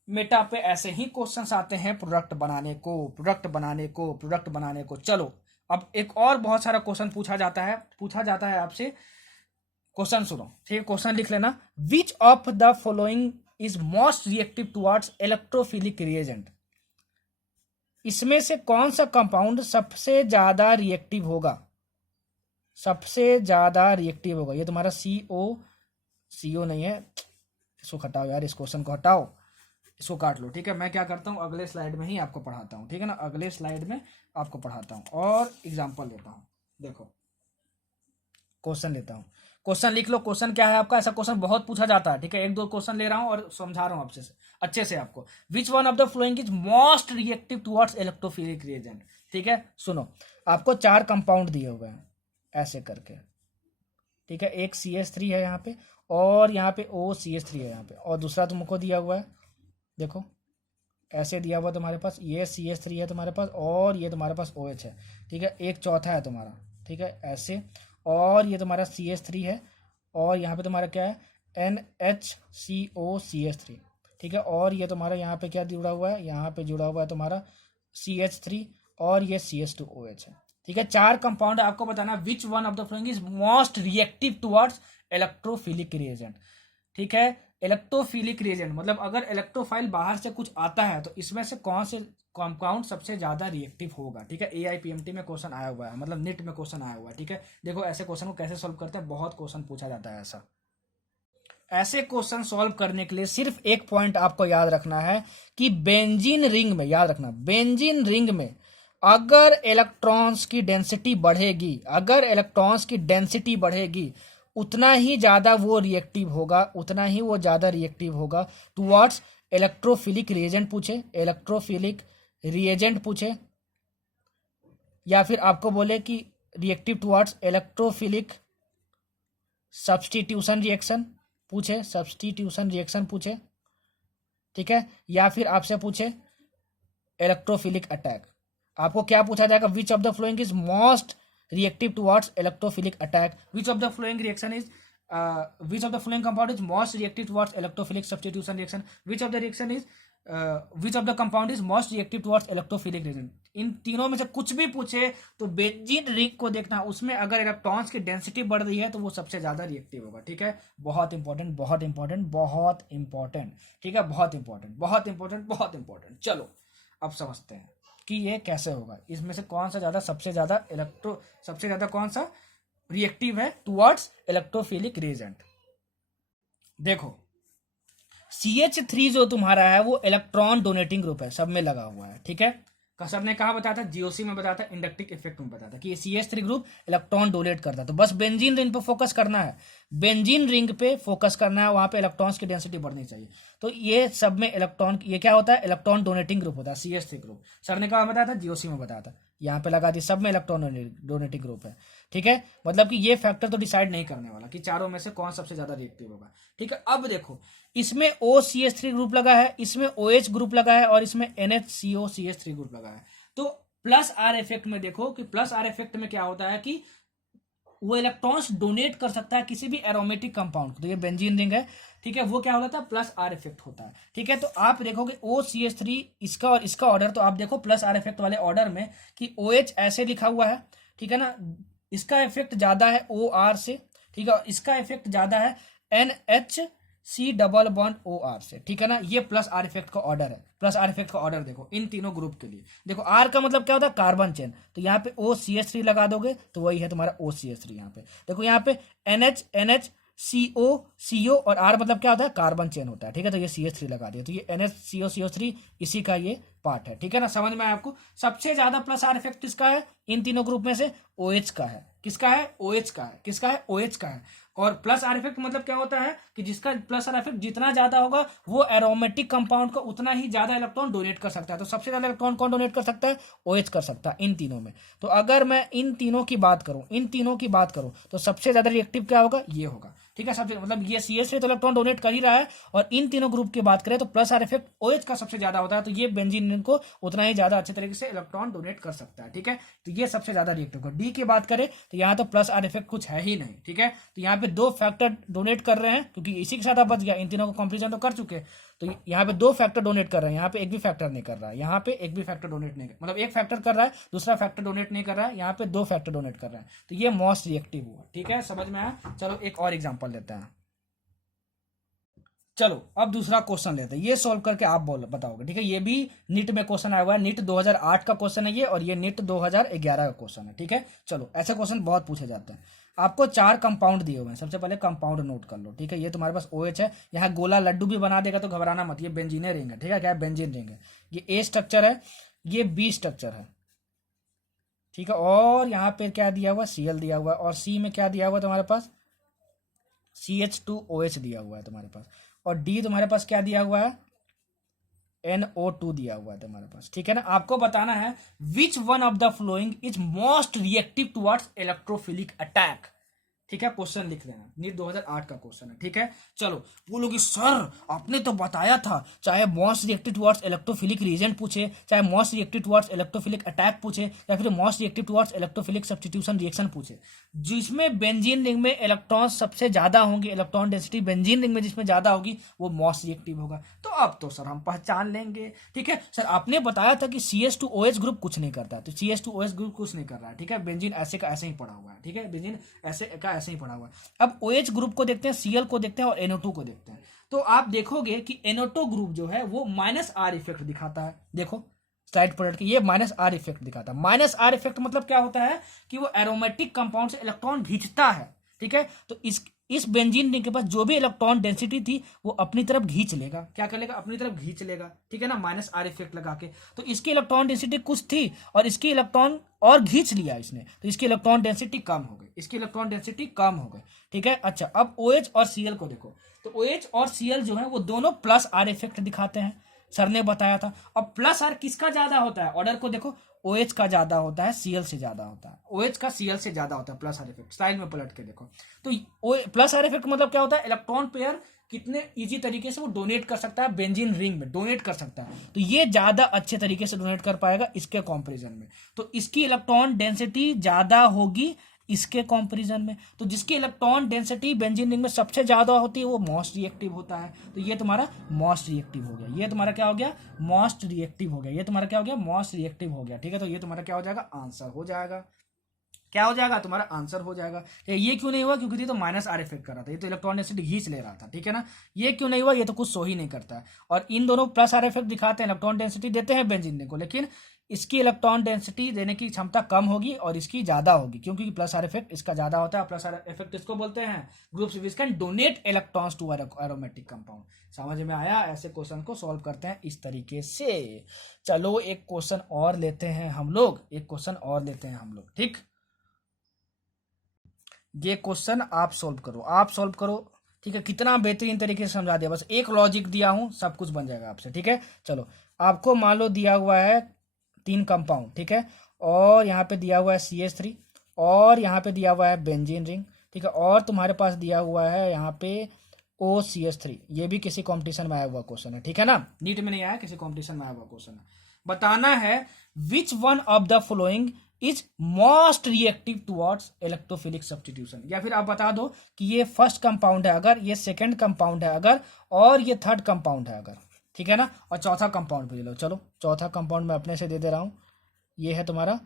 मेटा पे ऐसे ही क्वेश्चंस आते हैं प्रोडक्ट बनाने को, प्रोडक्ट बनाने को, प्रोडक्ट बनाने को। चलो अब एक और बहुत सारा क्वेश्चन पूछा जाता है आपसे। क्वेश्चन सुनो, ठीक है, क्वेश्चन लिख लेना। विच of the following is most reactive towards electrophilic reagent? इसमें से कौन सा कंपाउंड सबसे ज्यादा रिएक्टिव होगा, सबसे ज्यादा रिएक्टिव होगा? ये तुम्हारा CO नहीं है, इसको हटाओ यार, इस क्वेश्चन को हटाओ, इसको काट लो। ठीक है, मैं क्या करता हूँ, अगले स्लाइड में ही आपको पढ़ाता हूँ। ठीक है ना, अगले स्लाइड में आपको पढ़ाता हूँ और एग्जाम्पल लेता हूँ। देखो क्वेश्चन लेता हूँ, क्वेश्चन लिख लो। क्वेश्चन क्या है आपका? ऐसा क्वेश्चन बहुत पूछा जाता है। ठीक है, एक दो क्वेश्चन ले रहा हूँ और समझा रहा हूँ आपसे अच्छे से आपको। Which one of the following is most reactive towards electrophilic reagent? ठीक है, सुनो, आपको 4 कंपाउंड दिए हुए हैं ऐसे करके। ठीक है, एक CH3 है यहाँ पे, और यहाँ पे OCH3 है यहाँ पे, और दूसरा तुमको दिया हुआ है, देखो ऐसे दिया हुआ तुम्हारे पास, ये CH3 है तुम्हारे पास, और ये तुम्हारे पास OH है। ठीक है, एक चौथा है तुम्हारा, ठीक है ऐसे, और ये तुम्हारा CH3 है, और यहाँ पे तुम्हारा क्या है, NHCOCH3। ठीक है, और ये तुम्हारा यहाँ पे क्या जुड़ा हुआ है, यहाँ पे जुड़ा हुआ है तुम्हारा CH3, और ये CH2OH है। ठीक है, 4 कंपाउंड आपको बताना which one of the following is most reactive towards electrophilic reagent. ठीक है, इलेक्ट्रोफिलिक रिएजेंट मतलब अगर इलेक्ट्रोफाइल बाहर से कुछ आता है तो इसमें से कौन से कंपाउंड सबसे ज्यादा रिएक्टिव होगा। ठीक है, AIPMT में क्वेश्चन आया हुआ है, मतलब नीट में क्वेश्चन आया हुआ है। ठीक है, देखो ऐसे क्वेश्चन को कैसे सॉल्व करते हैं, बहुत क्वेश्चन पूछा जाता है ऐसा। ऐसे क्वेश्चन सॉल्व करने के लिए सिर्फ एक पॉइंट आपको याद रखना है कि बेंजीन रिंग में, याद रखना, बेंजीन रिंग में अगर इलेक्ट्रॉन्स की डेंसिटी बढ़ेगी, अगर इलेक्ट्रॉन्स की डेंसिटी बढ़ेगी, उतना ही ज्यादा वो रिएक्टिव होगा, उतना ही वो ज्यादा रिएक्टिव होगा टुवर्ड्स इलेक्ट्रोफिलिक रिएजेंट पूछे, इलेक्ट्रोफिलिक रिएजेंट पूछे, या फिर आपको बोले कि reactive towards electrophilic substitution reaction पूछे, सब्स्टिट्यूशन रिएक्शन पूछे। ठीक है, या फिर आपसे पूछे इलेक्ट्रोफिलिक अटैक। आपको क्या पूछा जाएगा, विच of the following is most reactive towards electrophilic attack, which of the following reaction is which of the following compound is most reactive towards electrophilic substitution reaction, which of the reaction is which of the compound is most reactive towards electrophilic reaction। इन तीनों में से कुछ भी पूछे तो benzene ring को देखना, उसमें अगर इलेक्ट्रॉन्स की डेंसिटी बढ़ रही है तो वो सबसे ज्यादा रिएक्टिव होगा। ठीक है, बहुत इंपॉर्टेंट, बहुत इंपॉर्टेंट, बहुत इंपॉर्टेंट। ठीक है, बहुत इंपॉर्टेंट, बहुत इंपॉर्टेंट, बहुत इंपॉर्टेंट। चलो अब समझते हैं कि ये कैसे होगा, इसमें से कौन सा ज्यादा, सबसे ज्यादा कौन सा रिएक्टिव है टुवर्ड्स इलेक्ट्रोफिलिक रिएजेंट। देखो CH3 जो तुम्हारा है वो इलेक्ट्रॉन डोनेटिंग ग्रुप है, सब में लगा हुआ है। ठीक है, सब ने कहा बताया था, GOC में बताया था, इंडक्टिव इफेक्ट में बताया था कि CH3 ग्रुप इलेक्ट्रॉन डोनेट करता है। तो बस बेंजीन रिंग पे फोकस करना है, बेंजीन रिंग पे फोकस करना है, वहां पे इलेक्ट्रॉन्स की डेंसिटी बढ़नी चाहिए। तो ये सब में इलेक्ट्रॉन, ये क्या होता है, इलेक्ट्रॉन डोनेटिंग ग्रुप होता है CH3 ग्रुप। सर ने कहा बताया था, GOC में बताया था, यहाँ पे लगा दी, सब में इलेक्ट्रॉन डोनेटिंग ग्रुप है। ठीक है, मतलब कि ये फैक्टर तो डिसाइड नहीं करने वाला कि चारों में से कौन सबसे ज्यादा रिएक्टिव होगा। ठीक है, अब देखो इसमें OCH3 ग्रुप लगा है, इसमें OH ग्रुप लगा है, और इसमें NHCOCH3 ग्रुप लगा है। तो प्लस R इफेक्ट में देखो कि प्लस R इफेक्ट में क्या होता है कि वो इलेक्ट्रॉन्स डोनेट कर सकता है किसी भी एरोमेटिक कंपाउंड को। तो ये बेंजीन रिंग है, ठीक है, वो क्या होता है, प्लस R इफेक्ट होता है। ठीक है, तो आप देखोगे OCH3 इसका और इसका ऑर्डर, तो आप देखो प्लस R इफेक्ट वाले ऑर्डर में कि OH ऐसे लिखा हुआ है, ठीक है ना, इसका इफेक्ट ज्यादा है OR से, ठीक है, इसका इफेक्ट ज्यादा है NHC डबल बॉन्ड OR से। ठीक है ना, ये प्लस R इफेक्ट का ऑर्डर है। प्लस R इफेक्ट का ऑर्डर देखो इन तीनों ग्रुप के लिए। देखो R का मतलब क्या होता है, कार्बन चेन, तो यहाँ पे OCH3 लगा दोगे तो वही है तुम्हारा OCH3। यहाँ पे देखो, यहाँ पे NH CO और R मतलब क्या होता है, कार्बन चेन होता है। ठीक है, तो ये CH3 लगा दिया, तो ये NHCO इसी का ये पार्ट है। ठीक है ना, समझ में आया आपको। सबसे ज्यादा प्लस R इफेक्ट किसका है, इन तीनों ग्रुप में से OH का है। किसका है, OH का है। किसका है, OH का है। और प्लस R इफेक्ट मतलब क्या होता है कि जिसका प्लस R इफेक्ट जितना ज्यादा होगा वो एरोमेटिक कंपाउंड को उतना ही ज्यादा इलेक्ट्रॉन डोनेट कर सकता है। तो सबसे ज्यादा इलेक्ट्रॉन कौन डोनेट कर सकता है, OH कर सकता है इन तीनों में। तो अगर मैं इन तीनों की बात करूं, तो सबसे ज्यादा रिएक्टिव क्या होगा, ये होगा। ठीक है, सबसे मतलब ये CH3 तो इलेक्ट्रॉन डोनेट कर ही रहा है, और इन तीनों ग्रुप की बात करें तो प्लस आर इफेक्ट OH का सबसे ज्यादा होता है, तो ये बेंजीन रिंग को उतना ही ज्यादा अच्छे तरीके से इलेक्ट्रॉन डोनेट कर सकता है। ठीक है, तो ये सबसे ज्यादा रिएक्टिव होगा। डी की बात करें तो यहाँ तो प्लस आर इफेक्ट कुछ है ही नहीं। ठीक है, तो यहाँ पे 2 फैक्टर डोनेट कर रहे हैं, क्योंकि इसी के साथ आप बच गया, इन तीनों को कंपेरिजन तो कर चुके हैं, तो यहाँ पे 2 फैक्टर डोनेट कर रहे हैं, यहाँ पे एक भी फैक्टर नहीं कर रहा है, यहाँ पे एक भी फैक्टर डोनेट नहीं कर, मतलब एक फैक्टर कर रहा है, दूसरा फैक्टर डोनेट नहीं कर रहा है, यहाँ पे 2 फैक्टर डोनेट कर रहे हैं, तो ये मोस्ट रिएक्टिव हुआ। ठीक है, समझ में आया। चलो एक और एग्जांपल लेते हैं। चलो अब दूसरा क्वेश्चन लेते हैं, ये सॉल्व करके आप बताओगे। ठीक है, ये भी नीट में क्वेश्चन आया हुआ है, नीट 2008 का क्वेश्चन है ये, और ये नीट 2011 का क्वेश्चन है। ठीक है, चलो ऐसे क्वेश्चन बहुत पूछे जाते हैं। आपको 4 कंपाउंड दिए हुए हैं, सबसे पहले कंपाउंड नोट कर लो। ठीक है, ये तुम्हारे पास OH है, यहाँ गोला लड्डू भी बना देगा तो घबराना मत, ये बेंजीन रिंग है। ठीक है, क्या है, बेंजीन रिंग है। ये A स्ट्रक्चर है, ये B स्ट्रक्चर है। ठीक है, और यहाँ पे क्या दिया हुआ, Cl दिया हुआ है, और C में क्या दिया हुआ तुम्हारे पास, CH2OH दिया हुआ है तुम्हारे पास, और D तुम्हारे पास क्या दिया हुआ है, NO2 दिया हुआ है तुम्हारे पास। ठीक है ना, आपको बताना है which one of the following is most reactive towards electrophilic attack. ठीक है, क्वेश्चन लिख देना, नीट 2008 का क्वेश्चन है। ठीक है, चलो बोलोगे सर आपने तो बताया था चाहे most reactive towards electrophilic region पूछे, चाहे most reactive towards electrophilic attack पूछे, या फिर most reactive towards electrophilic substitution reaction पूछे, जिसमें बेंजीन रिंग में इलेक्ट्रॉन सबसे ज्यादा होंगे, इलेक्ट्रॉन डेंसिटी बेंजीन रिंग में जिसमें ज्यादा होगी वो मोस्ट रिएक्टिव होगा। तो अब तो सर हम पहचान लेंगे। ठीक है सर, आपने बताया था कि CH2OH ग्रुप कुछ नहीं करता, तो CH2OH ग्रुप कुछ नहीं कर रहा है। ठीक है, बेंजीन ऐसे का ऐसे ही पड़ा हुआ है। ठीक है, बेंजीन ऐसे का ऐसे ही पड़ा हुआ है। अब OH ग्रुप को देखते हैं, Cl को देखते हैं, और NO2 को देखते हैं। तो आप देखोगे कि NO2 ग्रुप जो है वो -R इफेक्ट दिखाता है। देखो स्लाइड पर के, ये -R इफेक्ट दिखाता है। -R इफेक्ट मतलब क्या होता है कि वो एरोमेटिक कंपाउंड से इलेक्ट्रॉन खींचता है। ठीक है, तो इस बेंजीन रिंग के पास जो भी इलेक्ट्रॉन डेंसिटी थी वो अपनी तरफ खींच लेगा। क्या कर लेगा, अपनी तरफ खींच लेगा। ठीक है ना, -R इफेक्ट लगा के, तो इसकी इलेक्ट्रॉन डेंसिटी कुछ थी और इसकी इलेक्ट्रॉन और खींच लिया इसने, तो इसकी इलेक्ट्रॉन डेंसिटी कम हो गई, इसकी इलेक्ट्रॉन डेंसिटी कम हो गई। ठीक है, अच्छा अब OH और Cl को देखो, तो OH और Cl जो है वो दोनों +R इफेक्ट दिखाते हैं, सर ने बताया था। अब +R किसका ज्यादा होता है, ऑर्डर को देखो, OH का ज्यादा होता है, Cl से ज्यादा होता है, OH का Cl से ज्यादा होता है +R इफेक्ट। स्लाइड में पलट के देखो, तो +R इफेक्ट मतलब क्या होता है, इलेक्ट्रॉन पेयर कितने इजी तरीके से वो डोनेट कर सकता है, बेंजीन रिंग में डोनेट कर सकता है, तो ये ज्यादा अच्छे तरीके से डोनेट कर पाएगा इसके कंपैरिजन में, तो इसकी इलेक्ट्रॉन डेंसिटी ज्यादा होगी इसके कंपैरिजन में। तो जिसकी इलेक्ट्रॉन डेंसिटी बेंजीन रिंग में सबसे ज्यादा होती है वो मोस्ट रिएक्टिव होता है, तो ये तुम्हारा मोस्ट रिएक्टिव हो गया, ये तुम्हारा क्या हो गया, मोस्ट रिएक्टिव हो गया, ये तुम्हारा क्या हो गया, मोस्ट रिएक्टिव हो गया। ठीक है, तो ये तुम्हारा क्या हो जाएगा, आंसर हो जाएगा। क्या हो जाएगा, तुम्हारा आंसर हो जाएगा। ये क्यों नहीं हुआ, क्योंकि ये तो -R इफेक्ट कर रहा था, ये तो इलेक्ट्रॉन डेंसिटी खींच ले रहा था। ठीक है ना, ये क्यों नहीं हुआ, ये तो कुछ सो ही नहीं करता है। और इन दोनों +R इफेक्ट दिखाते हैं, इलेक्ट्रॉन डेंसिटी देते हैं बेंजीन को, लेकिन इसकी इलेक्ट्रॉन डेंसिटी देने की क्षमता कम होगी और इसकी ज्यादा होगी, क्योंकि +R इफेक्ट इसका ज्यादा होता है। +R इफेक्ट इसको बोलते हैं groups which can donate electrons to aromatic compound. समझ में आया, ऐसे क्वेश्चन को सॉल्व करते हैं इस तरीके से। चलो एक क्वेश्चन और लेते हैं हम लोग, एक क्वेश्चन और लेते हैं हम लोग। ठीक, ये क्वेश्चन आप सॉल्व करो, आप सॉल्व करो। ठीक है, कितना बेहतरीन तरीके से समझा दिया, बस एक लॉजिक दिया हूं सब कुछ बन जाएगा आपसे। ठीक है, चलो आपको मान लो दिया हुआ है 3 कंपाउंड। ठीक है, और यहाँ पे दिया हुआ है CH3, और यहाँ पे दिया हुआ है बेंजीन रिंग। ठीक है, और तुम्हारे पास दिया हुआ है यहाँ पे OCH3, ये भी किसी कॉम्पिटिशन में आया हुआ क्वेश्चन है। ठीक है ना, नीट में नहीं आया, किसी कॉम्पिटिशन में आया हुआ क्वेश्चन है। बताना है which one of the following is most reactive towards electrophilic substitution, या फिर आप बता दो कि ये फर्स्ट कंपाउंड है अगर, ये सेकंड कंपाउंड है अगर, और ये थर्ड कंपाउंड है अगर। ठीक है ना, और चौथा कंपाउंड भी ले लो। चलो चौथा कंपाउंड मैं अपने से दे दे रहा हूँ, ये है तुम्हारा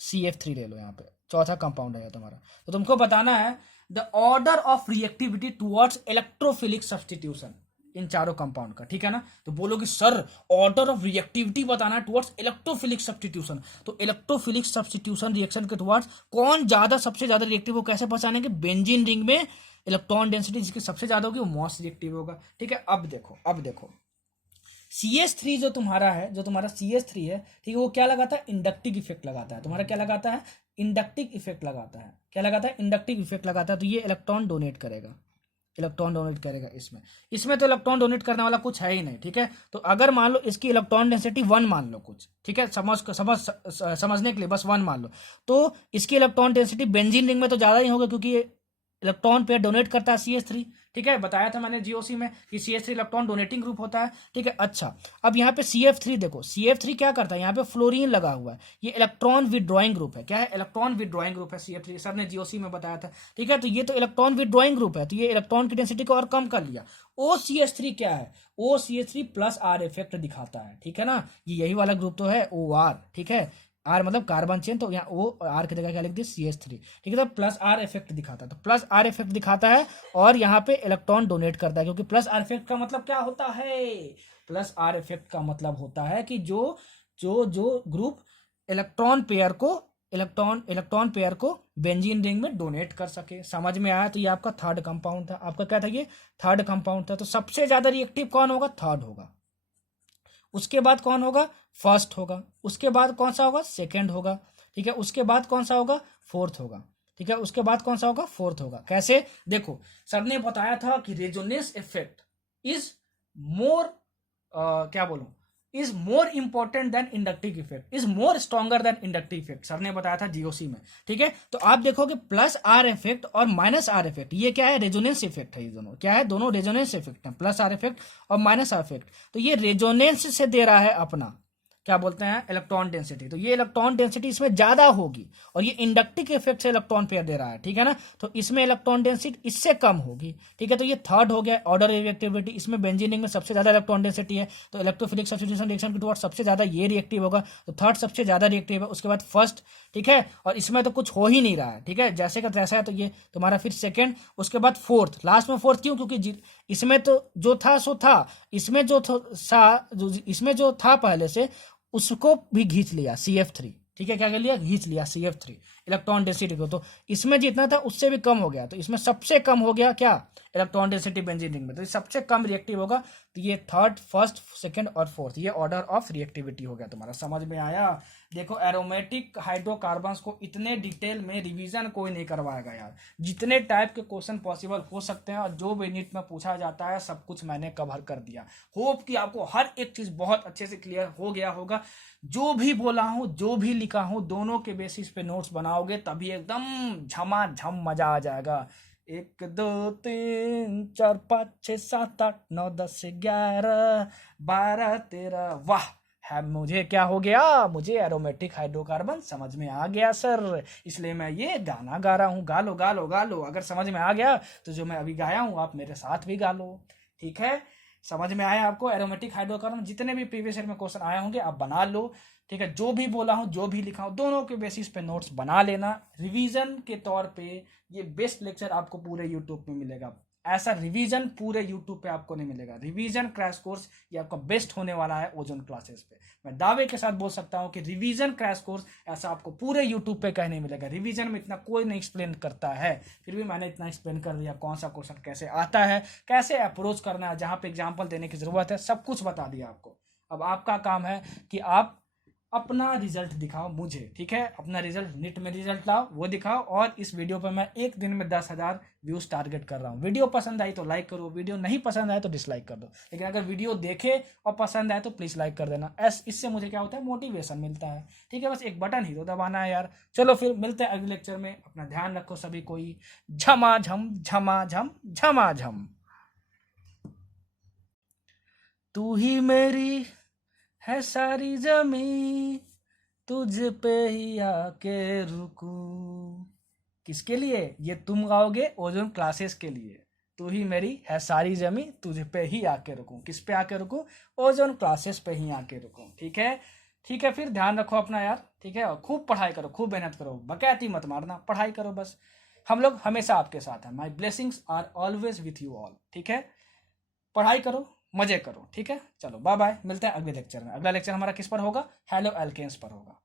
CF3 ले लो, यहाँ पे चौथा कंपाउंड है तुम्हारा। तो तुमको बताना है the order of reactivity towards electrophilic substitution in चारों कंपाउंड का। ठीक है ना, तो बोलोगे सर ऑर्डर ऑफ रिएक्टिविटी बताना है टुवर्ड्स इलेक्ट्रोफिलिक सब्स्टिट्यूशन, तो इलेक्ट्रोफिलिक सब्स्टिट्यूशन रिएक्शन के टुवर्ड्स कौन ज्यादा सबसे ज्यादा रिएक्टिव, वो कैसे पहचानेंगे, बेंजीन रिंग में इलेक्ट्रॉन डेंसिटी जिसकी सबसे ज्यादा होगी वो मोस्ट रिएक्टिव होगा। ठीक है, अब देखो CH3 जो तुम्हारा है, जो तुम्हारा CH3 है, ठीक है, वो क्या लगाता है, इंडक्टिव इफेक्ट लगाता है। तुम्हारा क्या लगाता है, इंडक्टिव इफेक्ट लगाता है। क्या लगाता है, इंडक्टिव इफेक्ट लगाता है, तो ये इलेक्ट्रॉन डोनेट करेगा, इलेक्ट्रॉन डोनेट करेगा इसमें तो इलेक्ट्रॉन डोनेट करने वाला कुछ है ही नहीं। ठीक है, तो अगर मान लो इसकी इलेक्ट्रॉन डेंसिटी 1 मान लो कुछ, ठीक है, समझने के लिए बस 1 मान लो, तो इसकी इलेक्ट्रॉन डेंसिटी बेंजीन रिंग में तो ज्यादा ही होगा, क्योंकि इलेक्ट्रॉन पेयर डोनेट करता है CH3, ठीक है, बताया था मैंने जीओसी में कि CH3 इलेक्ट्रॉन डोनेटिंग ग्रुप होता है, ठीक है। अच्छा, अब यहाँ पे CF3 देखो, CF3 क्या करता है, यहाँ पे फ्लोरीन लगा हुआ है, ये इलेक्ट्रॉन विड्रॉइंग ग्रुप है। क्या है? इलेक्ट्रॉन विड्रॉइंग ग्रुप है CF3, सर ने जीओसी में बताया था, ठीक है। तो ये तो इलेक्ट्रॉन विड्रॉइंग ग्रुप है, तो ये इलेक्ट्रॉन की डेंसिटी को और कम कर लिया। OCH3 क्या है? OCH3 प्लस R इफेक्ट दिखाता है, ठीक है ना। ये यही वाला ग्रुप तो है OR, ठीक है। आर मतलब कार्बन चेन, तो यहाँ O और R की जगह क्या लिख दिया CH3, ठीक है। तो प्लस R इफेक्ट दिखाता है, तो प्लस R इफेक्ट दिखाता है और यहाँ पे इलेक्ट्रॉन डोनेट करता है, क्योंकि प्लस R इफेक्ट का मतलब क्या होता है? प्लस R इफेक्ट का मतलब होता है कि जो जो जो ग्रुप इलेक्ट्रॉन पेयर को बेंजीन रिंग में डोनेट कर सके। समझ में आया? तो ये आपका थर्ड कंपाउंड था, आपका क्या था? ये थर्ड कंपाउंड था। तो सबसे ज्यादा रिएक्टिव कौन होगा? थर्ड होगा। उसके बाद कौन होगा? फर्स्ट होगा। उसके बाद कौन सा होगा? सेकंड होगा, ठीक है। उसके बाद कौन सा होगा? फोर्थ होगा, ठीक है। उसके बाद कौन सा होगा? फोर्थ होगा। कैसे? देखो, सर ने बताया था कि रेजोनेंस इफेक्ट इज मोर, क्या बोलूं, is more important than inductive effect, is more stronger than inductive effect, sir ने बताया था जीओसी में, ठीक है। तो आप देखोगे प्लस आर इफेक्ट और माइनस आर इफेक्ट, ये क्या है? रेजोनेंस इफेक्ट है। ये दोनों क्या है? दोनों रेजोनेंस इफेक्ट है, प्लस आर इफेक्ट और माइनस आर इफेक्ट। तो ये रेजोनेंस से दे रहा है अपना, क्या बोलते हैं, इलेक्ट्रॉन डेंसिटी। तो ये इलेक्ट्रॉन डेंसिटी इसमें ज्यादा होगी और ये इंडक्टिव इफेक्ट से इलेक्ट्रॉन पेयर दे रहा है, ठीक है ना। तो इसमें इलेक्ट्रॉन डेंसिटी इससे कम होगी, ठीक है। तो ये थर्ड हो गया ऑर्डर रिएक्टिविटी। इसमें बेंजीन रिंग में सबसे ज्यादा इलेक्ट्रॉन डेंसिटी है, तो इलेक्ट्रोफिलिक सब्स्टिट्यूशन रिएक्शन के टुवर्ड्स सबसे ज्यादा ये रिएक्टिव होगा, तो थर्ड सबसे ज्यादा रिएक्टिव है। उसके बाद फर्स्ट, ठीक है। और इसमें तो कुछ हो ही नहीं रहा है, ठीक है, जैसे का तैसा है। तो ये तुम्हारा फिर सेकंड, उसके बाद फोर्थ, लास्ट में फोर्थ। क्यों? क्योंकि इसमें तो जो था सो था, इसमें इसमें जो था पहले से उसको भी खींच लिया CF3, ठीक है। क्या कर लिया? खींच लिया CF3 इलेक्ट्रॉन डेंसिटी को। तो इसमें जितना था उससे भी कम हो गया, तो इसमें सबसे कम हो गया क्या? इलेक्ट्रॉन डेंसिटी बेंजीन रिंग में, तो सबसे कम रिएक्टिव होगा। तो ये थर्ड, फर्स्ट, सेकंड और फोर्थ, ये ऑर्डर ऑफ रिएक्टिविटी हो गया तुम्हारा। समझ में आया? देखो, एरोमेटिक हाइड्रोकार्बन्स को इतने डिटेल में रिवीजन कोई नहीं करवाएगा यार। जितने टाइप के क्वेश्चन पॉसिबल हो सकते हैं और जो भी नीट में पूछा जाता है, सब कुछ मैंने कवर कर दिया। होप कि आपको हर एक चीज बहुत अच्छे से क्लियर हो गया होगा। जो भी बोला हूं, जो भी लिखा हूं, दोनों के बेसिस पे नोट्स बनाओगे तभी एकदम झमाझम मजा आ जाएगा। 1 2 3 4 5 6 7 8 9 10 11 12 13, वाह है। मुझे क्या हो गया? मुझे एरोमेटिक हाइड्रोकार्बन समझ में आ गया सर, इसलिए मैं ये गाना गा रहा हूँ। गा लो गा लो गा लो। अगर समझ में आ गया तो जो मैं अभी गाया हूँ आप मेरे साथ भी गा लो, ठीक है। समझ में आया आपको? एरोमेटिक हाइड्रोकार्बन जितने भी प्रीवियस ईयर में क्वेश्चन आए होंगे आप बना लो, ठीक है। जो भी बोला हूं, जो भी लिखा हूं, दोनों के बेसिस पे नोट्स बना लेना। रिवीजन के तौर पे ये बेस्ट लेक्चर आपको पूरे यूट्यूब में मिलेगा। ऐसा रिवीजन पूरे यूट्यूब पे आपको नहीं मिलेगा। रिवीजन क्रैश कोर्स ये आपका बेस्ट होने वाला है ओजोन क्लासेस पे। मैं दावे के साथ बोल सकता हूं कि रिवीजन क्रैश कोर्स ऐसा आपको पूरे यूट्यूब पे कहीं नहीं मिलेगा। रिवीजन में इतना कोई नहीं एक्सप्लेन करता है, फिर भी मैंने इतना एक्सप्लेन कर दिया। कौन सा क्वेश्चन कैसे आता है, कैसे अप्रोच करना है, जहां पे एग्जाम्पल देने की जरूरत है, सब कुछ बता दिया आपको। अब आपका काम है कि आप अपना रिजल्ट दिखाओ मुझे, ठीक है। अपना रिजल्ट, नीट में रिजल्ट लाओ, वो दिखाओ। और इस वीडियो पर मैं एक दिन में 10,000 व्यूज टारगेट कर रहा हूँ। वीडियो पसंद आई तो लाइक करो, वीडियो नहीं पसंद आए तो डिसलाइक कर दो, लेकिन अगर वीडियो देखे और पसंद आए तो प्लीज लाइक कर देना। इससे मुझे क्या होता है? मोटिवेशन मिलता है, ठीक है। बस एक बटन ही तो दबाना है यार। चलो फिर मिलते हैं अगले लेक्चर में। अपना ध्यान रखो सभी कोई। झमाझम झमाझम झमाझम। तू ही मेरी है सारी जमी, तुझ पे ही आके रुकू। किसके लिए? ये तुम गाओगे ओजोन क्लासेस के लिए। तू ही मेरी है सारी जमी, तुझ पे ही आके रुकूं। किस पे आके रुकूं? ओजोन क्लासेस पे ही आके रुकूं, ठीक है। ठीक है, फिर ध्यान रखो अपना यार, ठीक है। और खूब पढ़ाई करो, खूब मेहनत करो, बकैती मत मारना, पढ़ाई करो बस। हम लोग हमेशा आपके साथ हैं। My blessings are always with you all, ठीक है। पढ़ाई करो, मजे करो, ठीक है। चलो बाय बाय, मिलते हैं अगले लेक्चर में। अगला लेक्चर हमारा किस पर होगा? हेलो एल्केन्स पर होगा।